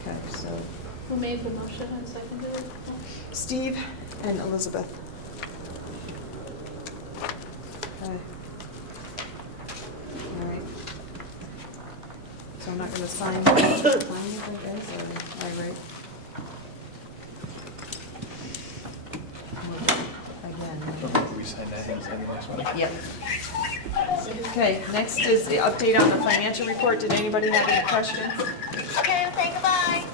Okay, so Who made the motion and seconded it? Steve and Elizabeth. Okay. All right. So I'm not going to sign it, I guess, or am I right? Again. We signed that, sign the next one. Yep. Okay, next is the update on the financial report. Did anybody have any questions? Okay, say goodbye.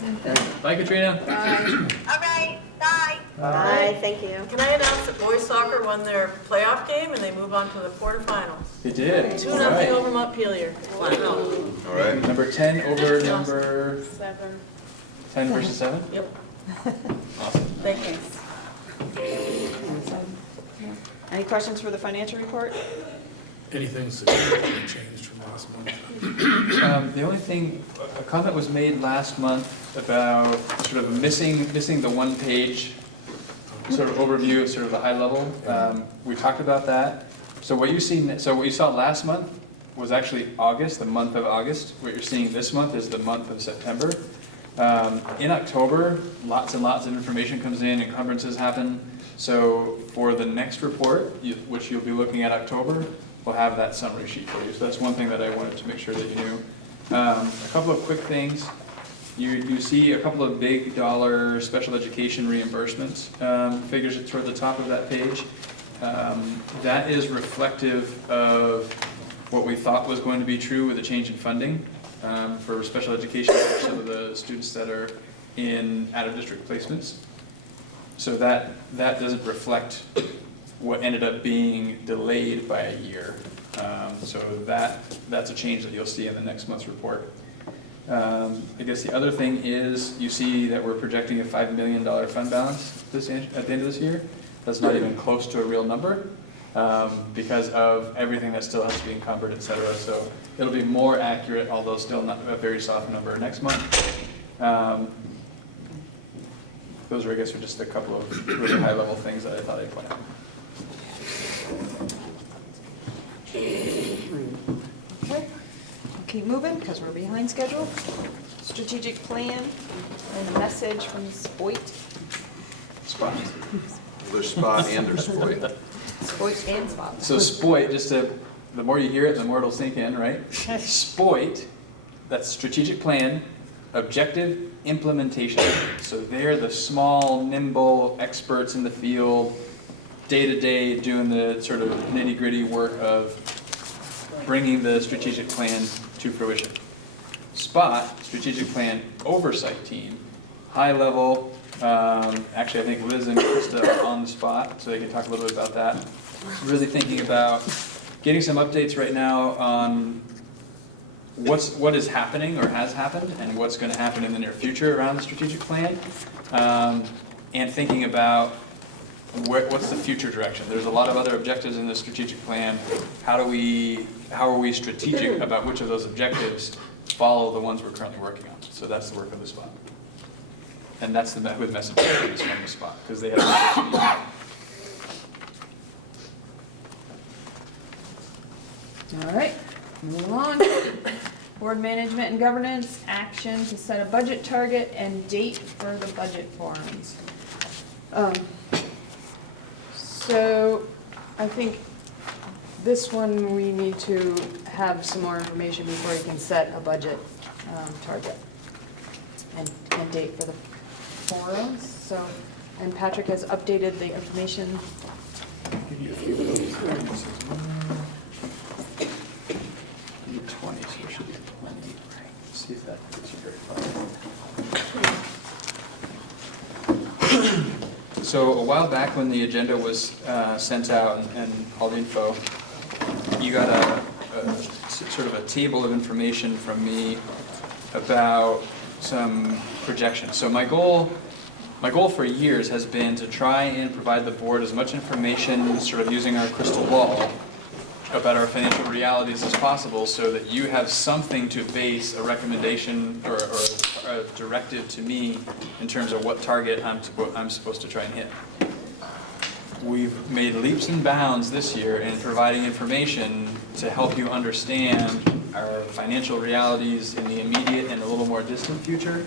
Bye, Katrina. All right, bye. Bye, thank you. Can I announce that boys soccer won their playoff game and they move on to the quarterfinals? They did. 2-0 over Montpelier. Wow. All right. Number 10 over number 7. 10 versus 7? Yep, Awesome. thank you. Any questions for the financial report? Anything significantly changed from last month? The only thing, a comment was made last month about sort of missing the one-page sort of overview of sort of the high level. We talked about that. So what you saw last month was actually August, the month of August. What you're seeing this month is the month of September. In October, lots and lots of information comes in, encumbrances happen. So for the next report, which you'll be looking at October, we'll have that summary sheet for you. So that's one thing that I wanted to make sure that you knew. A couple of quick things. You see a couple of big dollar special education reimbursements figures toward the top of that page. That is reflective of what we thought was going to be true with the change in funding for special education for some of the students that are in out-of-district placements. So that doesn't reflect what ended up being delayed by a year. So that's a change that you'll see in the next month's report. I guess the other thing is you see that we're projecting a $5 million fund balance at the end of this year. That's not even close to a real number. because of everything that still has to be encumbered, et cetera. So it'll be more accurate, although still not a very soft number next month. Those are, I guess, are just a couple of really high-level things that I thought I'd point out. Okay, keep moving because we're behind schedule. Strategic plan and a message from Spoit. Spot. There's spot and there's Spoit. Spoit and Spot. So Spoit, just to, the more you hear it, the more it'll sink in, right? Spoit, that's strategic plan, objective implementation. So they're the small, nimble experts in the field, day-to-day doing the sort of nitty-gritty work of bringing the strategic plan to fruition. Spot, strategic plan oversight team, high level, actually I think Liz and Krista are on the spot, so they can talk a little bit about that. Really thinking about getting some updates right now on what is happening or has happened and what's going to happen in the near future around the strategic plan, and thinking about what's the future direction. There's a lot of other objectives in the strategic plan. How are we strategic about which of those objectives follow the ones we're currently working on? So that's the work of the spot. And that's the with message from the spot, because they have All right, moving on. Board management and governance, action to set a budget target and date for the budget forums. So I think this one we need to have some more information before you can set a budget target and date for the forums. So, and Patrick has updated the information. give you a few of those. 20, so there should be plenty. Let's see if that gets you very far. So a while back when the agenda was sent out and all the info, you got a sort of a table of information from me about some projections. So my goal for years has been to try and provide the board as much information, sort of using our crystal ball, about our financial realities as possible, so that you have something to base a recommendation or a directive to me in terms of what target I'm supposed to try and hit. We've made leaps and bounds this year in providing information to help you understand our financial realities in the immediate and a little more distant future,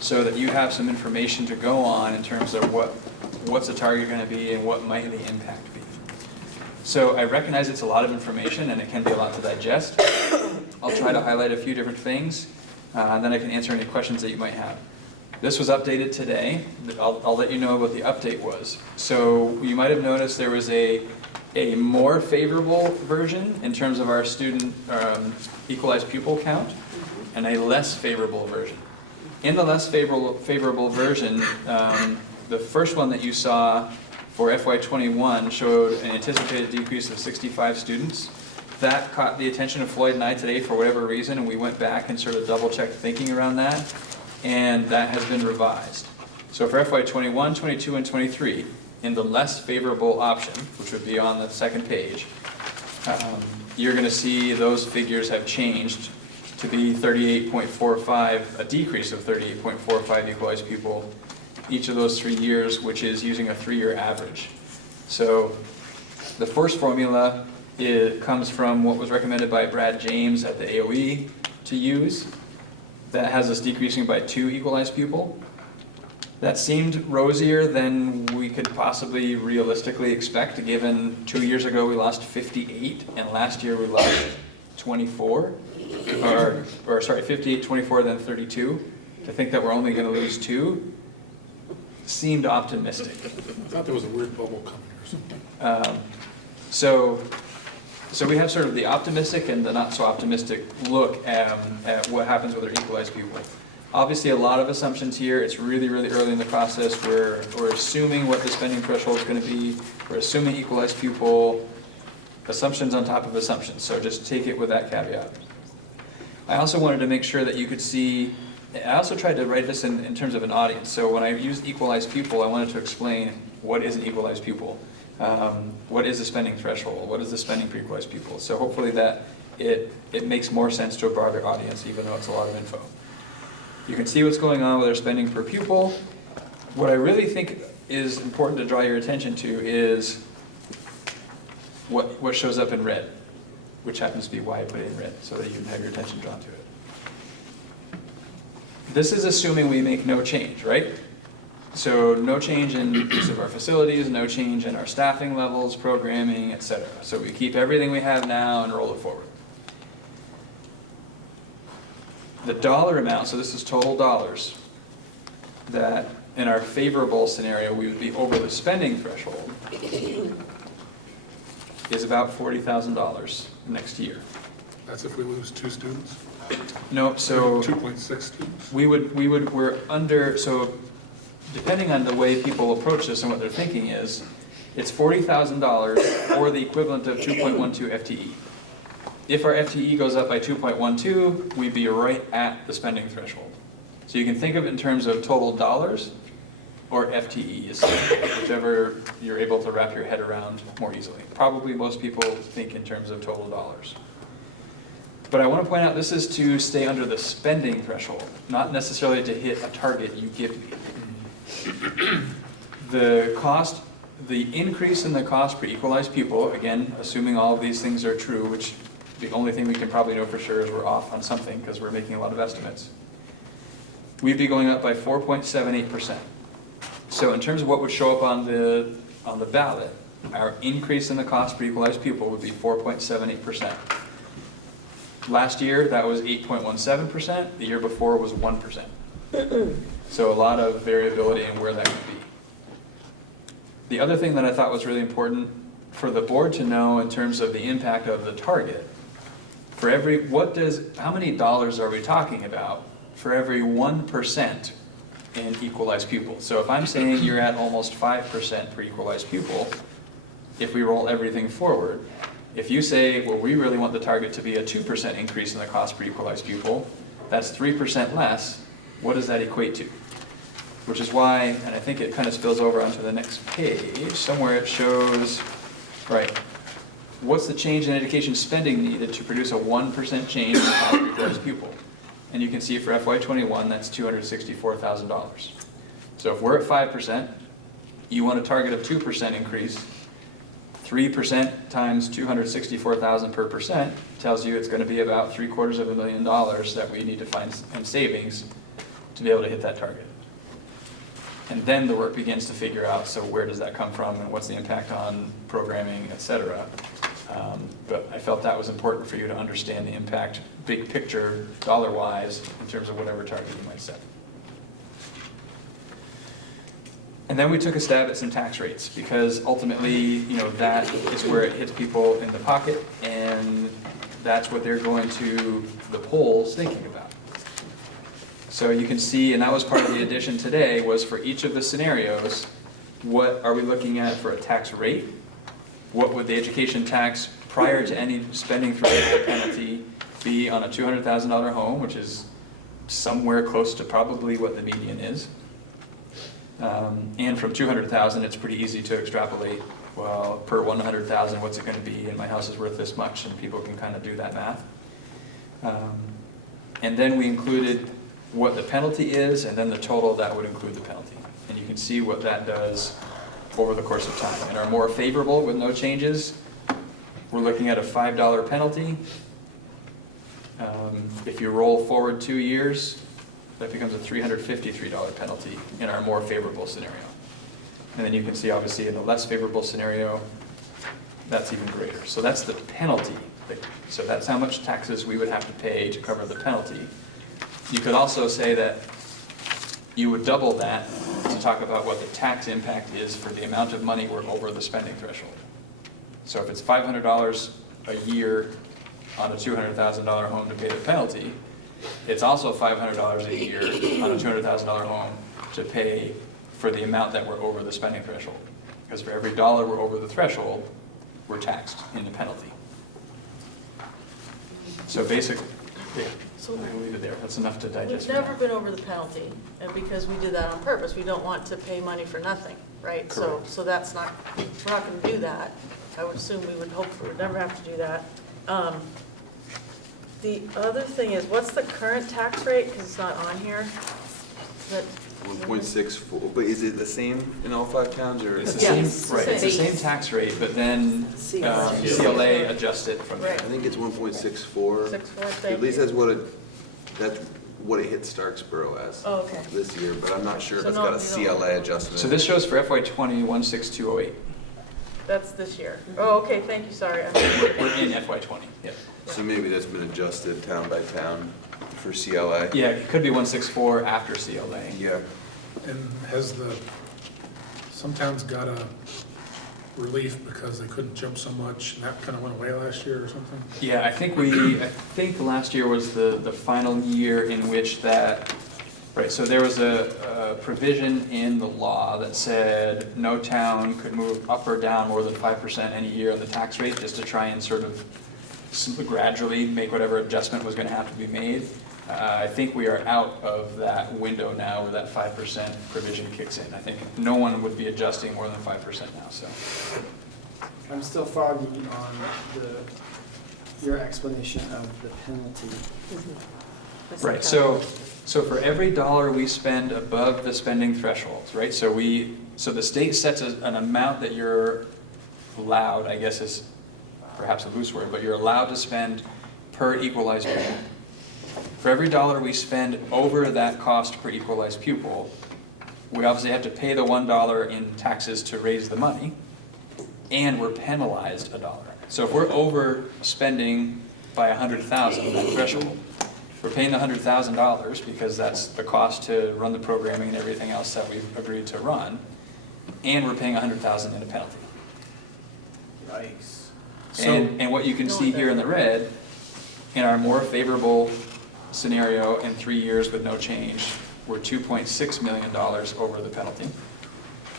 so that you have some information to go on in terms of what's the target going to be and what might the impact be. So I recognize it's a lot of information and it can be a lot to digest. I'll try to highlight a few different things, and then I can answer any questions that you might have. This was updated today. I'll let you know what the update was. So you might have noticed there was a more favorable version in terms of our student equalized pupil count, and a less favorable version. In the less favorable version, the first one that you saw for FY21 showed an anticipated decrease of 65 students. That caught the attention of Floyd and I today for whatever reason, and we went back and sort of double-checked thinking around that, and that has been revised. So for FY21, 22, and 23, in the less favorable option, which would be on the second page, you're going to see those figures have changed to be 38.45, a decrease of 38.45 equalized pupil each of those 3 years, which is using a 3-year average. So the first formula comes from what was recommended by Brad James at the AOE to use. That has us decreasing by 2 equalized pupil. That seemed rosier than we could possibly realistically expect, given 2 years ago we lost 58 and last year we lost 24, or sorry, 58, 24, then 32. To think that we're only going to lose 2 seemed optimistic. I thought there was a weird bubble coming or something. So we have sort of the optimistic and the not so optimistic look at what happens with our equalized pupil. Obviously a lot of assumptions here. It's really, really early in the process. We're assuming what the spending threshold is going to be. We're assuming equalized pupil, assumptions on top of assumptions. So just take it with that caveat. I also wanted to make sure that you could see, I also tried to write this in terms of an audience. So when I used equalized pupil, I wanted to explain what is an equalized pupil. What is the spending threshold? What is the spending per equalized pupil? So hopefully that it makes more sense to a broader audience, even though it's a lot of info. You can see what's going on with our spending per pupil. What I really think is important to draw your attention to is what shows up in red, which happens to be why I put it in red, so that you can have your attention drawn to it. This is assuming we make no change, right? So no change in use of our facilities, no change in our staffing levels, programming, etc. So we keep everything we have now and roll it forward. The dollar amount, so this is total dollars, that in our favorable scenario we would be over the spending threshold, is about $40,000 next year. That's if we lose 2 students? No, so 2.6 students? we're under, so depending on the way people approach this and what they're thinking is, it's $40,000 or the equivalent of 2.12 FTE. If our FTE goes up by 2.12, we'd be right at the spending threshold. So you can think of it in terms of total dollars or FTEs, whichever you're able to wrap your head around more easily. Probably most people think in terms of total dollars. But I want to point out this is to stay under the spending threshold, not necessarily to hit a target you give me. The increase in the cost per equalized pupil, again, assuming all of these things are true, which the only thing we can probably know for sure is we're off on something because we're making a lot of estimates. We'd be going up by 4.78%. So in terms of what would show up on the ballot, our increase in the cost per equalized pupil would be 4.78%. Last year, that was 8.17%. The year before was 1%. So a lot of variability in where that could be. The other thing that I thought was really important for the board to know in terms of the impact of the target, for every, how many dollars are we talking about for every 1% in equalized pupil? So if I'm saying you're at almost 5% per equalized pupil, if we roll everything forward, if you say, well, we really want the target to be a 2% increase in the cost per equalized pupil, that's 3% less, what does that equate to? Which is why, and I think it kind of spills over onto the next page, somewhere it shows, right, what's the change in education spending needed to produce a 1% change in the cost per equalized pupil? And you can see for FY21, that's $264,000. So if we're at 5%, you want a target of 2% increase, 3% times $264,000 per percent tells you it's going to be about $750,000 that we need to find in savings to be able to hit that target. And then the work begins to figure out, so where does that come from and what's the impact on programming, et cetera. But I felt that was important for you to understand the impact, big picture, dollar-wise, in terms of whatever target you might set. And then we took a stab at some tax rates, because ultimately, that is where it hits people in the pocket, and that's what they're going to the polls thinking about. So you can see, and that was part of the addition today, was for each of the scenarios, what are we looking at for a tax rate? What would the education tax prior to any spending threshold penalty be on a $200,000 home, which is somewhere close to probably what the median is. And from 200,000, it's pretty easy to extrapolate, well, per 100,000, what's it going to be, and my house is worth this much, and people can kind of do that math. And then we included what the penalty is, and then the total that would include the penalty. And you can see what that does over the course of time. And our more favorable with no changes, we're looking at a $5 penalty. If you roll forward 2 years, that becomes a $353 penalty in our more favorable scenario. And then you can see, obviously, in the less favorable scenario, that's even greater. So that's the penalty. So that's how much taxes we would have to pay to cover the penalty. You could also say that you would double that to talk about what the tax impact is for the amount of money we're over the spending threshold. So if it's $500 a year on a $200,000 home to pay the penalty, it's also $500 a year on a $200,000 home to pay for the amount that we're over the spending threshold. Because for every dollar we're over the threshold, we're taxed in the penalty. So basically, Yeah, So I'm gonna leave it there. That's enough to digest. we've for never now. been over the penalty, and because we did that on purpose, we don't want to pay money for nothing, right? Correct. So that's not, we're not gonna do that. I would assume we would hope we would never have to do that. The other thing is, what's the current tax rate, because it's not on here? That- 1.64, but is it the same in all 5 towns, or? It's the Yeah, same, it's the right, it's the same. same tax rate, but then CLA. CLA adjusts it from there. Right. I think it's 1.64. 6.4, thank At least you. that's what it hit Starksboro as Oh, okay. this year, but I'm not sure if So it's no, got a you don't- CLA adjustment. So this shows for FY '20, 16208. That's this year. Oh, okay, thank you, sorry. We're in FY '20, yeah. So maybe that's been adjusted town by town for CLA? Yeah, it could be 164 after CLA. Yeah. And has some towns got a relief because they couldn't jump so much, and that kind of went away last year or something? Yeah, I think last year was the final year in which that, right, so there was a provision in the law that said no town could move up or down more than 5% any year on the tax rate, just to try and sort of gradually make whatever adjustment was going to have to be made. I think we are out of that window now where that 5% provision kicks in. I think no one would be adjusting more than 5% now, so. I'm still foggy on your explanation of the penalty. Right, so for every dollar we spend above the spending thresholds, right? So the state sets an amount that you're allowed, I guess is perhaps a loose word, but you're allowed to spend per equalized pupil. For every dollar we spend over that cost per equalized pupil, we obviously have to pay the $1 in taxes to raise the money, and we're penalized $1. So if we're overspending by 100,000, that threshold, we're paying the $100,000 because that's the cost to run the programming and everything else that we've agreed to run, and we're paying 100,000 in a penalty. Yikes. And what you can see here in the red, in our more favorable scenario in 3 years with no change, we're $2.6 million over the penalty.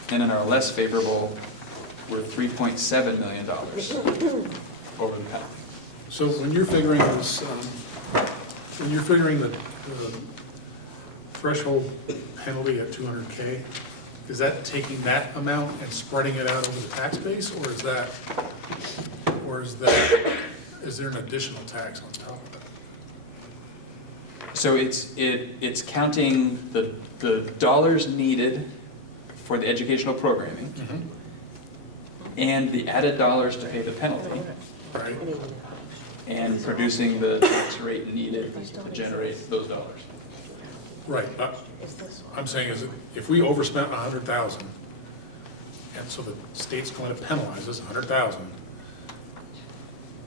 And in our less favorable, we're $3.7 million over the penalty. So when you're figuring this, when you're figuring the threshold penalty at 200K, is that taking that amount and spreading it out over the tax base, or is there an additional tax on top of that? So it's counting the dollars needed for the educational programming and the added dollars to pay the penalty, Right? and producing the tax rate needed to generate those dollars. Right, I'm saying is, if we overspent 100,000, and so the state's going to penalize us 100,000,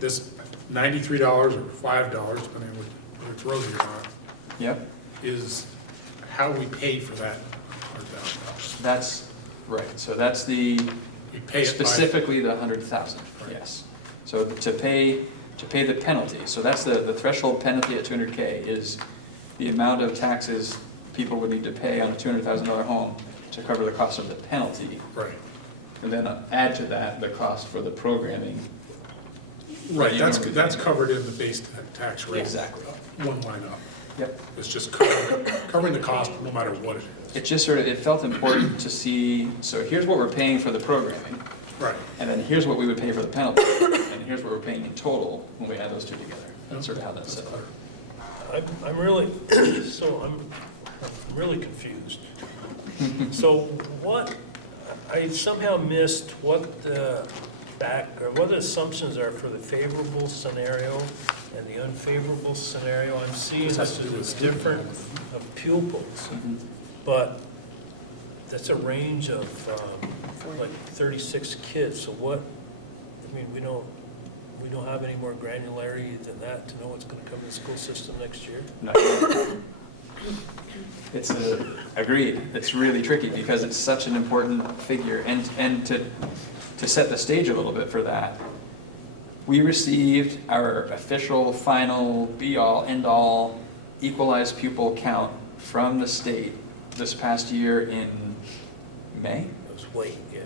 this $93 or $5, depending on whether it's rosy or not, Yep, is how we pay for that $100,000. that's right. So that's the, We pay it by, specifically the 100,000, Right. yes. So to pay the penalty, so that's the threshold penalty at 200K is the amount of taxes people would need to pay on a $200,000 home to cover the cost of the penalty. right, And then add to that the cost for the programming. right, You that's normally pay. covered in the base tax rate. Exactly. One line up. Yep. It's just covering the cost no matter what it is. It just sort of, it felt important to see, so here's what we're paying for the programming, Right. and then here's what we would pay for the penalty, and here's what we're paying in total when we add those two together. That's sort of how that's set up. I'm really, I'm really confused. So what, I somehow missed what the what the assumptions are for the favorable scenario and the unfavorable scenario. I'm seeing This has this to do as with different of pupils, but that's a range of like 36 kids. So what, I mean, we don't have any more granularity than that to know what's going to come to the school system next year? No. It's agreed, it's really tricky because it's such an important figure, and to set the stage a little bit for that, we received our official, final, be-all, end-all equalized pupil count from the state this past year in May. It was late, yeah.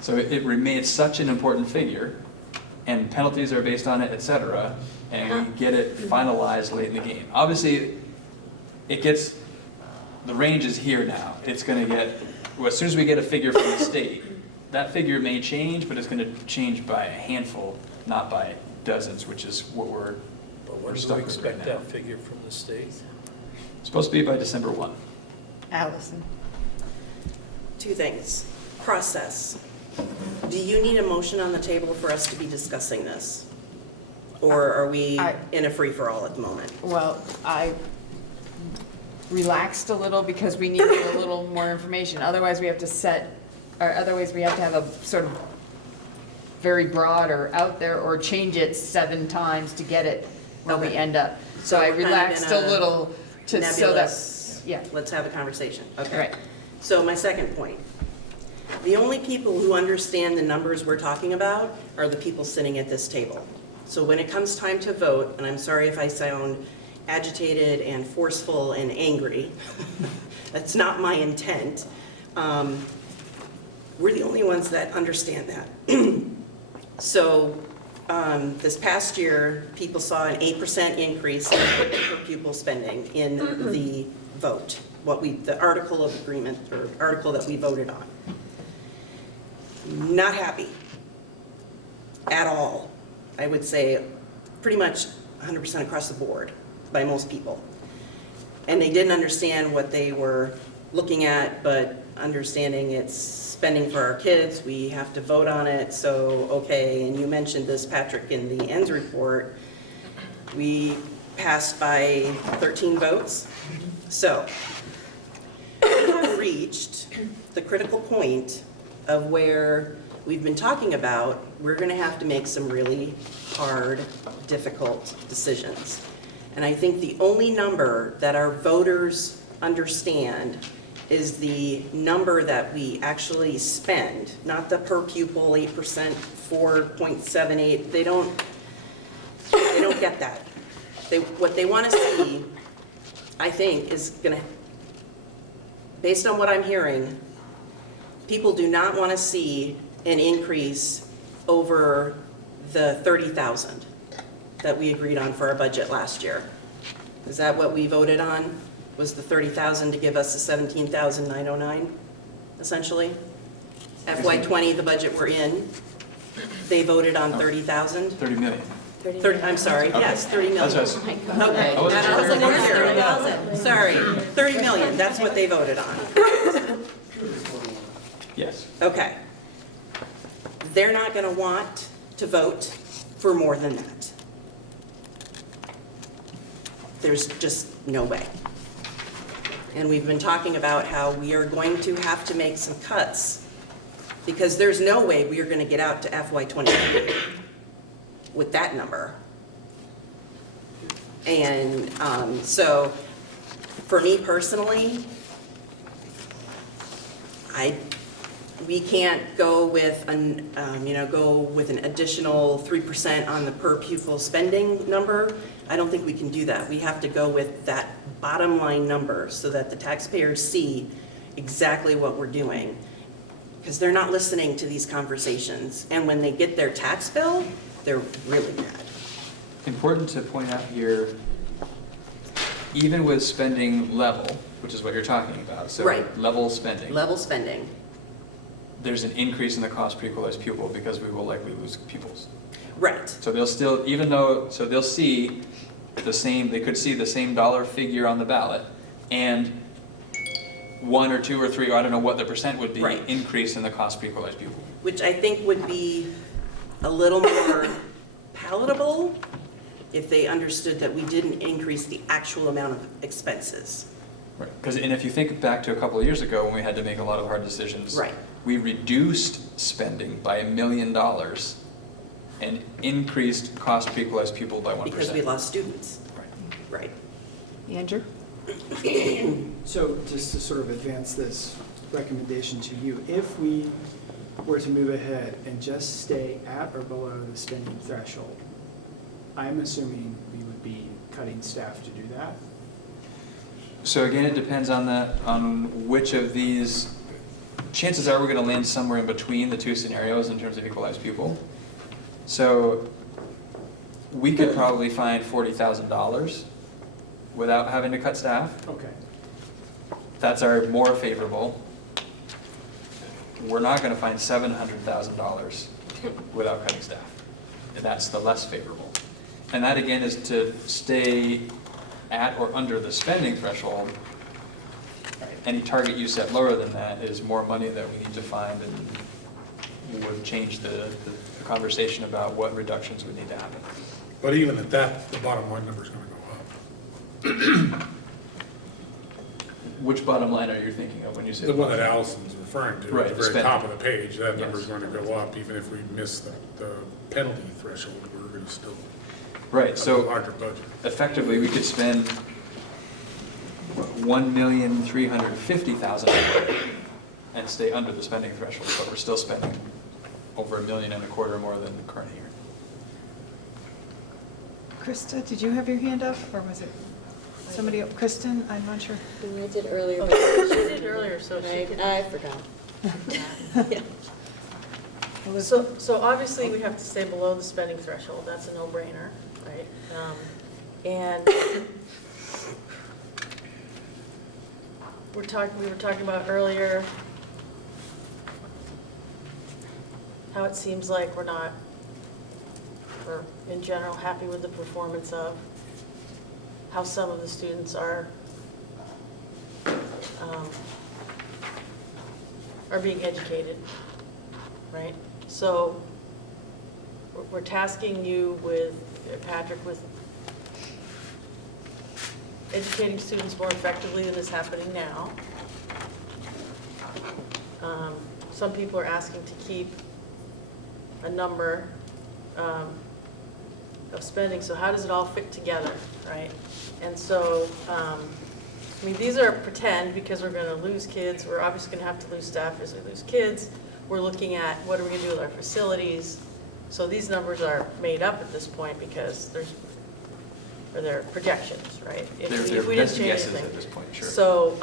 So it remains such an important figure and penalties are based on it, et cetera, and we get it finalized late in the game. Obviously, the range is here now. It's gonna get, well, as soon as we get a figure from the state, that figure may change, but it's gonna change by a handful, not by dozens, which is what we're But when do stuck we with expect right now. that figure from the state? It's supposed to be by December 1. Allison. Two things. Process. Do you need a motion on the table for us to be discussing this? Or are we in a free-for-all at the moment? Well, I relaxed a little because we needed a little more information. Otherwise, we have to have a sort of very broad or out there, or change it 7 times to get it where we Okay. end up. So I we're kind of relaxed in a little to, so that, nebulous, yeah. let's have a conversation. Okay. Right. So my second point. The only people who understand the numbers we're talking about are the people sitting at this table. So when it comes time to vote, and I'm sorry if I sound agitated and forceful and angry, that's not my intent, we're the only ones that understand that. So this past year, people saw an 8% increase in per pupil spending in the vote, the article of agreement, or article that we voted on. Not happy at all. I would say pretty much 100% across the board by most people. And they didn't understand what they were looking at, but understanding it's spending for our kids, we have to vote on it, so okay. And you mentioned this, Patrick, in the ends report. We passed by 13 votes. So we have reached the critical point of where we've been talking about, we're gonna have to make some really hard, difficult decisions. And I think the only number that our voters understand is the number that we actually spend, not the per pupil 8%, 4.78. They don't get that. What they wanna see, I think, is gonna, based on what I'm hearing, people do not want to see an increase over the 30,000 that we agreed on for our budget last year. Is that what we voted on? Was the 30,000 to give us the 17,909, essentially? FY20, the budget we're in, they voted on 30,000? 30 million. 30, I'm sorry, yes, 30 million. That's what I Okay, I wasn't I was sure. like, where's 30,000? Sorry, 30 million, that's what they voted on. Yes. Okay. They're not going to want to vote for more than that. There's just no way. And we've been talking about how we are going to have to make some cuts because there's no way we are going to get out to FY23 with that number. And so for me personally, we can't go with an additional 3% on the per pupil spending number. I don't think we can do that. We have to go with that bottom line number so that the taxpayers see exactly what we're doing. Because they're not listening to these conversations. And when they get their tax bill, they're really mad. Important to point out here, even with spending level, which is what you're talking about, so Right. level spending, Level spending. there's an increase in the cost per equalized pupil because we will likely lose pupils. Right. So they'll still, even though, so they'll see the same, they could see the same dollar figure on the ballot and 1 or 2 or 3, I don't know what the percent would be, Right. increase in the cost per equalized pupil. Which I think would be a little more palatable if they understood that we didn't increase the actual amount of expenses. Right, because, and if you think back to a couple of years ago when we had to make a lot of hard decisions. Right. We reduced spending by $1 million and increased cost per equalized pupil by 1%. Because we lost students. Right. Right. Andrew? So just to sort of advance this recommendation to you, if we were to move ahead and just stay at or below the spending threshold, I'm assuming we would be cutting staff to do that. So again, it depends on which of these, chances are we're going to land somewhere in between the two scenarios in terms of equalized pupil. So we could probably find $40,000 without having to cut staff. Okay. That's our more favorable. We're not gonna find $700,000 without cutting staff. And that's the less favorable. And that again is to stay at or under the spending threshold. Any target you set lower than that is more money that we need to find, and would change the conversation about what reductions would need to happen. But even at that, the bottom line number's gonna go up. Which bottom line are you thinking of when you say? The one that Allison's referring to, Right, at the the very spending. top of the page, that number's Yes. going to go up, even if we miss the penalty threshold, we're gonna still Right, have a so larger budget. effectively, we could spend $1,350,000 and stay under the spending threshold, but we're still spending over $1.25 million more than the current year. Krista, did you have your hand up, or was it somebody else? Kristen, I'm not sure. I did earlier, but Oh, she did earlier, so she could. I forgot. Yeah. So obviously, we have to stay below the spending threshold, that's a no-brainer, right? And we were talking about earlier how it seems like we're not, or in general, happy with the performance of how some of the students are being educated, right? So we're tasking you with, Patrick, with educating students more effectively than is happening now. Some people are asking to keep a number of spending, so how does it all fit together, right? And so, I mean, these are pretend because we're gonna lose kids, we're obviously gonna have to lose staff as we lose kids. We're looking at what are we gonna do with our facilities. So these numbers are made up at this point because they're projections, right? If we didn't best change guesses anything. at this point, sure. So,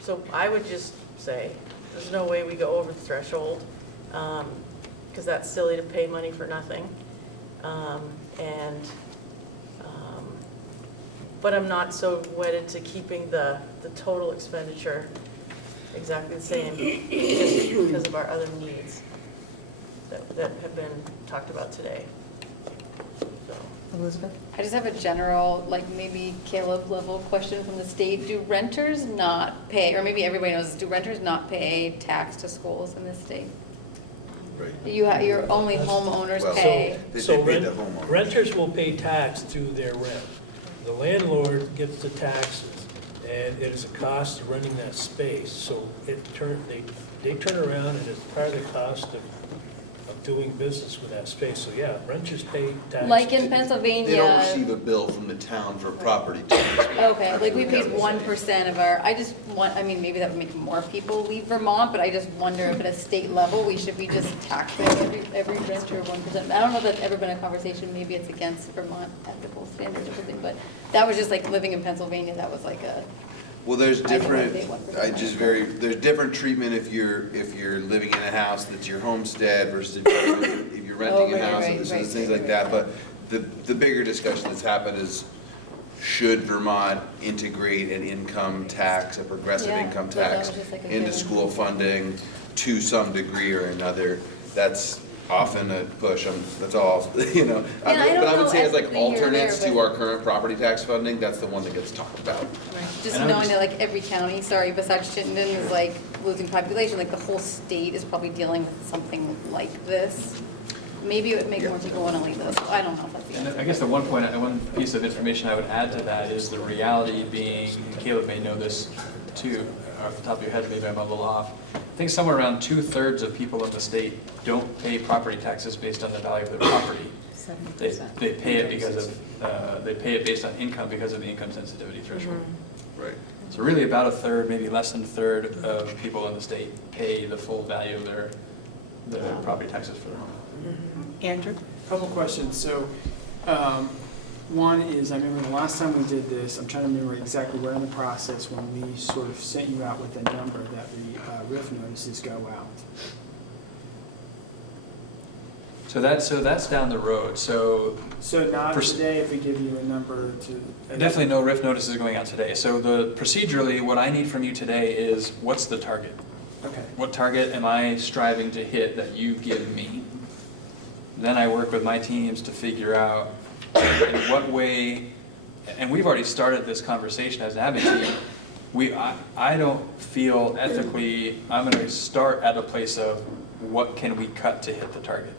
so I would just say, there's no way we go over the threshold, because that's silly to pay money for nothing. But I'm not so wedded to keeping the total expenditure exactly the same, just because of our other needs that have been talked about today. So. Elizabeth? I just have a general, like maybe Caleb level question from the state. Do renters not pay, or maybe everybody knows, do renters not pay tax to schools in this state? Right. Your only homeowners Well, pay. They So pay the homeowner. renters will pay tax through their rent. The landlord gets the taxes, and it is a cost of renting that space. So they turn around, and it's part of the cost of doing business with that space. So yeah, renters pay taxes. Like in They don't Pennsylvania, receive a bill from the town for property tax. okay, like we pay 1% of our, I just want, I mean, maybe that would make more people leave Vermont, but I just wonder if at a state level, we should be just taxing every renter 1%. I don't know if that's ever been a conversation, maybe it's against Vermont ethical standards or something, but that was just like living in Pennsylvania, that was like a, Well, there's I think different, they want percent. there's different treatment if you're living in a house that's your homestead versus if you're renting a right, house, right, and there's right, things right, like right. that. But the bigger discussion that's happened is, should Vermont integrate an income tax, a progressive Yeah, income so that tax was just like a into given. school funding to some degree or another? That's often a push, that's all, you know. And I don't But I would know say as like ethically you're there, alternates to but- our current property tax funding, that's the one that gets talked about. just And I would knowing just- that like every county, sorry, besides Chittenden is like losing population, like the whole state is probably dealing with something like this. Maybe it would make more people want to leave this, I don't know if that's the And answer. I guess the one piece of information I would add to that is the reality being, and Caleb may know this too, off the top of your head, maybe I'm a little off. I think somewhere around 2/3 of people in the state don't pay property taxes based on the value of their property. They pay it because of, they pay it based on income because of the income sensitivity threshold. Right. So really about a third, maybe less than a third of people in the state pay the full value of their property taxes for their home. Andrew? Couple questions. So, one is, I remember the last time we did this, I'm trying to remember exactly where in the process when we sort of sent you out with a number that the RIF notices go out. So that's down the road, so So not Pers- today if we give you a number to. definitely no RIF notices going out today. So procedurally, what I need from you today is, what's the target? Okay. What target am I striving to hit that you give me? Then I work with my teams to figure out in what way, and we've already started this conversation as an admin team. I don't feel ethically, I'm going to start at a place of what can we cut to hit the target.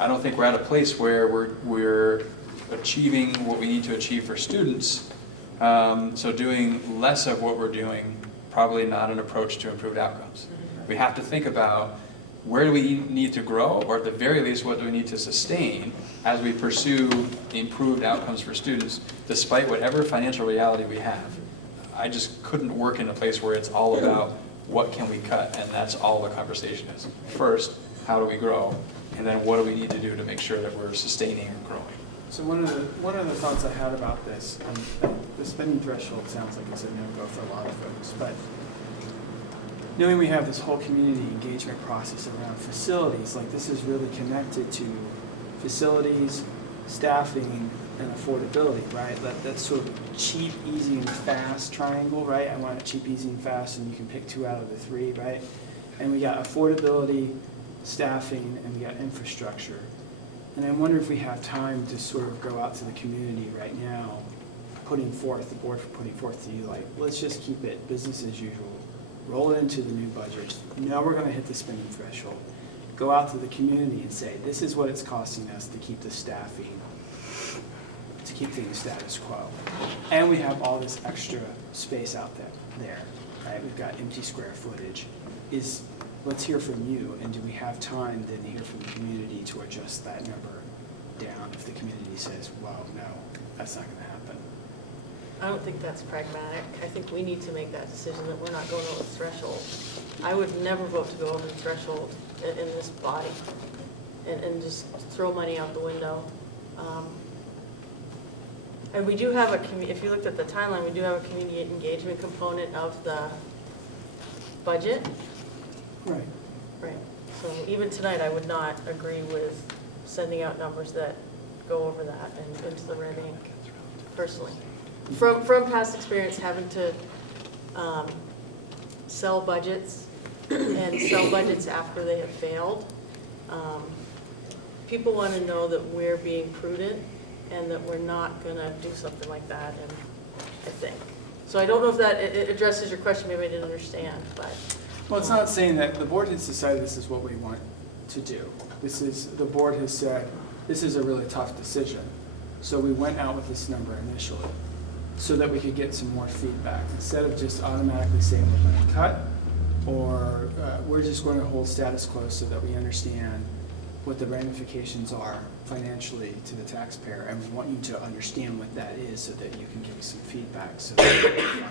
I don't think we're at a place where we're achieving what we need to achieve for students. So doing less of what we're doing, probably not an approach to improved outcomes. We have to think about where do we need to grow, or at the very least, what do we need to sustain as we pursue improved outcomes for students, despite whatever financial reality we have. I just couldn't work in a place where it's all about what can we cut, and that's all the conversation is. First, how do we grow? And then what do we need to do to make sure that we're sustaining and growing? So one of the thoughts I had about this, and the spending threshold sounds like it's a no-go for a lot of folks, but knowing we have this whole community engagement process around facilities, like this is really connected to facilities, staffing, and affordability, right? That's sort of cheap, easy, and fast triangle, right? I want it cheap, easy, and fast, and you can pick 2 out of the 3, right? And we got affordability, staffing, and we got infrastructure. And I wonder if we have time to sort of go out to the community right now, the board for putting forth to you, like, let's just keep it business as usual. Roll it into the new budget. Know we're going to hit the spending threshold. Go out to the community and say, this is what it's costing us to keep the staffing, to keep things status quo. And we have all this extra space out there, right? We've got empty square footage. Let's hear from you, and do we have time then to hear from the community to adjust that number down if the community says, well, no, that's not going to happen? I don't think that's pragmatic. I think we need to make that decision that we're not going over the threshold. I would never vote to go over the threshold in this body and just throw money out the window. And we do have if you looked at the timeline, we do have a community engagement component of the budget. Right. Right. So even tonight, I would not agree with sending out numbers that go over that and into the red ink, personally. From past experience, having to sell budgets and sell budgets after they have failed, people want to know that we're being prudent and that we're not going to do something like that, and I think. So I don't know if that addresses your question, maybe I didn't understand, but. Well, it's not saying that the board has decided this is what we want to do. The board has said, this is a really tough decision. So we went out with this number initially so that we could get some more feedback instead of just automatically saying we're going to cut, or we're just going to hold status quo so that we understand what the ramifications are financially to the taxpayer, and we want you to understand what that is so that you can give us some feedback so that we can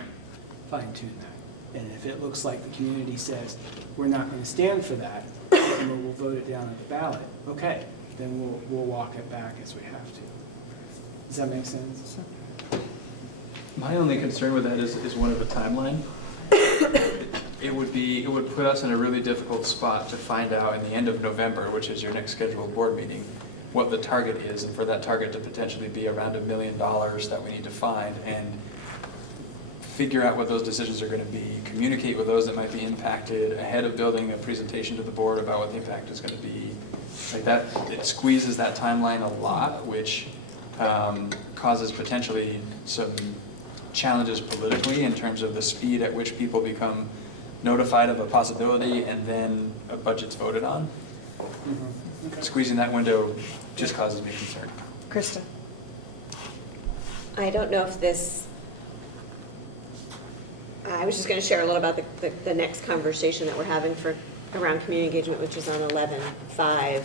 fine-tune that. And if it looks like the community says, we're not going to stand for that, and we'll vote it down at the ballot, okay, then we'll walk it back as we have to. Does that make sense? My only concern with that is one of the timeline. It would put us in a really difficult spot to find out in the end of November, which is your next scheduled board meeting, what the target is, and for that target to potentially be around $1 million that we need to find, and figure out what those decisions are going to be, communicate with those that might be impacted ahead of building a presentation to the board about what the impact is going to be. Like that, it squeezes that timeline a lot, which causes potentially some challenges politically in terms of the speed at which people become notified of a possibility and then a budget's voted on. Mm-hmm. Okay. Squeezing that window just causes me concern. Krista? I don't know if this, I was just going to share a little about the next conversation that we're having around community engagement, which is on 11/5.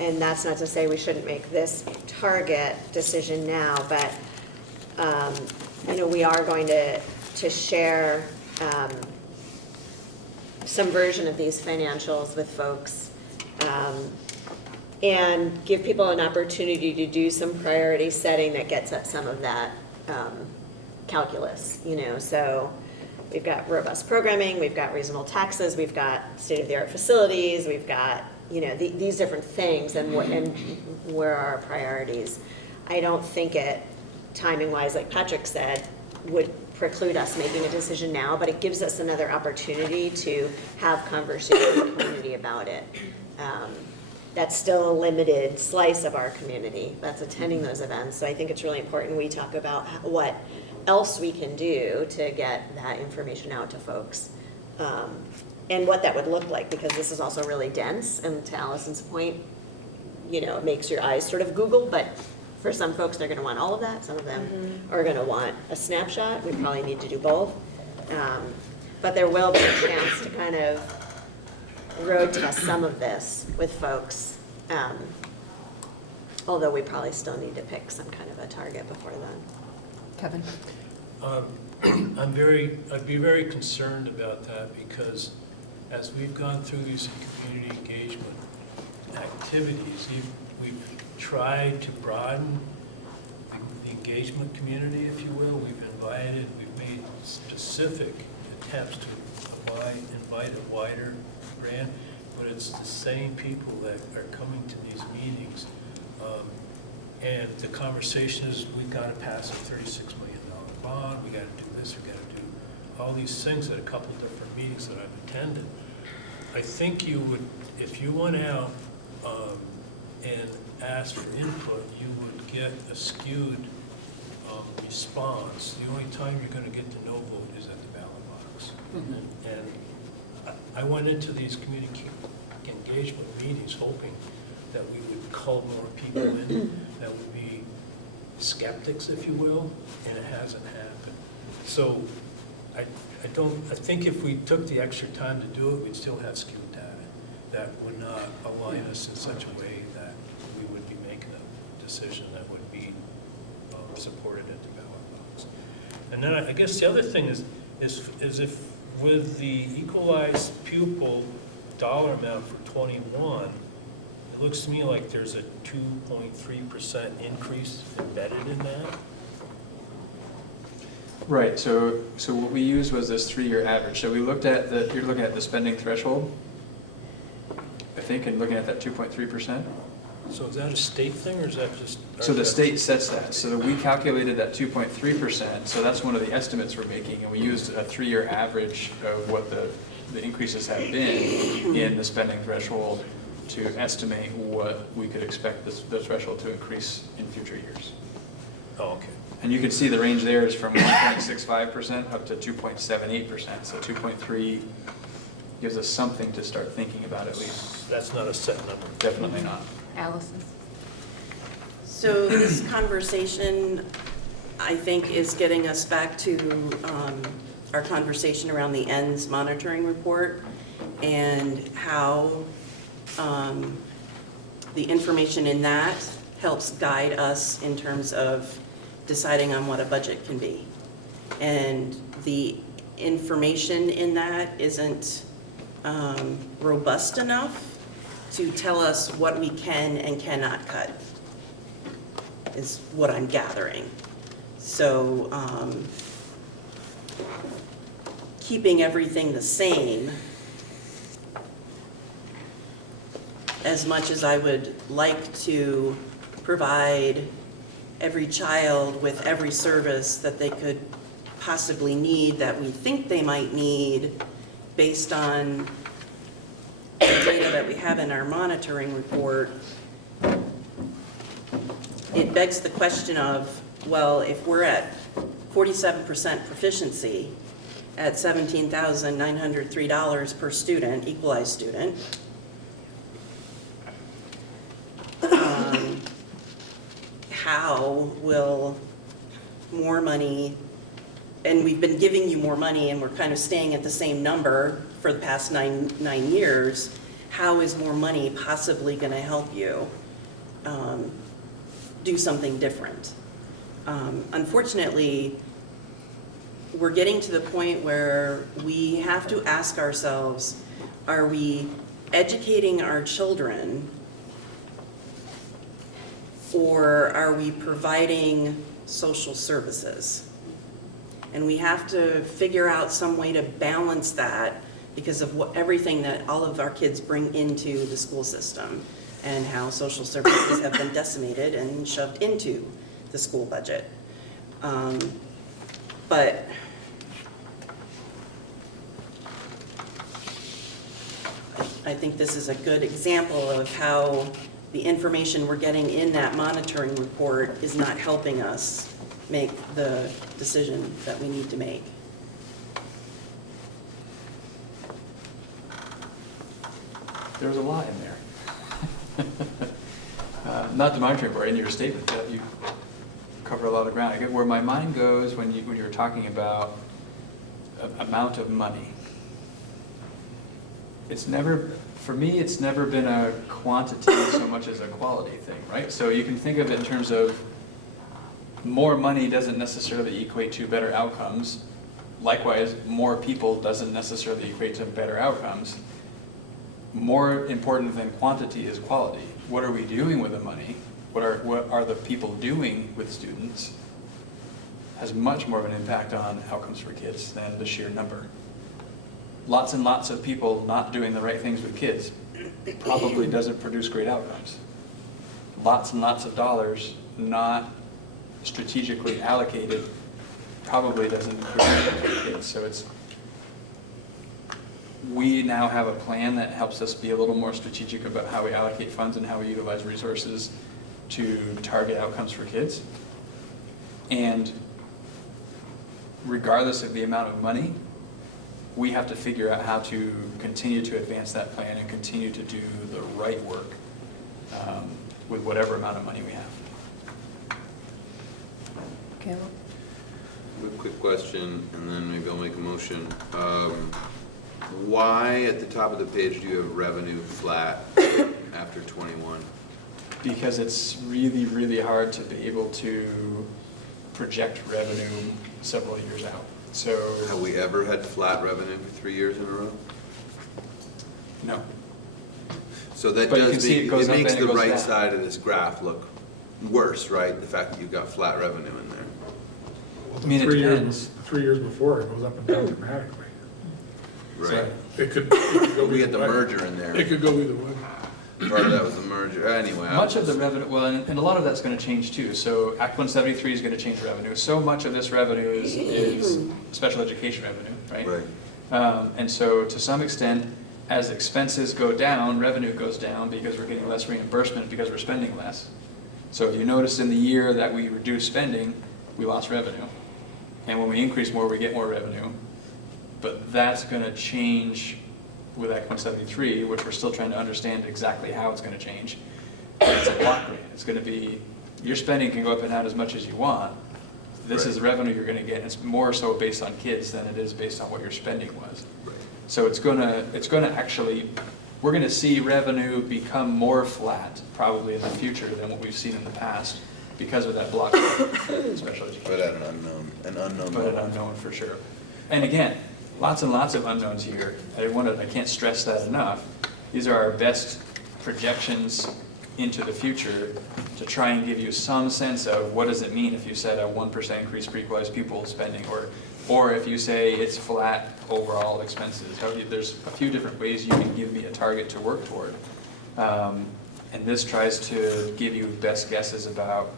And that's not to say we shouldn't make this target decision now, but we are going to share some version of these financials with folks and give people an opportunity to do some priority setting that gets at some of that calculus, so we've got robust programming, we've got reasonable taxes, we've got state-of-the-art facilities, we've got these different things and where are our priorities. I don't think it, timing-wise, like Patrick said, would preclude us making a decision now, but it gives us another opportunity to have conversation with the community about it. That's still a limited slice of our community that's attending those events, so I think it's really important we talk about what else we can do to get that information out to folks. And what that would look like, because this is also really dense, and to Allison's point, it makes your eyes sort of Google, but for some folks, they're gonna want all of that, some of them are gonna want a snapshot, we probably need to do both. But there will be a chance to kind of road test some of this with folks, although we probably still need to pick some kind of a target before then. Kevin? I'd be very concerned about that, because as we've gone through these community engagement activities, we've tried to broaden the engagement community, if you will. We've made specific attempts to invite a wider brand, but it's the same people that are coming to these meetings. And the conversation is, we've got to pass a $36 million bond, we got to do this, we got to do all these things at a couple different meetings that I've attended. I think you would, if you went out and asked for input, you would get a skewed response. The only time you're going to get the no vote is at the ballot box. And I went into these community engagement meetings hoping that we would cull more people in, that would be skeptics, if you will, and it hasn't happened. So I think if we took the extra time to do it, we'd still have skewed data that would not align us in such a way that we would be making a decision that would be supported at the ballot box. And then I guess the other thing is if with the equalized pupil dollar amount for 21, it looks to me like there's a 2.3% increase embedded in that. Right, so what we used was this 3-year average. So we looked at you're looking at the spending threshold, I think, and looking at that 2.3%. So is that a state thing, or is that just? So the state sets that. So we calculated that 2.3%, so that's one of the estimates we're making, and we used a 3-year average of what the increases have been in the spending threshold to estimate what we could expect the threshold to increase in future years. Oh, okay. And you can see the range there is from 1.65% up to 2.78%. So 2.3 gives us something to start thinking about at least. That's not a set number. Definitely not. Allison? So this conversation, I think, is getting us back to our conversation around the ends monitoring report and how the information in that helps guide us in terms of deciding on what a budget can be. And the information in that isn't robust enough to tell us what we can and cannot cut, is what I'm gathering. So keeping everything the same, as much as I would like to provide every child with every service that they could possibly need, that we think they might need, based on the data that we have in our monitoring report, it begs the question of, well, if we're at 47% proficiency at $17,903 per student, equalized student, how will more money, and we've been giving you more money and we're kind of staying at the same number for the past nine years, how is more money possibly going to help you do something different? Unfortunately, we're getting to the point where we have to ask ourselves, are we educating our children, or are we providing social services? And we have to figure out some way to balance that because of everything that all of our kids bring into the school system and how social services have been decimated and shoved into the school budget. But I think this is a good example of how the information we're getting in that monitoring report is not helping us make the decision that we need to make. There's a lot in there. Not the monitoring report, in your statement, that you cover a lot of ground. I get where my mind goes when you were talking about amount of money. It's never, for me, it's never been a quantity so much as a quality thing, right? So you can think of it in terms of more money doesn't necessarily equate to better outcomes. Likewise, more people doesn't necessarily equate to better outcomes. More important than quantity is quality. What are we doing with the money? What are the people doing with students has much more of an impact on outcomes for kids than the sheer number. Lots and lots of people not doing the right things with kids probably doesn't produce great outcomes. Lots and lots of dollars not strategically allocated probably doesn't produce great kids. So it's, we now have a plan that helps us be a little more strategic about how we allocate funds and how we utilize resources to target outcomes for kids. And regardless of the amount of money, we have to figure out how to continue to advance that plan and continue to do the right work with whatever amount of money we have. A quick question, and then maybe I'll make a motion. Why at the top of the page do you have revenue flat after 21? Because it's really, really hard to be able to project revenue several years out. So Have we ever had flat revenue for 3 years in a row? no. So that But you does can see make, it goes it up makes and it the goes right down. side of this graph look worse, right? The fact that you've got flat revenue in there. Well, I mean, it the depends. 3 years before, it goes up and down dramatically. Right. It could go We had either the way. merger in there. It could go either way. Part of that was the merger. Anyway. Much of the revenue, well, and a lot of that's going to change too. So Act 173 is going to change revenue. So much of this revenue is special education revenue, right? Right. And so to some extent, as expenses go down, revenue goes down because we're getting less reimbursement because we're spending less. So if you notice in the year that we reduce spending, we lost revenue. And when we increase more, we get more revenue. But that's going to change with Act 173, which we're still trying to understand exactly how it's going to change. But it's a block grant. It's going to be, your spending can go up and down as much as you want. This is the revenue you're going to get. It's more so based on kids than it is based on what your spending was. Right. So it's going to actually, we're going to see revenue become more flat probably in the future than what we've seen in the past because of that block grant in special education. But at an unknown But an level. unknown for sure. And again, lots and lots of unknowns here. I can't stress that enough. These are our best projections into the future to try and give you some sense of what does it mean if you said a 1% increase for equalized pupil spending, or if you say it's flat overall expenses. There's a few different ways you can give me a target to work toward. And this tries to give you best guesses about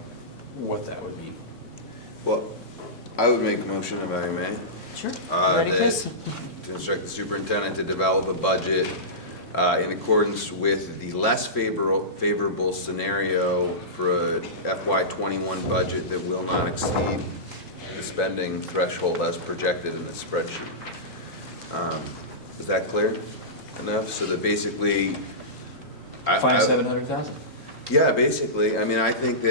what that would mean. Well, I would make a motion if I may. Sure. Ready, Chris? To instruct the superintendent to develop a budget in accordance with the less favorable scenario for a FY21 budget that will not exceed the spending threshold as projected in the spreadsheet. Is that clear enough? So that basically... Find 700,000? Yeah, basically. I mean, I think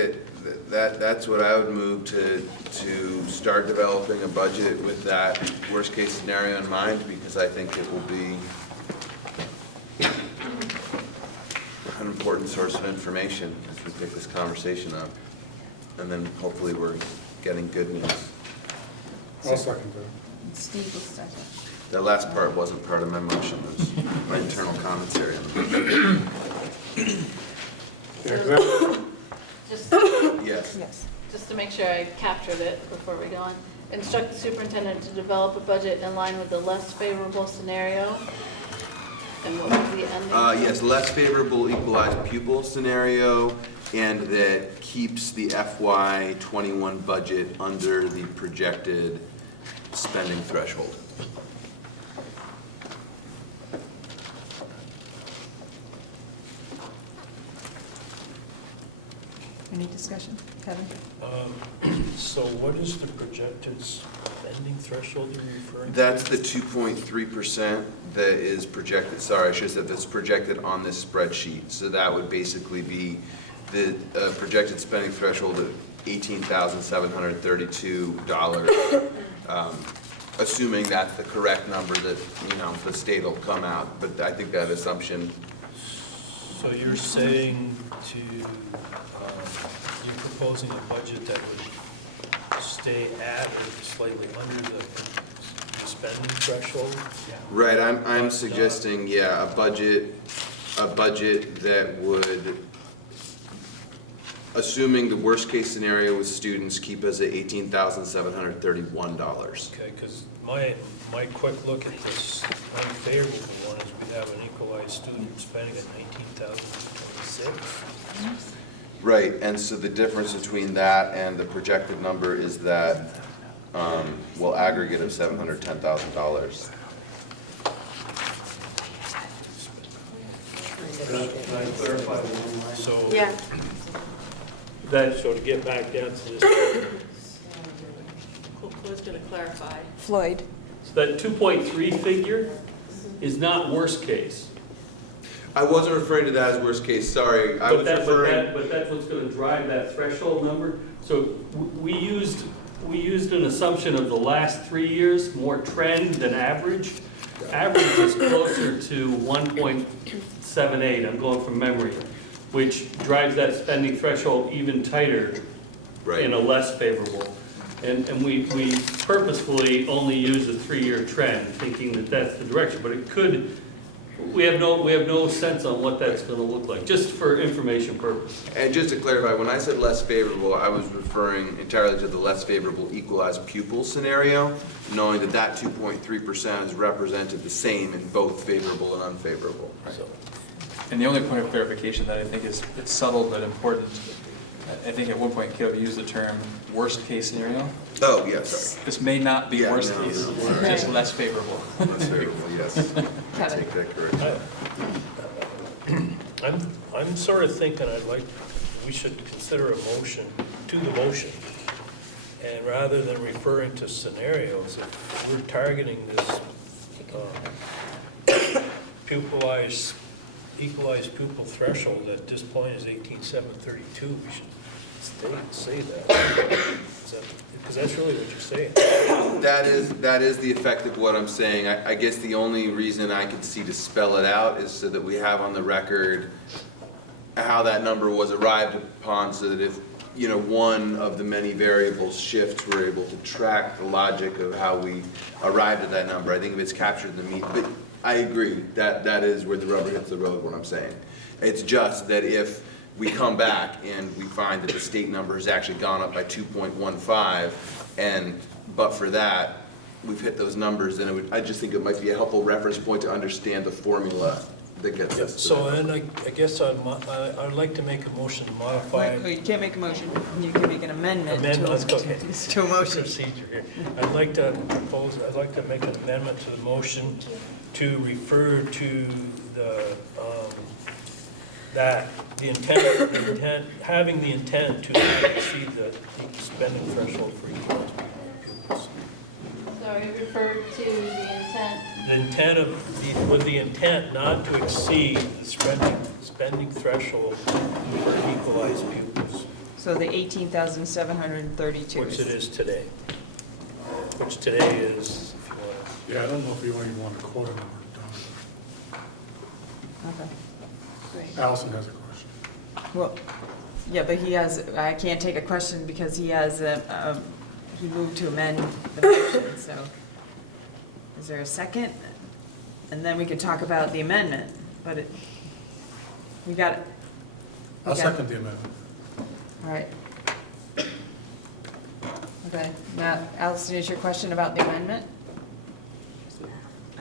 that's what I would move to start developing a budget with that worst case scenario in mind, because I think it will be an important source of information as we pick this conversation up. And then hopefully we're getting good news. I'll second that. Steve will start it. The last part wasn't part of my motion, it was my internal commentary on the motion. Yeah, exactly. Just, Yes. Yes. just to make sure I captured it before we go on. instruct the superintendent to develop a budget in line with the less favorable scenario. And what was the ending? Yes, less favorable equalized pupil scenario, and that keeps the FY '21 budget under the projected spending threshold. Any discussion? Kevin? So what is the projected spending threshold you're referring to? That's the 2.3% that is projected, sorry, I should have said that's projected on this spreadsheet. So that would basically be the projected spending threshold of $18,732, assuming that's the correct number that, the state will come out. But I think that assumption. So you're saying you're proposing a budget that would stay at or slightly under the spending threshold? Right, I'm suggesting, a budget that would, assuming the worst case scenario with students, keep us at $18,731. Okay, because my quick look at this unfavorable one is we have an equalized student spending at 19,026. Right, and so the difference between that and the projected number is that, aggregate of $710,000. Can I clarify one line? So, Yeah. so to get back down to this, Who's going to clarify? Floyd? So that 2.3 figure is not worst case. I wasn't referring to that as worst case, sorry. I was referring. But that's what's going to drive that threshold number. So we used an assumption of the last 3 years, more trend than average. Average is closer to 1.78, I'm going from memory, which drives that spending threshold even tighter in a less favorable. And we purposefully only use a 3-year trend, thinking that that's the direction, but it could, we have no sense on what that's gonna look like, just for information purposes. And just to clarify, when I said less favorable, I was referring entirely to the less favorable equalized pupil scenario, knowing that that 2.3% is represented the same in both favorable and unfavorable. Right. And the only point of clarification that I think is, it's subtle but important, I think at one point Caleb used the term worst case scenario. Oh, yes. This may not be worst case, just less favorable. Less favorable, yes. I take that correctly. I'm sort of thinking we should consider a motion to the motion. And rather than referring to scenarios, if we're targeting this equalized pupil threshold at this point is 18,732, we should say that. Because that's really what you're saying. That is the effect of what I'm saying. I guess the only reason I could see to spell it out is so that we have on the record how that number was arrived upon, so that if one of the many variables shifts, we're able to track the logic of how we arrived at that number. I think if it's captured in the meat, but I agree, that is where the rubber hits the road, what I'm saying. It's just that if we come back and we find that the state number has actually gone up by 2.15, but for that, we've hit those numbers, then I just think it might be a helpful reference point to understand the formula that gets us to So that. then I guess I'd like to make a motion to modify. Wait, you can't make a motion. You can make an amendment to a motion. Procedure here. I'd like to make an amendment to the motion to refer to having the intent to exceed the spending threshold for equalized pupils. So you referred to the intent? With the intent not to exceed the spending threshold for equalized pupils. So the 18,732. Which it is today. Which today is, if you want to. Yeah, I don't know if you even want to quote a number, Don. Okay. Allison has a question. Well, yeah, but I can't take a question because he moved to amend the motion, so. Is there a second? And then we could talk about the amendment, but we got it. I'll second the amendment. All right. Okay, now, Allison, is your question about the amendment?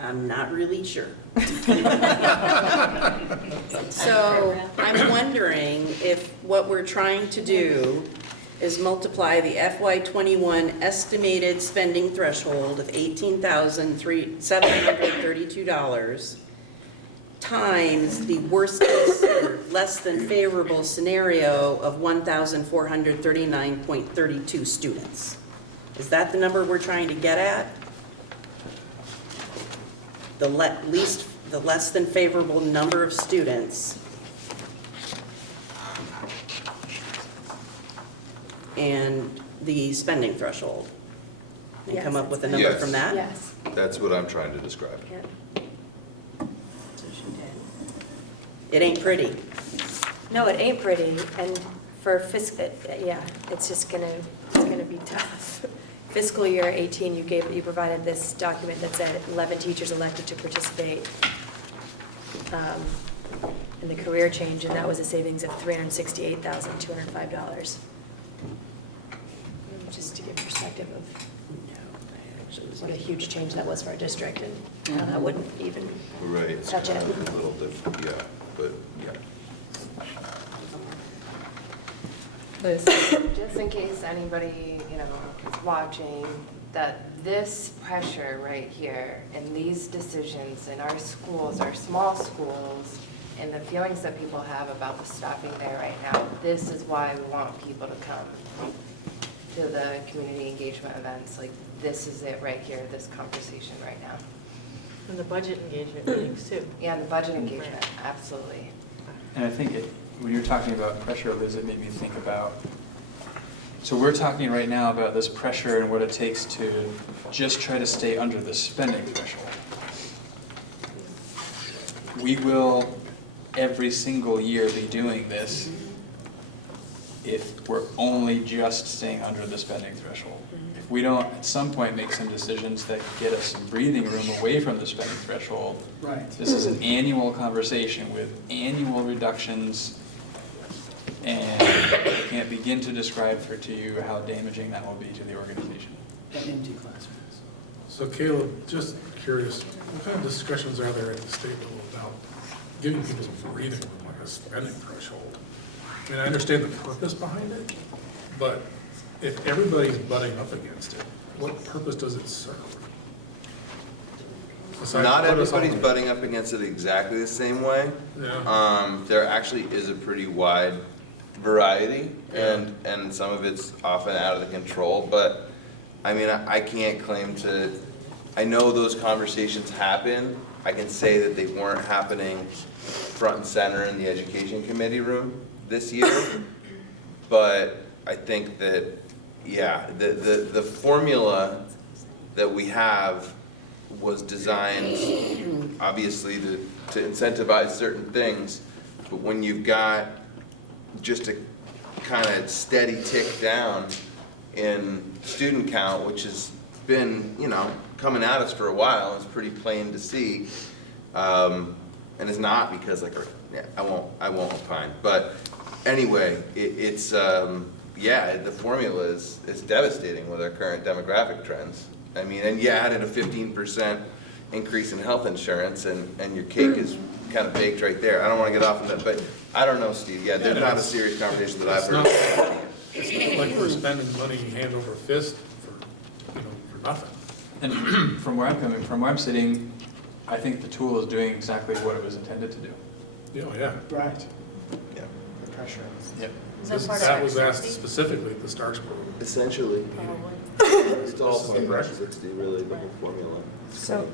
I'm not really sure. So I'm wondering if what we're trying to do is multiply the FY '21 estimated spending threshold of $18,732 times the worst case or less than favorable scenario of 1,439.32 students. Is that the number we're trying to get at? The less than favorable number of students and the spending threshold? And come up with a number from that? Yes. That's what I'm trying to describe. Yep. That's what she did. It ain't pretty. No, it ain't pretty, and for fiscal, yeah, it's just it's gonna be tough. Fiscal year 18, you provided this document that said 11 teachers elected to participate in the career change, and that was a savings of $368,205. Just to give perspective of what a huge change that was for our district, and how that wouldn't even Right, it's touch kind it. of a little different, yeah, but, yeah. Liz? Just in case anybody, is watching, that this pressure right here and these decisions in our schools, our small schools, and the feelings that people have about the staffing there right now, this is why we want people to come to the community engagement events. Like, this is it right here, this conversation right now. And the budget engagement meetings too. Yeah, and the budget engagement, absolutely. And I think when you're talking about pressure, Liz, it made me think about, so we're talking right now about this pressure and what it takes to just try to stay under the spending threshold. We will every single year be doing this if we're only just staying under the spending threshold. If we don't at some point make some decisions that get us some breathing room away from the spending threshold, Right. this is an annual conversation with annual reductions, and I can't begin to describe to you how damaging that will be to the organization. And empty classrooms. So Caleb, just curious, what kind of discussions are there at the state level about giving people some breathing room, like a spending threshold? I mean, I understand the purpose behind it, but if everybody's butting up against it, what purpose does it serve? Besides Not put us on everybody's the- butting up against it exactly the same way. Yeah. There actually is a pretty wide variety, and some of it's often out of the control, but, I mean, I can't claim to, I know those conversations happen. I can say that they weren't happening front and center in the education committee room this year, but I think that, yeah, the formula that we have was designed, obviously, to incentivize certain things, but when you've got just a kind of steady tick down in student count, which has been, coming at us for a while, it's pretty plain to see, and it's not because, I won't opine, but anyway, it's the formula is devastating with our current demographic trends. I mean, and you added a 15% increase in health insurance, and your cake is kind of baked right there. I don't want to get off of that, but I don't know, Steve. Yeah, there's not a serious conversation that I've heard. It's not like we're spending money hand over fist for nothing. And from where I'm coming from, where I'm sitting, I think the tool is doing exactly what it was intended to do. Yeah. Right. Yeah. The pressure. Yep. That was asked specifically at the Starks program. Essentially. Probably. It's all Fund 360, really, the whole formula. So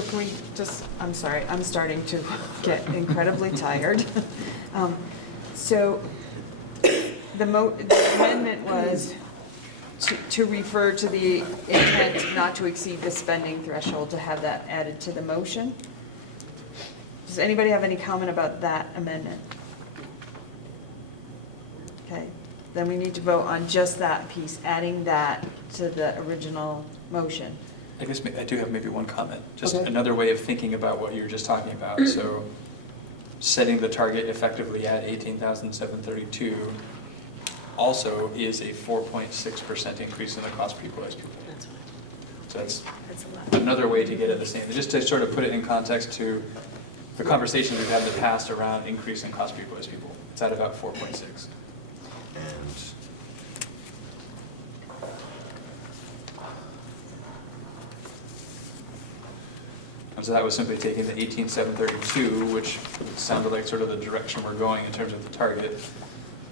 can we just, I'm sorry, I'm starting to get incredibly tired. So the amendment was to refer to the intent not to exceed the spending threshold, to have that added to the motion. Does anybody have any comment about that amendment? Okay, then we need to vote on just that piece, adding that to the original motion. I guess I do have maybe one comment, just Okay. another way of thinking about what you were just talking about. So setting the target effectively at 18,732 also is a 4.6% increase in the cost per equalized pupil. So that's another way to get at the same, just to sort of put it in context to the conversations we've had in the past around increasing cost per equalized pupil. It's at about 4.6. And so that was simply taking the 18,732, which sounded like sort of the direction we're going in terms of the target,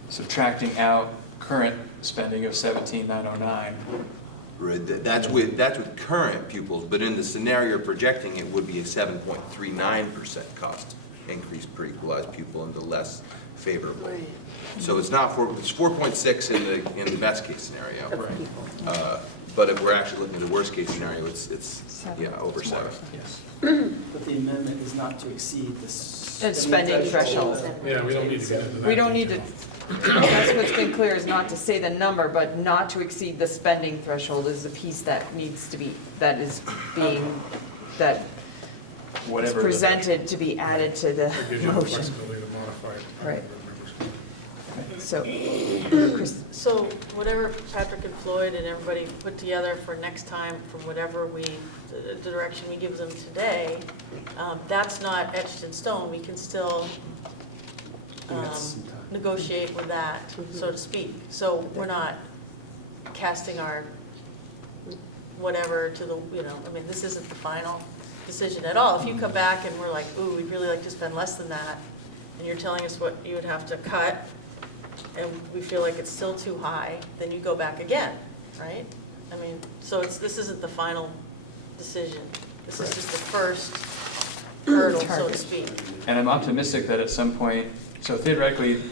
subtracting out current spending of 17,909. Right, that's with current pupils, but in the scenario you're projecting, it would be a 7.39% cost increase per equalized pupil in the less favorable. Right. So it's not it's 4.6 in the best case scenario. Right. But if we're actually looking at the worst case scenario, it's yeah, over 7. Yes. But the amendment is not to exceed the spending threshold. Yeah, we don't need to get into that. We don't need to, that's what's been clear, is not to say the number, but not to exceed the spending threshold is the piece that needs to be, that is being, that is Whatever the- presented to be added to the It gives you the motion. flexibility to modify it. Right. So, Chris, So whatever Patrick and Floyd and everybody put together for next time, from whatever the direction we give them today, that's not etched in stone. We can still negotiate with that, so to speak. So we're not casting our whatever to the, I mean, this isn't the final decision at all. If you come back and we're like, ooh, we'd really like to spend less than that, and you're telling us what you would have to cut, and we feel like it's still too high, then you go back again, right? I mean, so this isn't the final decision. This is just the first hurdle, so to speak. And I'm optimistic that at some point, so theoretically,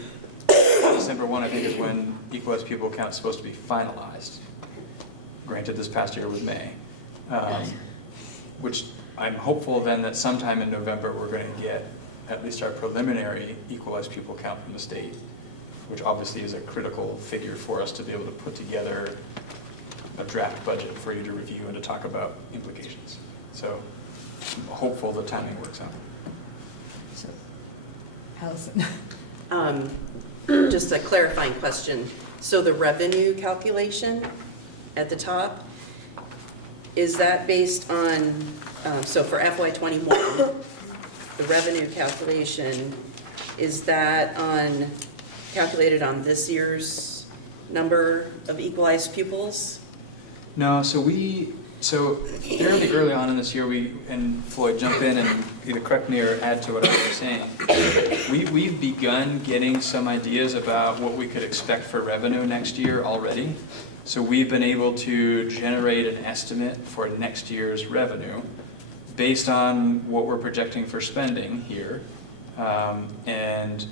December 1, I think, is when equalized pupil count is supposed to be finalized. Granted, this past year was May. Which I'm hopeful then that sometime in November, we're going to get at least our preliminary equalized pupil count from the state, which obviously is a critical figure for us to be able to put together a draft budget for you to review and to talk about implications. So I'm hopeful the timing works out. so, Allison. Just a clarifying question. So the revenue calculation at the top, is that based on, so for FY21, the revenue calculation, is that calculated on this year's number of equalized pupils? No, so fairly early on in this year, and Floyd, jump in and either correct me or add to what I was saying. We've begun getting some ideas about what we could expect for revenue next year already. So we've been able to generate an estimate for next year's revenue based on what we're projecting for spending here. And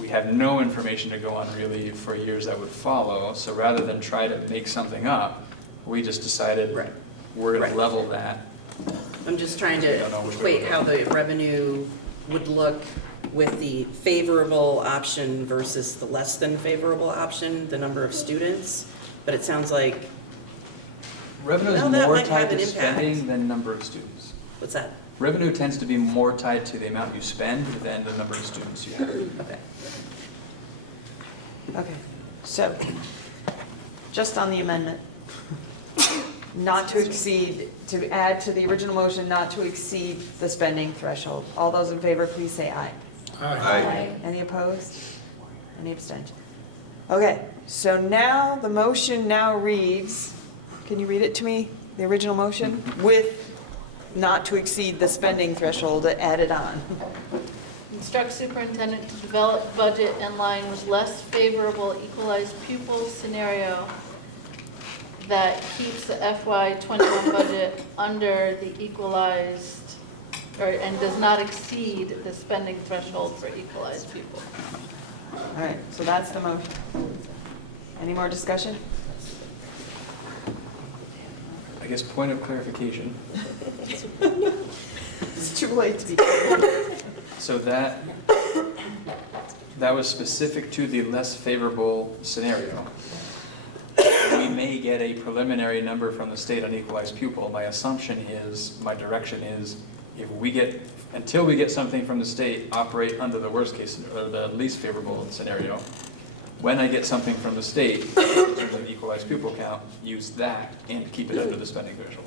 we have no information to go on really for years that would follow. So rather than try to make something up, we just decided we're going to level that. I'm just trying to equate how the revenue would look with the favorable option versus the less than favorable option, the number of students. But it sounds like revenue is that more might tied have an to impact. spending than number of students. What's that? Revenue tends to be more tied to the amount you spend than the number of students you have. Okay. Okay, so, just on the amendment, not to exceed, to add to the original motion, not to exceed the spending threshold. All those in favor, please say aye. Aye. Any opposed? Any abstention? Okay, so now, the motion now reads, can you read it to me, the original motion? With not to exceed the spending threshold added on. Instruct superintendent to develop budget in line with less favorable equalized pupil scenario that keeps the FY21 budget under the equalized, and does not exceed the spending threshold for equalized pupil. All right, so that's the motion. Any more discussion? I guess point of clarification. It's too late to be clear. So that was specific to the less favorable scenario. We may get a preliminary number from the state on equalized pupil. My assumption is, my direction is, until we get something from the state, operate under the worst case, or the least favorable scenario. when I get something from the state, in terms of equalized pupil count, use that and keep it under the spending threshold.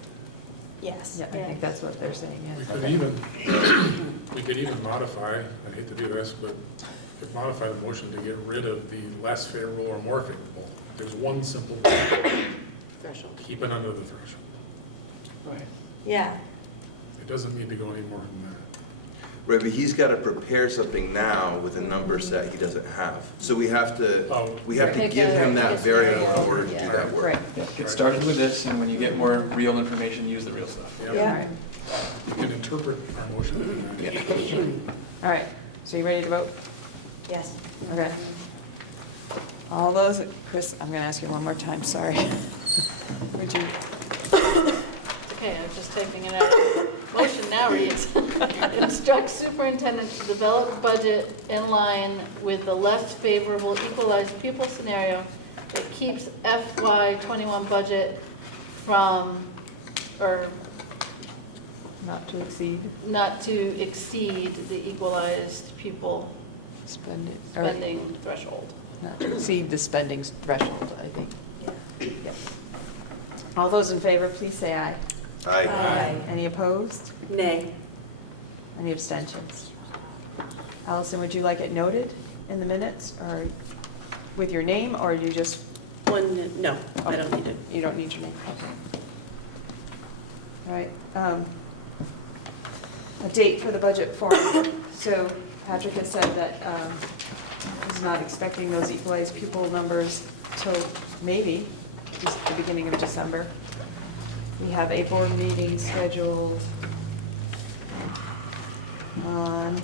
Yes. Yeah, I think that's what they're saying, We yes. could even modify, I hate to do this, but we could modify the motion to get rid of the less favorable or more favorable. There's one simple Threshold. keep it under the threshold. Right. Yeah. It doesn't need to go any more than that. Right, but he's gotta prepare something now with a number set he doesn't have. So we have to Right. give him that Pick a variable scenario, in order to do yeah. that work. Right, Yeah, get started with this, and when you get more real information, use the real stuff. yeah. You can interpret our motion. All right, so you ready to vote? Yes. Okay. All those, Chris, I'm going to ask you one more time, sorry. Would you, Okay, I'm just typing it out. Motion now reads, instruct superintendent to develop budget in line with the less favorable equalized pupil scenario that keeps FY21 budget from, or not to exceed not to exceed the equalized pupil spending, spending threshold. not to exceed the spending threshold, I think. Yeah. All those in favor, please say aye. Aye. Any opposed? Nay. Any abstentions? Allison, would you like it noted in the minutes, or with your name, or you just, No, I don't need it. you don't need your name? Okay. All right. A date for the budget forum. So Patrick has said that he's not expecting those equalized pupil numbers till maybe just the beginning of December. We have a board meeting scheduled on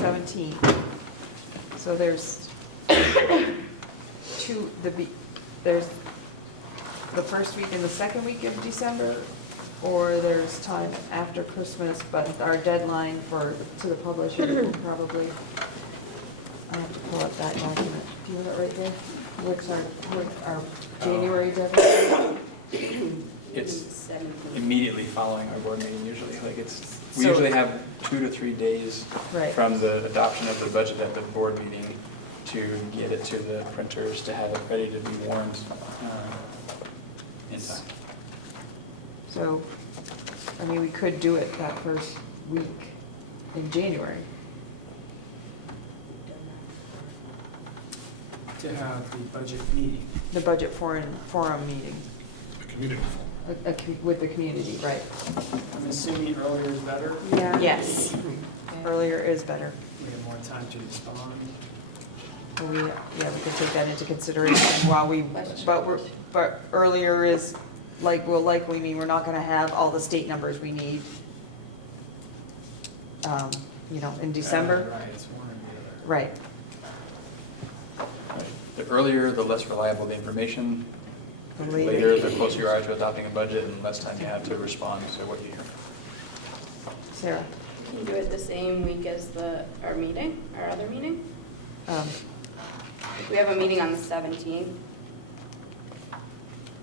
seventeenth. So there's there's the first week and the second week of December, or there's time after Christmas, but our deadline to the publisher will probably, I have to pull up that document. Do you have it right there? What's our January deadline? It's immediately following our board meeting usually, we So- usually have 2 to 3 days Right. from the adoption of the budget at the board meeting to get it to the printers, to have it ready to be warned in time. So, I mean, we could do it that first week in January. To have the budget meeting. The budget forum meeting The community forum. with the community, right? I'm assuming earlier is better. Yeah. Yes. Earlier is better. We have more time to respond. We could take that into consideration while but earlier is, will likely mean we're not gonna have all the state numbers we need, in December. Right, it's one or the other. Right. The earlier, the less reliable the information. The The later. later, the closer you are to adopting a budget, and less time you have to respond to what you hear. Sarah? Can you do it the same week as our meeting, our other meeting? If we have a meeting on the 17th,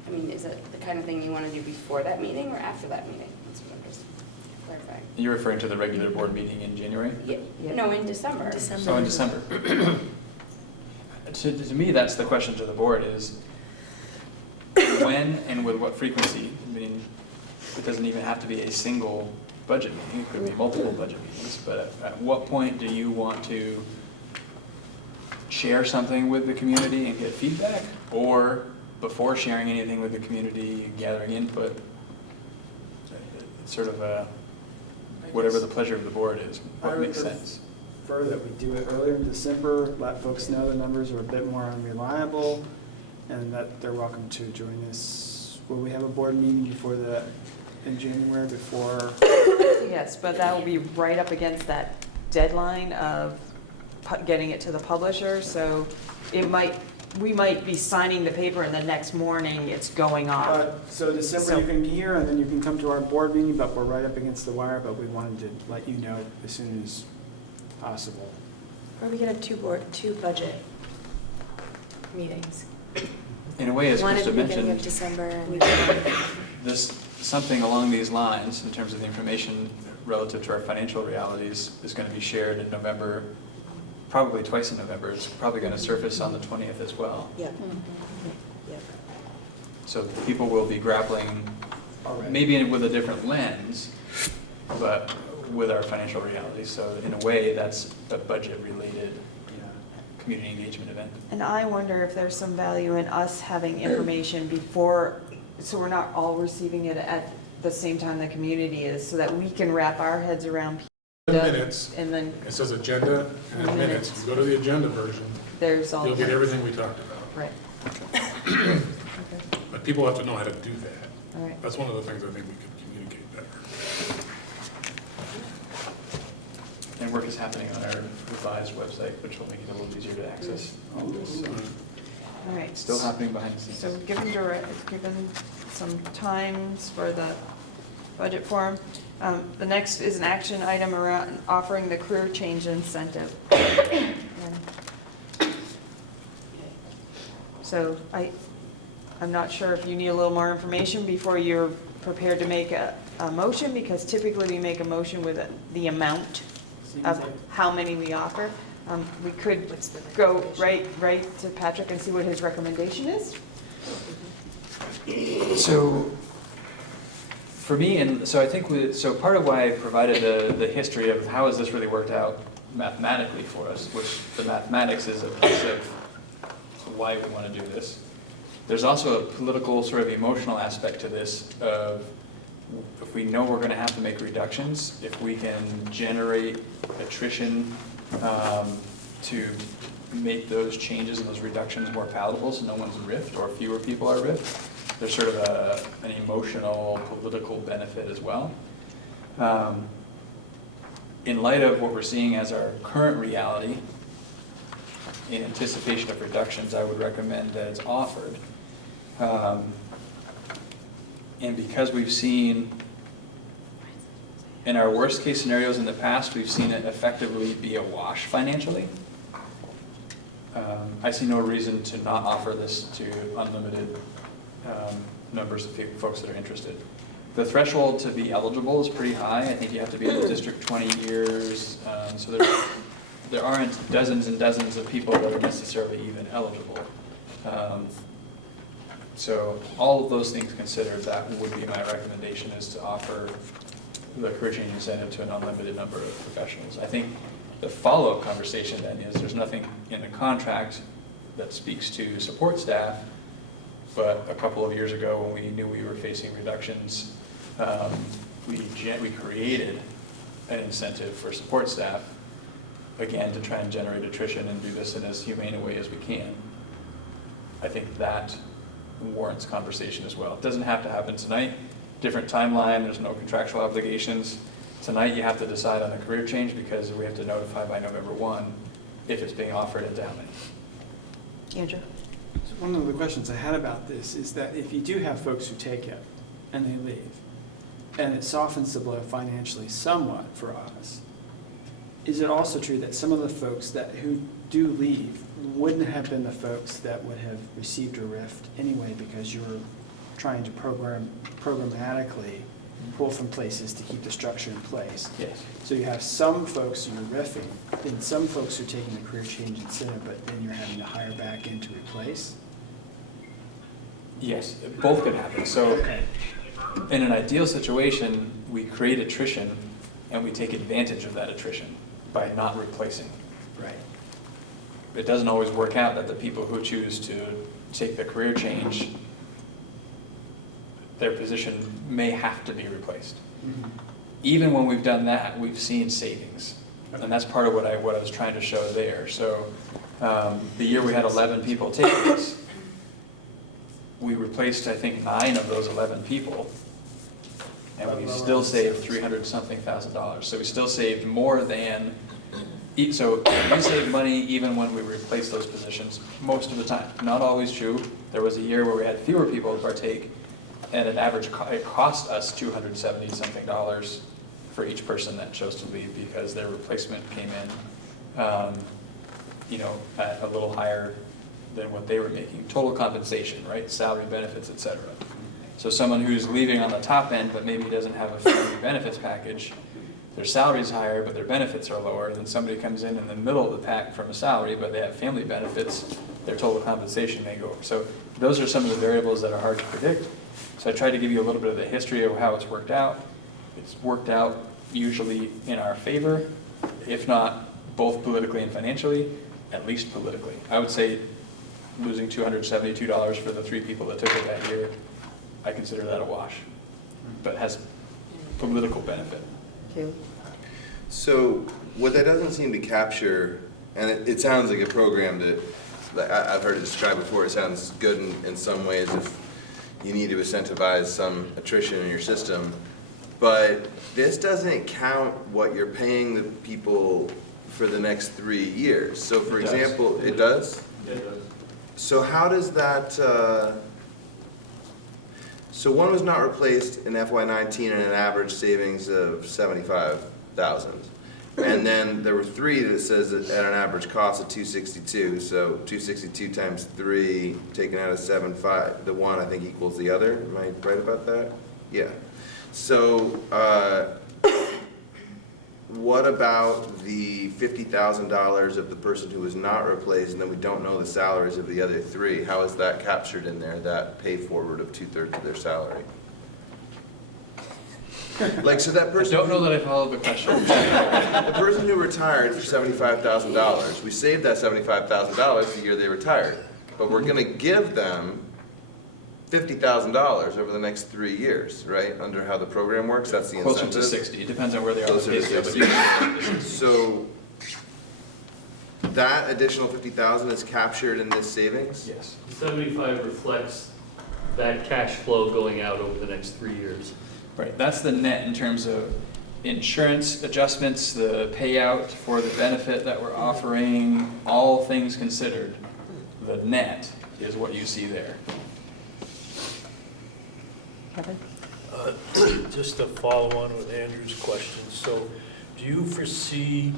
I mean, is it the kind of thing you want to do before that meeting or after that meeting? That's what I'm just clarifying. You're referring to the regular board meeting in January? Yeah, no, in December. So in December. To me, that's the question to the board is, when and with what frequency? I mean, it doesn't even have to be a single budget meeting, it could be multiple budget meetings, but at what point do you want to share something with the community and get feedback? Or before sharing anything with the community, gathering input? It's sort of whatever the pleasure of the board is, what makes sense? Prefer that we do it earlier in December, let folks know the numbers are a bit more unreliable, and that they're welcome to join us. Will we have a board meeting in January before? Yes, but that will be right up against that deadline of getting it to the publisher, so we might be signing the paper and the next morning it's going off. So December you can be here, and then you can come to our board meeting, but we're right up against the wire, but we wanted to let you know as soon as possible. Or we could have two budget meetings. In a way, as One at Krista the beginning mentioned, of December and this, something along these lines, in terms of the information relative to our financial realities is going to be shared in November, probably twice in November. It's probably going to surface on the 20th as well. Yeah. Yeah. So people will be grappling, maybe with a different lens, but with our financial realities. So in a way, that's a budget-related community engagement event. And I wonder if there's some value in us having information before, so we're not all receiving it at the same time the community is, so that we can wrap our heads around The minutes, and then it says agenda and then minutes. You go to the agenda version, there's all. you'll get everything we talked about. Right. But people have to know how to do that. All right. That's one of the things I think we could communicate better. And work is happening on our revised website, which will make it a little easier to access all of this. All right. Still happening behind the scenes. So given some times for the budget forum. The next is an action item around offering the career change incentive. So I'm not sure if you need a little more information before you're prepared to make a motion, because typically we make a motion with the amount of how many we offer. We could go right to Patrick and see what his recommendation is. So for me, and so I think so part of why I provided the history of how has this really worked out mathematically for us, which the mathematics is a piece of why we want to do this. There's also a political sort of emotional aspect to this of if we know we're going to have to make reductions, if we can generate attrition to make those changes and those reductions more palatable so no one's riffed or fewer people are riffed, there's sort of an emotional, political benefit as well. In light of what we're seeing as our current reality, in anticipation of reductions, I would recommend that it's offered. And because we've seen, in our worst case scenarios in the past, we've seen it effectively be a wash financially. I see no reason to not offer this to unlimited numbers of folks that are interested. The threshold to be eligible is pretty high. I think you have to be in the district 20 years. So there aren't dozens and dozens of people that are necessarily even eligible. So all of those things considered, that would be my recommendation, is to offer the career change incentive to an unlimited number of professionals. I think the follow-up conversation then is there's nothing in the contract that speaks to support staff, but a couple of years ago when we knew we were facing reductions, we created an incentive for support staff, again, to try and generate attrition and do this in as humane a way as we can. I think that warrants conversation as well. It doesn't have to happen tonight. Different timeline, there's no contractual obligations. Tonight you have to decide on the career change because we have to notify by November 1 if it's being offered and how many. Andrew? So one of the questions I had about this is that if you do have folks who take it and they leave, and it softens the blow financially somewhat for us, is it also true that some of the folks who do leave wouldn't have been the folks that would have received a rift anyway, because you're trying to programmatically pull from places to keep the structure in place? Yes. So you have some folks who are riffing, and some folks who are taking the career change incentive, but then you're having to hire back in to replace? Yes, both could happen. So in an ideal situation, we create attrition and we take advantage of that attrition by not replacing. Right. It doesn't always work out that the people who choose to take the career change, their position may have to be replaced. Mm-hmm. Even when we've done that, we've seen savings. And that's part of what I was trying to show there. So the year we had 11 people take this, we replaced, I think, 9 of those 11 people. And we still saved $300-something thousand. So we still saved more than, so we saved money even when we replaced those positions most of the time. Not always true. There was a year where we had fewer people partake, and an average, it cost us $270-something for each person that chose to leave because their replacement came in, at a little higher than what they were making. Total compensation, right? Salary, benefits, et cetera. So someone who's leaving on the top end, but maybe doesn't have a family benefits package, their salary's higher, but their benefits are lower, and then somebody comes in the middle of the pack from a salary, but they have family benefits, their total compensation may go over. So those are some of the variables that are hard to predict. So I tried to give you a little bit of the history of how it's worked out. It's worked out usually in our favor, if not both politically and financially, at least politically. I would say losing $272 for the 3 people that took it that year, I consider that a wash, but has political benefit. So what that doesn't seem to capture, and it sounds like a program that, like I've heard it described before, it sounds good in some ways if you need to incentivize some attrition in your system, but this doesn't count what you're paying the people for the next 3 years. So for example, it does? It does. So how does that, so one was not replaced in FY19 at an average savings of 75,000. And then there were 3 that says that at an average cost of 262. So 262 times 3 taken out of 75. The one I think equals the other. Am I right about that? Yeah. So what about the $50,000 of the person who was not replaced, and then we don't know the salaries of the other 3? How is that captured in there, that pay forward of 2/3 of their salary? Like, so that person. I don't know that I followed the question. The person who retired for $75,000, we saved that $75,000 the year they retired, but we're gonna give them $50,000 over the next 3 years, right? Under how the program works, that's the incentive. Closer to 60, it depends on where they are. Closer to 60. So that additional $50,000 is captured in this savings? Yes. 75 reflects that cash flow going out over the next 3 years. Right, that's the net in terms of insurance adjustments, the payout for the benefit that we're offering, all things considered. The net is what you see there. Kevin? Just to follow on with Andrew's question, so do you foresee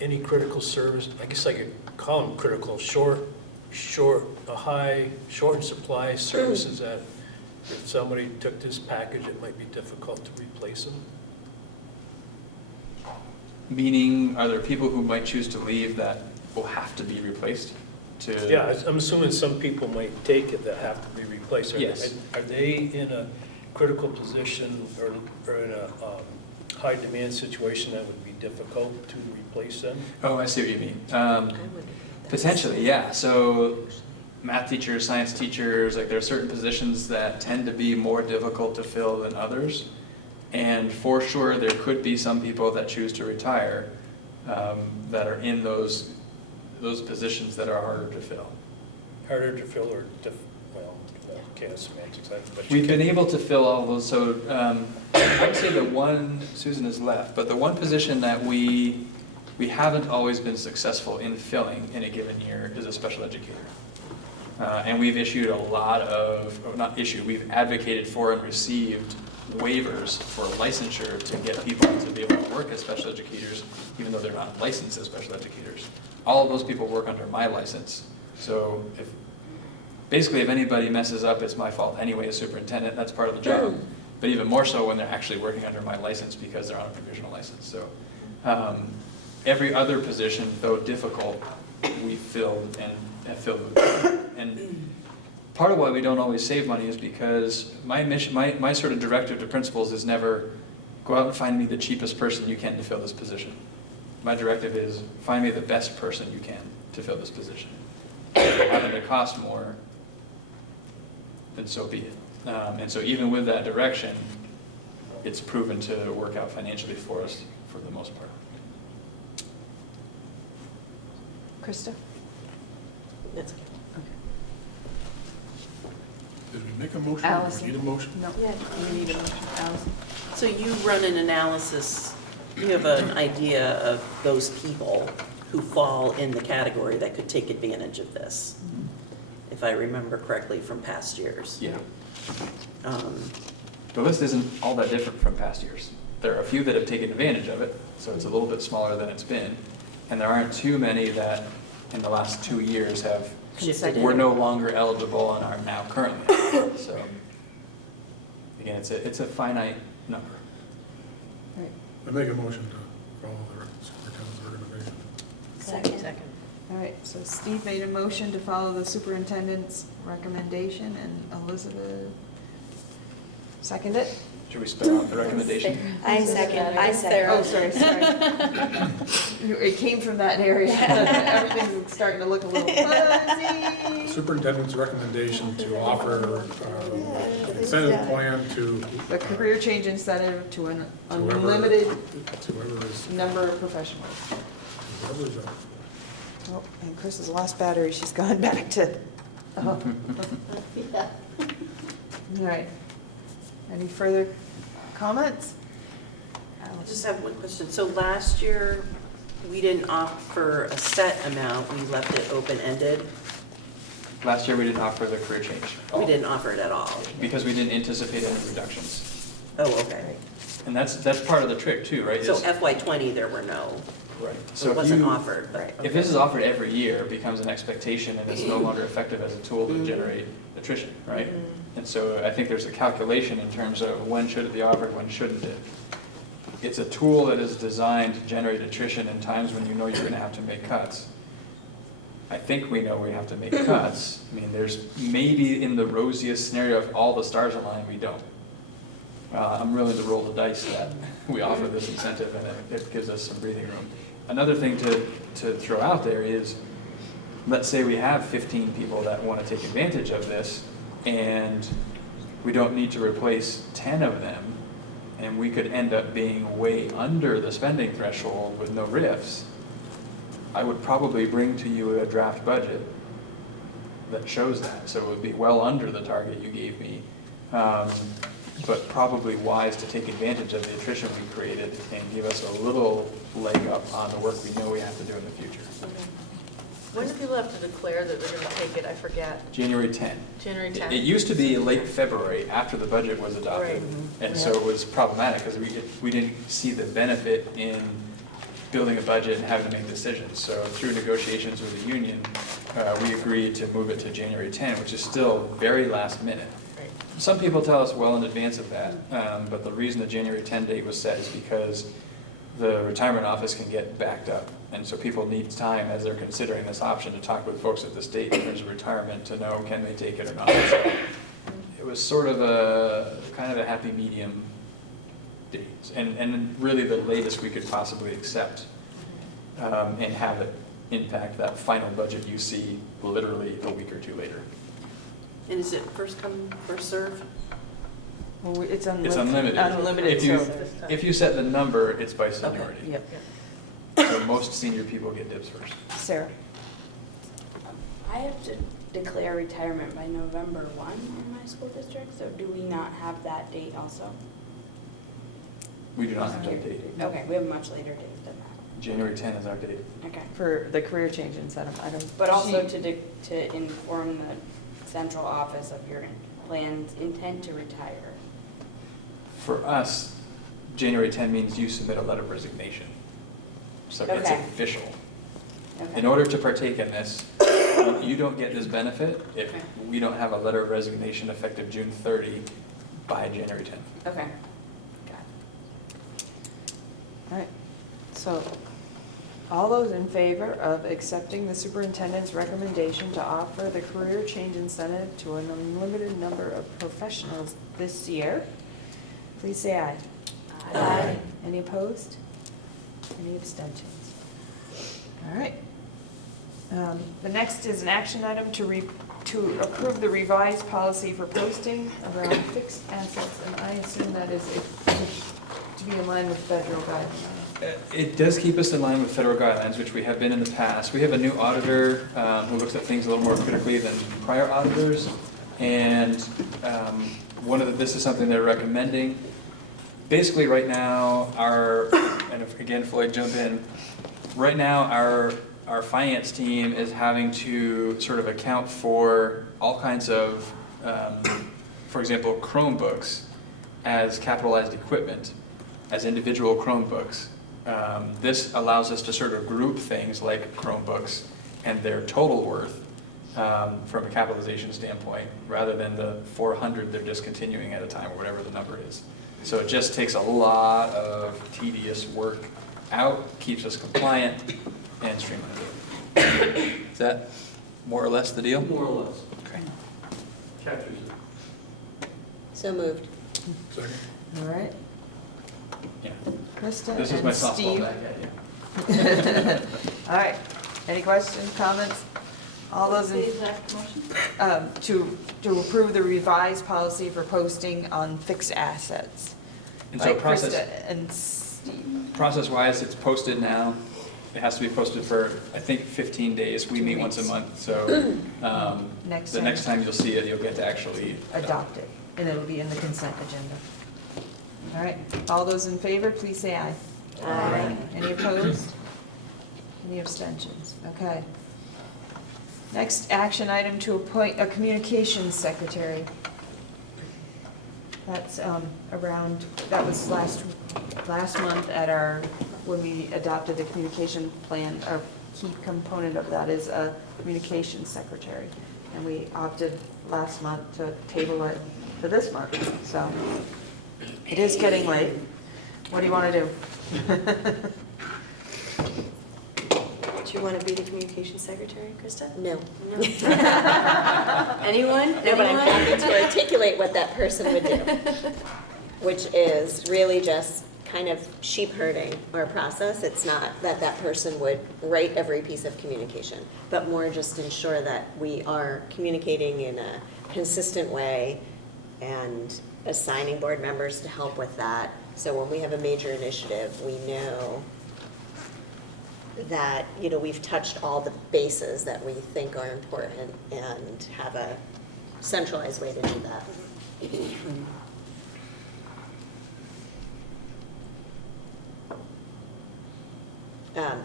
any critical service, I guess I could call them critical, short in supply services that if somebody took this package, it might be difficult to replace them? Meaning, are there people who might choose to leave that will have to be replaced? Yeah, I'm assuming some people might take it that have to be replaced. Yes. Are they in a critical position or in a high demand situation that would be difficult to replace them? Oh, I see what you mean. Potentially, yeah. So math teachers, science teachers, like there are certain positions that tend to be more difficult to fill than others. And for sure, there could be some people that choose to retire that are in those positions that are harder to fill. Harder to fill or, well, can't semantics. We've been able to fill all those, so I'd say the one, Susan has left, but the one position that we haven't always been successful in filling in a given year is a special educator. And we've issued a lot of, not issued, we've advocated for and received waivers for licensure to get people to be able to work as special educators, even though they're not licensed as special educators. All of those people work under my license. So basically if anybody messes up, it's my fault anyway as superintendent, that's part of the job. But even more so when they're actually working under my license because they're on a provisional license. So every other position, though difficult, we filled and have filled with. And part of why we don't always save money is because my mission, my sort of directive to principals is never go out and find me the cheapest person you can to fill this position. My directive is find me the best person you can to fill this position. If it happen to cost more, then so be it. And so even with that direction, it's proven to work out financially for us for the most part. Krista? That's okay. Did we make a motion? Allison. Do we need a motion? No, you need a motion, Allison. So you run an analysis, you have an idea of those people who fall in the category that could take advantage of this, if I remember correctly from past years. Yeah. The list isn't all that different from past years. There are a few that have taken advantage of it, so it's a little bit smaller than it's been. And there aren't too many that in the last 2 years have, we're no longer eligible and are now currently. So again, it's a finite number. Right. I make a motion to follow the superintendent's recommendation. Second. All right, so Steve made a motion to follow the superintendent's recommendation, and Elizabeth seconded it. Should we spell out the recommendation? I second. Oh, sorry. It came from that area. Everything's starting to look a little fuzzy. Superintendent's recommendation to offer incentive plan to The career change incentive to an whoever- unlimited to whoever is, number of professionals. whoever is up. Oh, and Chris has lost battery, she's gone back to, oh. Yeah. All right. Any further comments? I just have one question. So last year, we didn't opt for a set amount, we left it open-ended. Last year, we didn't offer the career change. We didn't offer it at all. Because we didn't anticipate any reductions. Oh, okay. And that's part of the trick too, right? So is- FY '20, there were no, Right. so So it if wasn't you, offered, but. if this is offered every year, it becomes an expectation and it's no longer effective as a tool Mm-hmm. to generate attrition, right? And so I think there's a calculation in terms of when should it be offered, when shouldn't it? It's a tool that is designed to generate attrition in times when you know you're gonna have to make cuts. I think we know we have to make cuts. I mean, there's maybe in the rosiest scenario, if all the stars align, we don't. I'm willing to roll the dice that we offer this incentive and it gives us some breathing room. Another thing to throw out there is, let's say we have 15 people that want to take advantage of this and we don't need to replace 10 of them and we could end up being way under the spending threshold with no RIFs. I would probably bring to you a draft budget that shows that. So it would be well under the target you gave me. But probably wise to take advantage of the attrition we created and give us a little leg up on the work we know we have to do in the future. When do people have to declare that they're gonna take it? I forget. January 10. January 10th? It used to be late February after the budget was adopted. Right. And so it was problematic because we didn't see the benefit in building a budget and having to make decisions. So through negotiations with the union, we agreed to move it to January 10, which is still very last minute. Some people tell us well in advance of that, but the reason the January 10 date was set is because the retirement office can get backed up. And so people need time as they're considering this option to talk with folks at the state in terms of retirement to know can they take it or not. So it was sort of a kind of a happy medium date and really the latest we could possibly accept and have it impact that final budget you see literally a week or two later. And is it first come, first serve? Well, it's It's unlimited. Unlimited, If you set the number, it's by seniority. Yep. So most senior people get dibs first. Sarah? I have to declare retirement by November 1 in my school district, so do we not have that date also? We do not have that date. Okay, we have a much later date than that. January 10 is our date. Okay. For the career change incentive, I don't. But also to inform the central office of your planned intent to retire. For us, January 10 means you submit a letter of resignation. So it's Okay. official. Okay. In order to partake in this, you don't get this benefit if we don't have a letter of resignation effective June 30 by January 10. Okay. All right, so all those in favor of accepting the superintendent's recommendation to offer the career change incentive to an unlimited number of professionals this year, please say aye. Aye. Any opposed? Any abstentions? All right. The next is an action item to approve the revised policy for posting around fixed assets, and I assume that is to be in line with federal guidelines. It does keep us in line with federal guidelines, which we have been in the past. We have a new auditor who looks at things a little more critically than prior auditors. And this is something they're recommending. Basically, right now, and if, again, Floyd, jump in. Right now, our finance team is having to sort of account for all kinds of, for example, Chromebooks as capitalized equipment, as individual Chromebooks. This allows us to sort of group things like Chromebooks and their total worth from a capitalization standpoint, rather than the 400 they're discontinuing at a time, or whatever the number is. So it just takes a lot of tedious work out, keeps us compliant, and streamlines it. Is that more or less the deal? More or less. Okay. Captures it. So moved. Second. All right. Yeah. Krista This is my and softball Steve. back at you. All right. Any questions, comments? All those The in, exact motion? to approve the revised policy for posting on fixed assets. And so By process, Krista and Steve. process-wise, it's posted now. It has to be posted for, I think, 15 days. We 2 meet once a weeks. month, so Next the time. next time you'll see it, you'll get to actually Adopt it, and it'll be in the consent agenda. All right, all those in favor, please say aye. Aye. Any opposed? Any abstentions? Okay. Next action item, to appoint a communications secretary. That's around, that was last month at our, when we adopted the communication plan, a key component of that is a communications secretary. And we opted last month to table it to this month, so it is getting late. What do you want to do? Do you want to be the communications secretary, Krista? No. Anyone? No, but I'm happy to articulate what that person would do, which is really just kind of sheep herding our process. It's not that that person would write every piece of communication, but more just ensure that we are communicating in a consistent way and assigning board members to help with that. So when we have a major initiative, we know that, you know, we've touched all the bases that we think are important and have a centralized way to do that.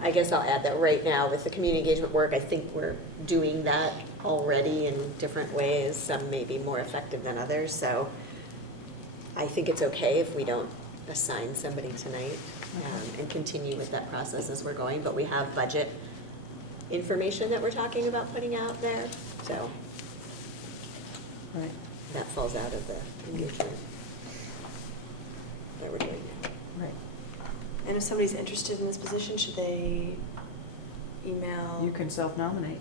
I guess I'll add that right now with the community engagement work, I think we're doing that already in different ways, some may be more effective than others, so I think it's okay if we don't assign somebody tonight and continue with that process as we're going, but we have budget information that we're talking about putting out there, so Right. that falls out of the engagement that we're doing now. Right. And if somebody's interested in this position, should they email? You can self-nominate.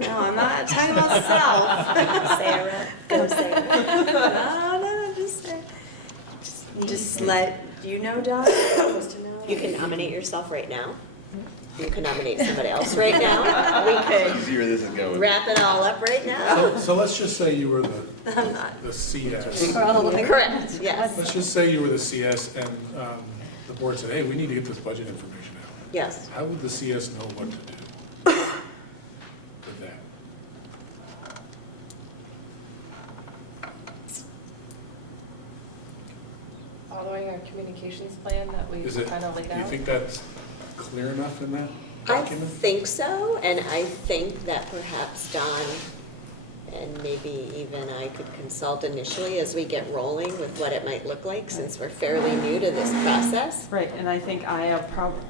No, I'm not talking about self. Sarah, go Sarah. No, just let you know, Dawn. Supposed to know. You can nominate yourself right now. You can nominate somebody else right now. We could See where this is going. wrap it all up right now. So let's just say you were I'm not. the CS. Correct, yes, Let's just say you were the CS and the board said, hey, we need to get this budget information out. yes. How would the CS know what to do with that? Following our communications plan that we Is it, kind of laid do you out? think that's clear enough in that I document? think so, and I think that perhaps Don and maybe even I could consult initially as we get rolling with what it might look like, since we're fairly new to this process. Right, and I think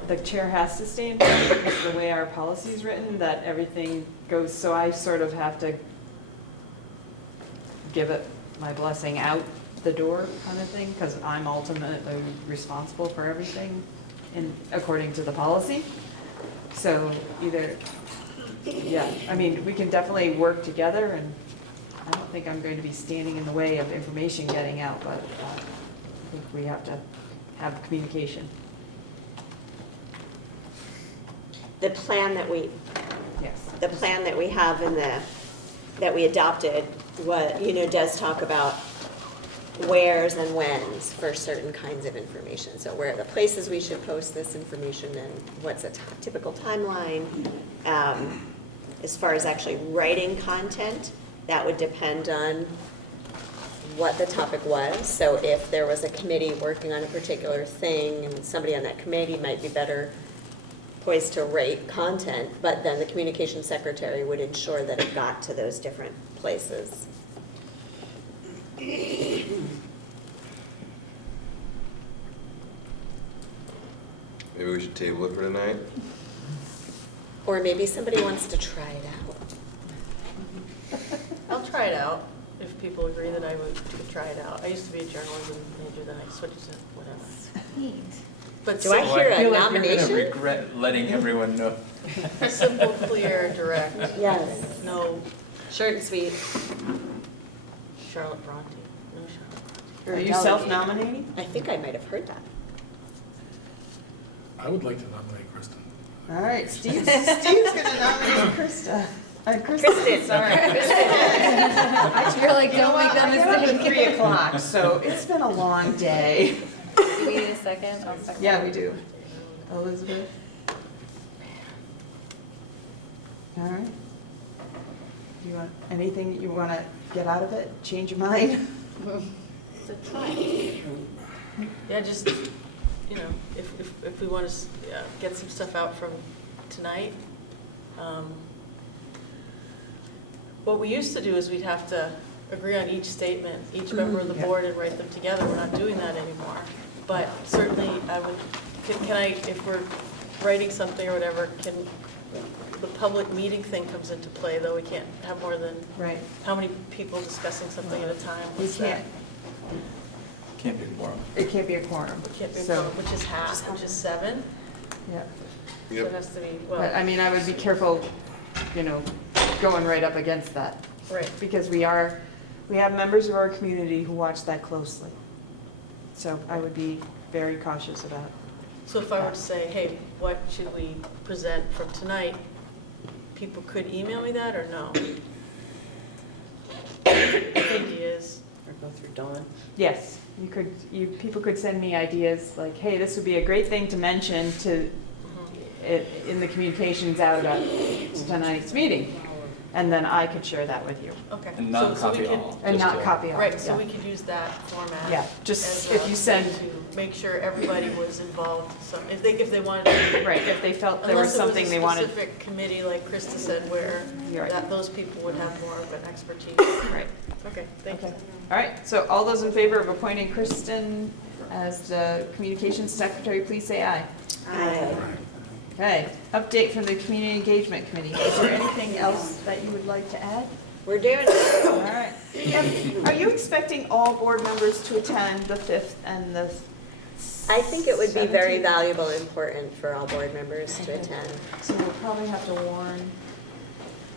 the chair has to stay involved because the way our policy is written, that everything goes, so I sort of have to give it my blessing out the door kind of thing, because I'm ultimately responsible for everything according to the policy. So either, yeah, I mean, we can definitely work together, and I don't think I'm going to be standing in the way of information getting out, but I think we have to have communication. The plan that we, Yes. the plan that we have that we adopted, does talk about wheres and whens for certain kinds of information. So where are the places we should post this information and what's a typical timeline? As far as actually writing content, that would depend on what the topic was. So if there was a committee working on a particular thing and somebody on that committee might be better poised to write content, but then the communication secretary would ensure that it got to those different places. Maybe we should table it for tonight? Or maybe somebody wants to try it out. I'll try it out if people agree that I could try it out. I used to be a journalism major, then I switched to whatever. Sweet. But Do I simple- hear I a feel like nomination? you're gonna regret letting everyone know. Simple, clear, direct. Yes. No Short and sweet. Charlotte Bronte. No Charlotte Bronte. Are you self-nominating? I think I might have heard that. I would like to nominate Kristen. All right, Steve's gonna nominate Krista. Kristen, sorry. You're like, You know don't make what? that I get up at mistake. 3 o'clock, so it's been a long day. Do we need a second? I'll second. Yeah, we do. Elizabeth? All right. Do you want, anything you want to get out of it? Change your mind? It's a try. Yeah, just, you know, if we want to get some stuff out from tonight. What we used to do is we'd have to agree on each statement, each member of the Yeah. board, and write them together. We're not doing that anymore. But certainly, I would, can I, if we're writing something or whatever, can, the public meeting thing comes into play, though we can't have more than, Right. how many people discussing something at a time? You What's that? can't, Can't be a quorum. it can't be a quorum. It can't be, So, which is half, which is 7. yeah. So it has to be, But well, I mean, I would be careful, you know, going right up against that. right. Because we have members of our community who watch that closely. So I would be very cautious about. So if I were to say, hey, what should we present from tonight, people could email me that or no? Ideas. Or go through Dawn. Yes, people could send me ideas like, hey, this would be a great thing to mention to, in the communications out about tonight's meeting. And then I could share that with you. Okay. And So- not so we copy could- all. And just not to- copy all. Right, so yeah. we could use that format. Yeah, just as if a you send, thing to make sure everybody was involved, so if they wanted to. right, if they felt there was something they Unless it wanted. was a specific committee, like Krista said, where You're right. that those people would have more of an expertise. Right. Okay, thank you. Okay. All right, so all those in favor of appointing Kristen as the communications secretary, please say aye. Aye. Okay, update from the community engagement committee. Is there anything else that you would like to add? We're doing it. All right. Are you expecting all board members to attend the 5th and the I think it would be very 17th? valuable and important for all board members to Okay. attend. So we'll probably have to warn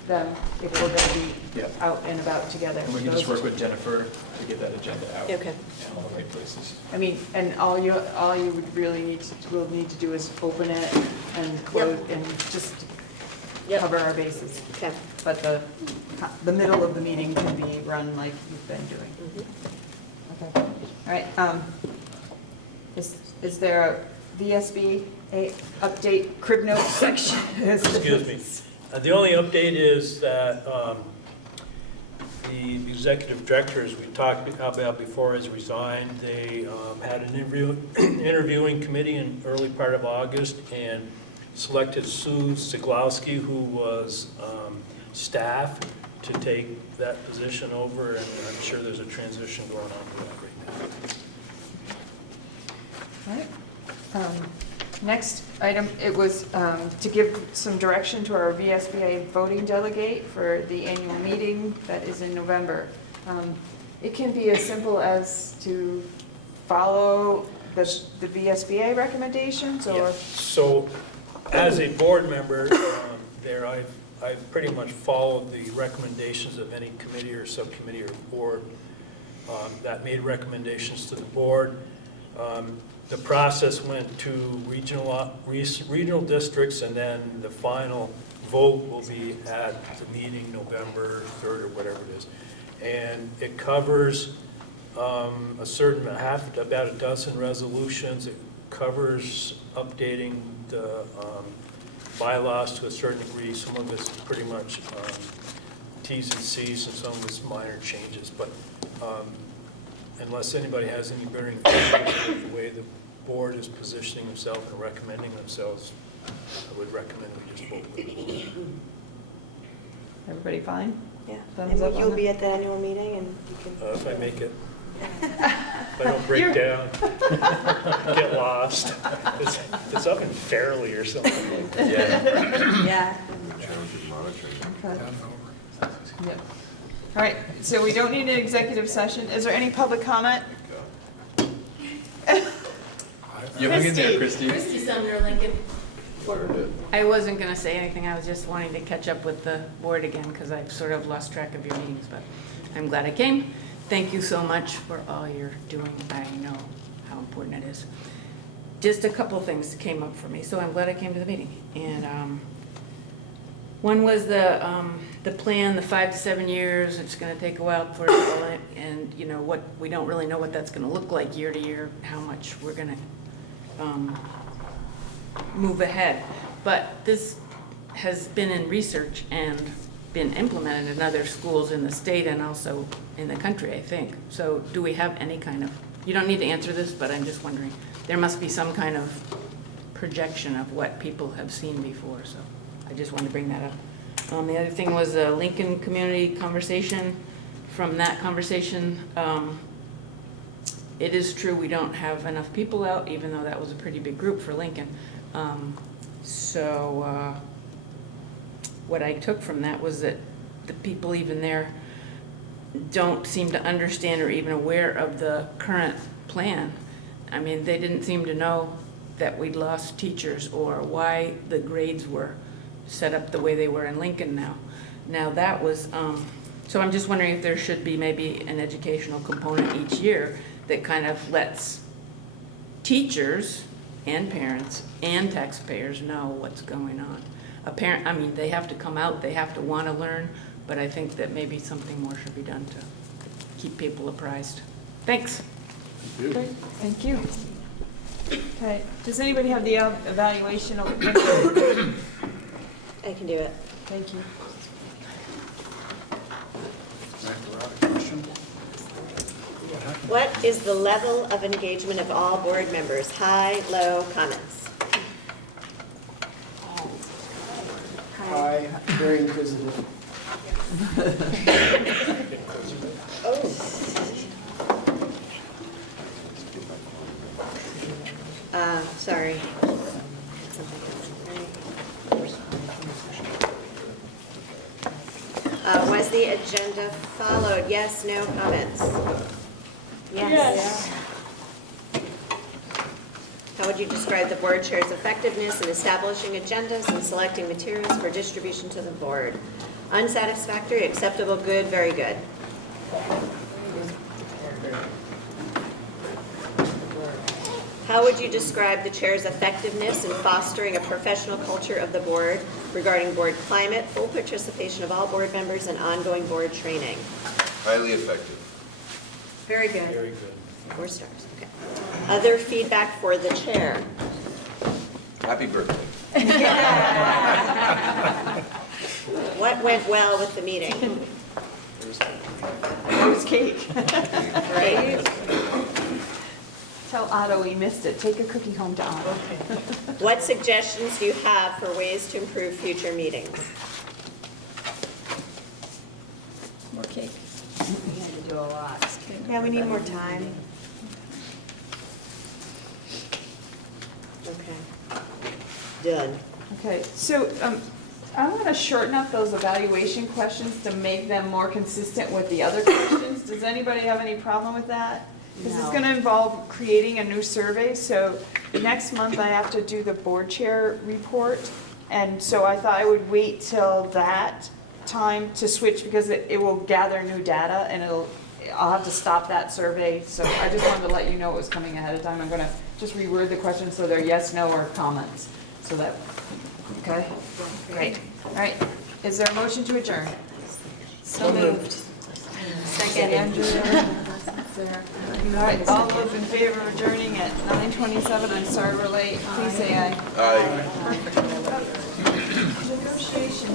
them if we're going to be Yeah. out and about together. And we can just work with Jennifer to get that agenda out. Okay. In all the right places. I mean, and all you would really will need to do is open it and close, and just Yep. cover our bases. Okay. But the middle of the meeting can be run like you've been doing. Mhm. Okay, all right. Is there a VSB update crib note section? Excuse me. The only update is that the executive director, as we talked about before, has resigned. They had an interviewing committee in early part of August and selected Sue Siglowski, who was staff, to take that position over, and I'm sure there's a transition going on with that right now. All right. Next item, it was to give some direction to our VSBA voting delegate for the annual meeting that is in November. It can be as simple as to follow the VSBA recommendations, or? Yeah. So, as a board member, I've pretty much followed the recommendations of any committee or subcommittee or board that made recommendations to the board. The process went to regional districts, and then the final vote will be at the meeting November 3rd or whatever it is. And it covers a certain, about a dozen resolutions. It covers updating the bylaws to a certain degree. Some of it's pretty much Ts and Cs, and some of it's minor changes. But unless anybody has any burning questions with the way the board is positioning themselves and recommending themselves, I would recommend we just vote with it. Everybody fine? Yeah, Thumbs and up on you'll it? be at the annual meeting and you can. If I make it. If I don't break down, get lost. It's up in Fairleigh or something like that. Yeah. Yeah. Okay. Yep. All right, so we don't need an executive session. Is there any public comment? You hung in there, Christie. Christy Sumner, Lincoln. I wasn't going to say anything, I was just wanting to catch up with the board again, because I've sort of lost track of your meetings, but I'm glad I came. Thank you so much for all you're doing, I know how important it is. Just a couple things came up for me, so I'm glad I came to the meeting. And one was the plan, the 5 to 7 years, it's going to take a while for it to develop, and you know, what, we don't really know what that's going to look like year to year, how much we're going to move ahead. But this has been in research and been implemented in other schools in the state and also in the country, I think. So do we have any kind of, you don't need to answer this, but I'm just wondering, there must be some kind of projection of what people have seen before, so I just wanted to bring that up. The other thing was a Lincoln community conversation. From that conversation, it is true we don't have enough people out, even though that was a pretty big group for Lincoln. What I took from that was that the people even there don't seem to understand or even aware of the current plan. I mean, they didn't seem to know that we'd lost teachers or why the grades were set up the way they were in Lincoln now. Now that was, so I'm just wondering if there should be maybe an educational component each year that kind of lets teachers and parents and taxpayers know what's going on. A parent, I mean, they have to come out, they have to want to learn, but I think that maybe something more should be done to keep people apprised. Thanks. Great, thank you. Okay, does anybody have the evaluation of? I can do it. Thank you. What is the level of engagement of all board members? High, low, comments? Hi, very inquisitive. Oh. Sorry. Was the agenda followed? Yes, no comments? Yes. How would you describe the board chair's effectiveness in establishing agendas and selecting materials for distribution to the board? Unsatisfactory, acceptable, good, very good. How would you describe the chair's effectiveness in fostering a professional culture of the board regarding board climate, full participation of all board members, and ongoing board training? Highly effective. Very good. Very good. 4 stars, okay. Other feedback for the chair? Happy birthday. What went well with the meeting? It was cake. Right? Tell Otto we missed it. Take a cookie home to Otto. What suggestions do you have for ways to improve future meetings? More cake. We had to do a lot. Yeah, we need more time. Okay. Done. Okay, so I want to shorten up those evaluation questions to make them more consistent with the other questions. Does anybody have any problem with that? Because it's No. going to involve creating a new survey, so next month I have to do the board chair report, and so I thought I would wait till that time to switch, because it will gather new data, and I'll have to stop that survey, so I just wanted to let you know it was coming ahead of time. I'm going to just reword the questions so they're yes, no, or comments, so that, okay? Great. All right, is there a motion to adjourn? So moved. Second. Andrea. Sarah. All right, all those in favor of adjourning at 9:27, I'm sorry we're late, please say aye. Aye. Negotiation.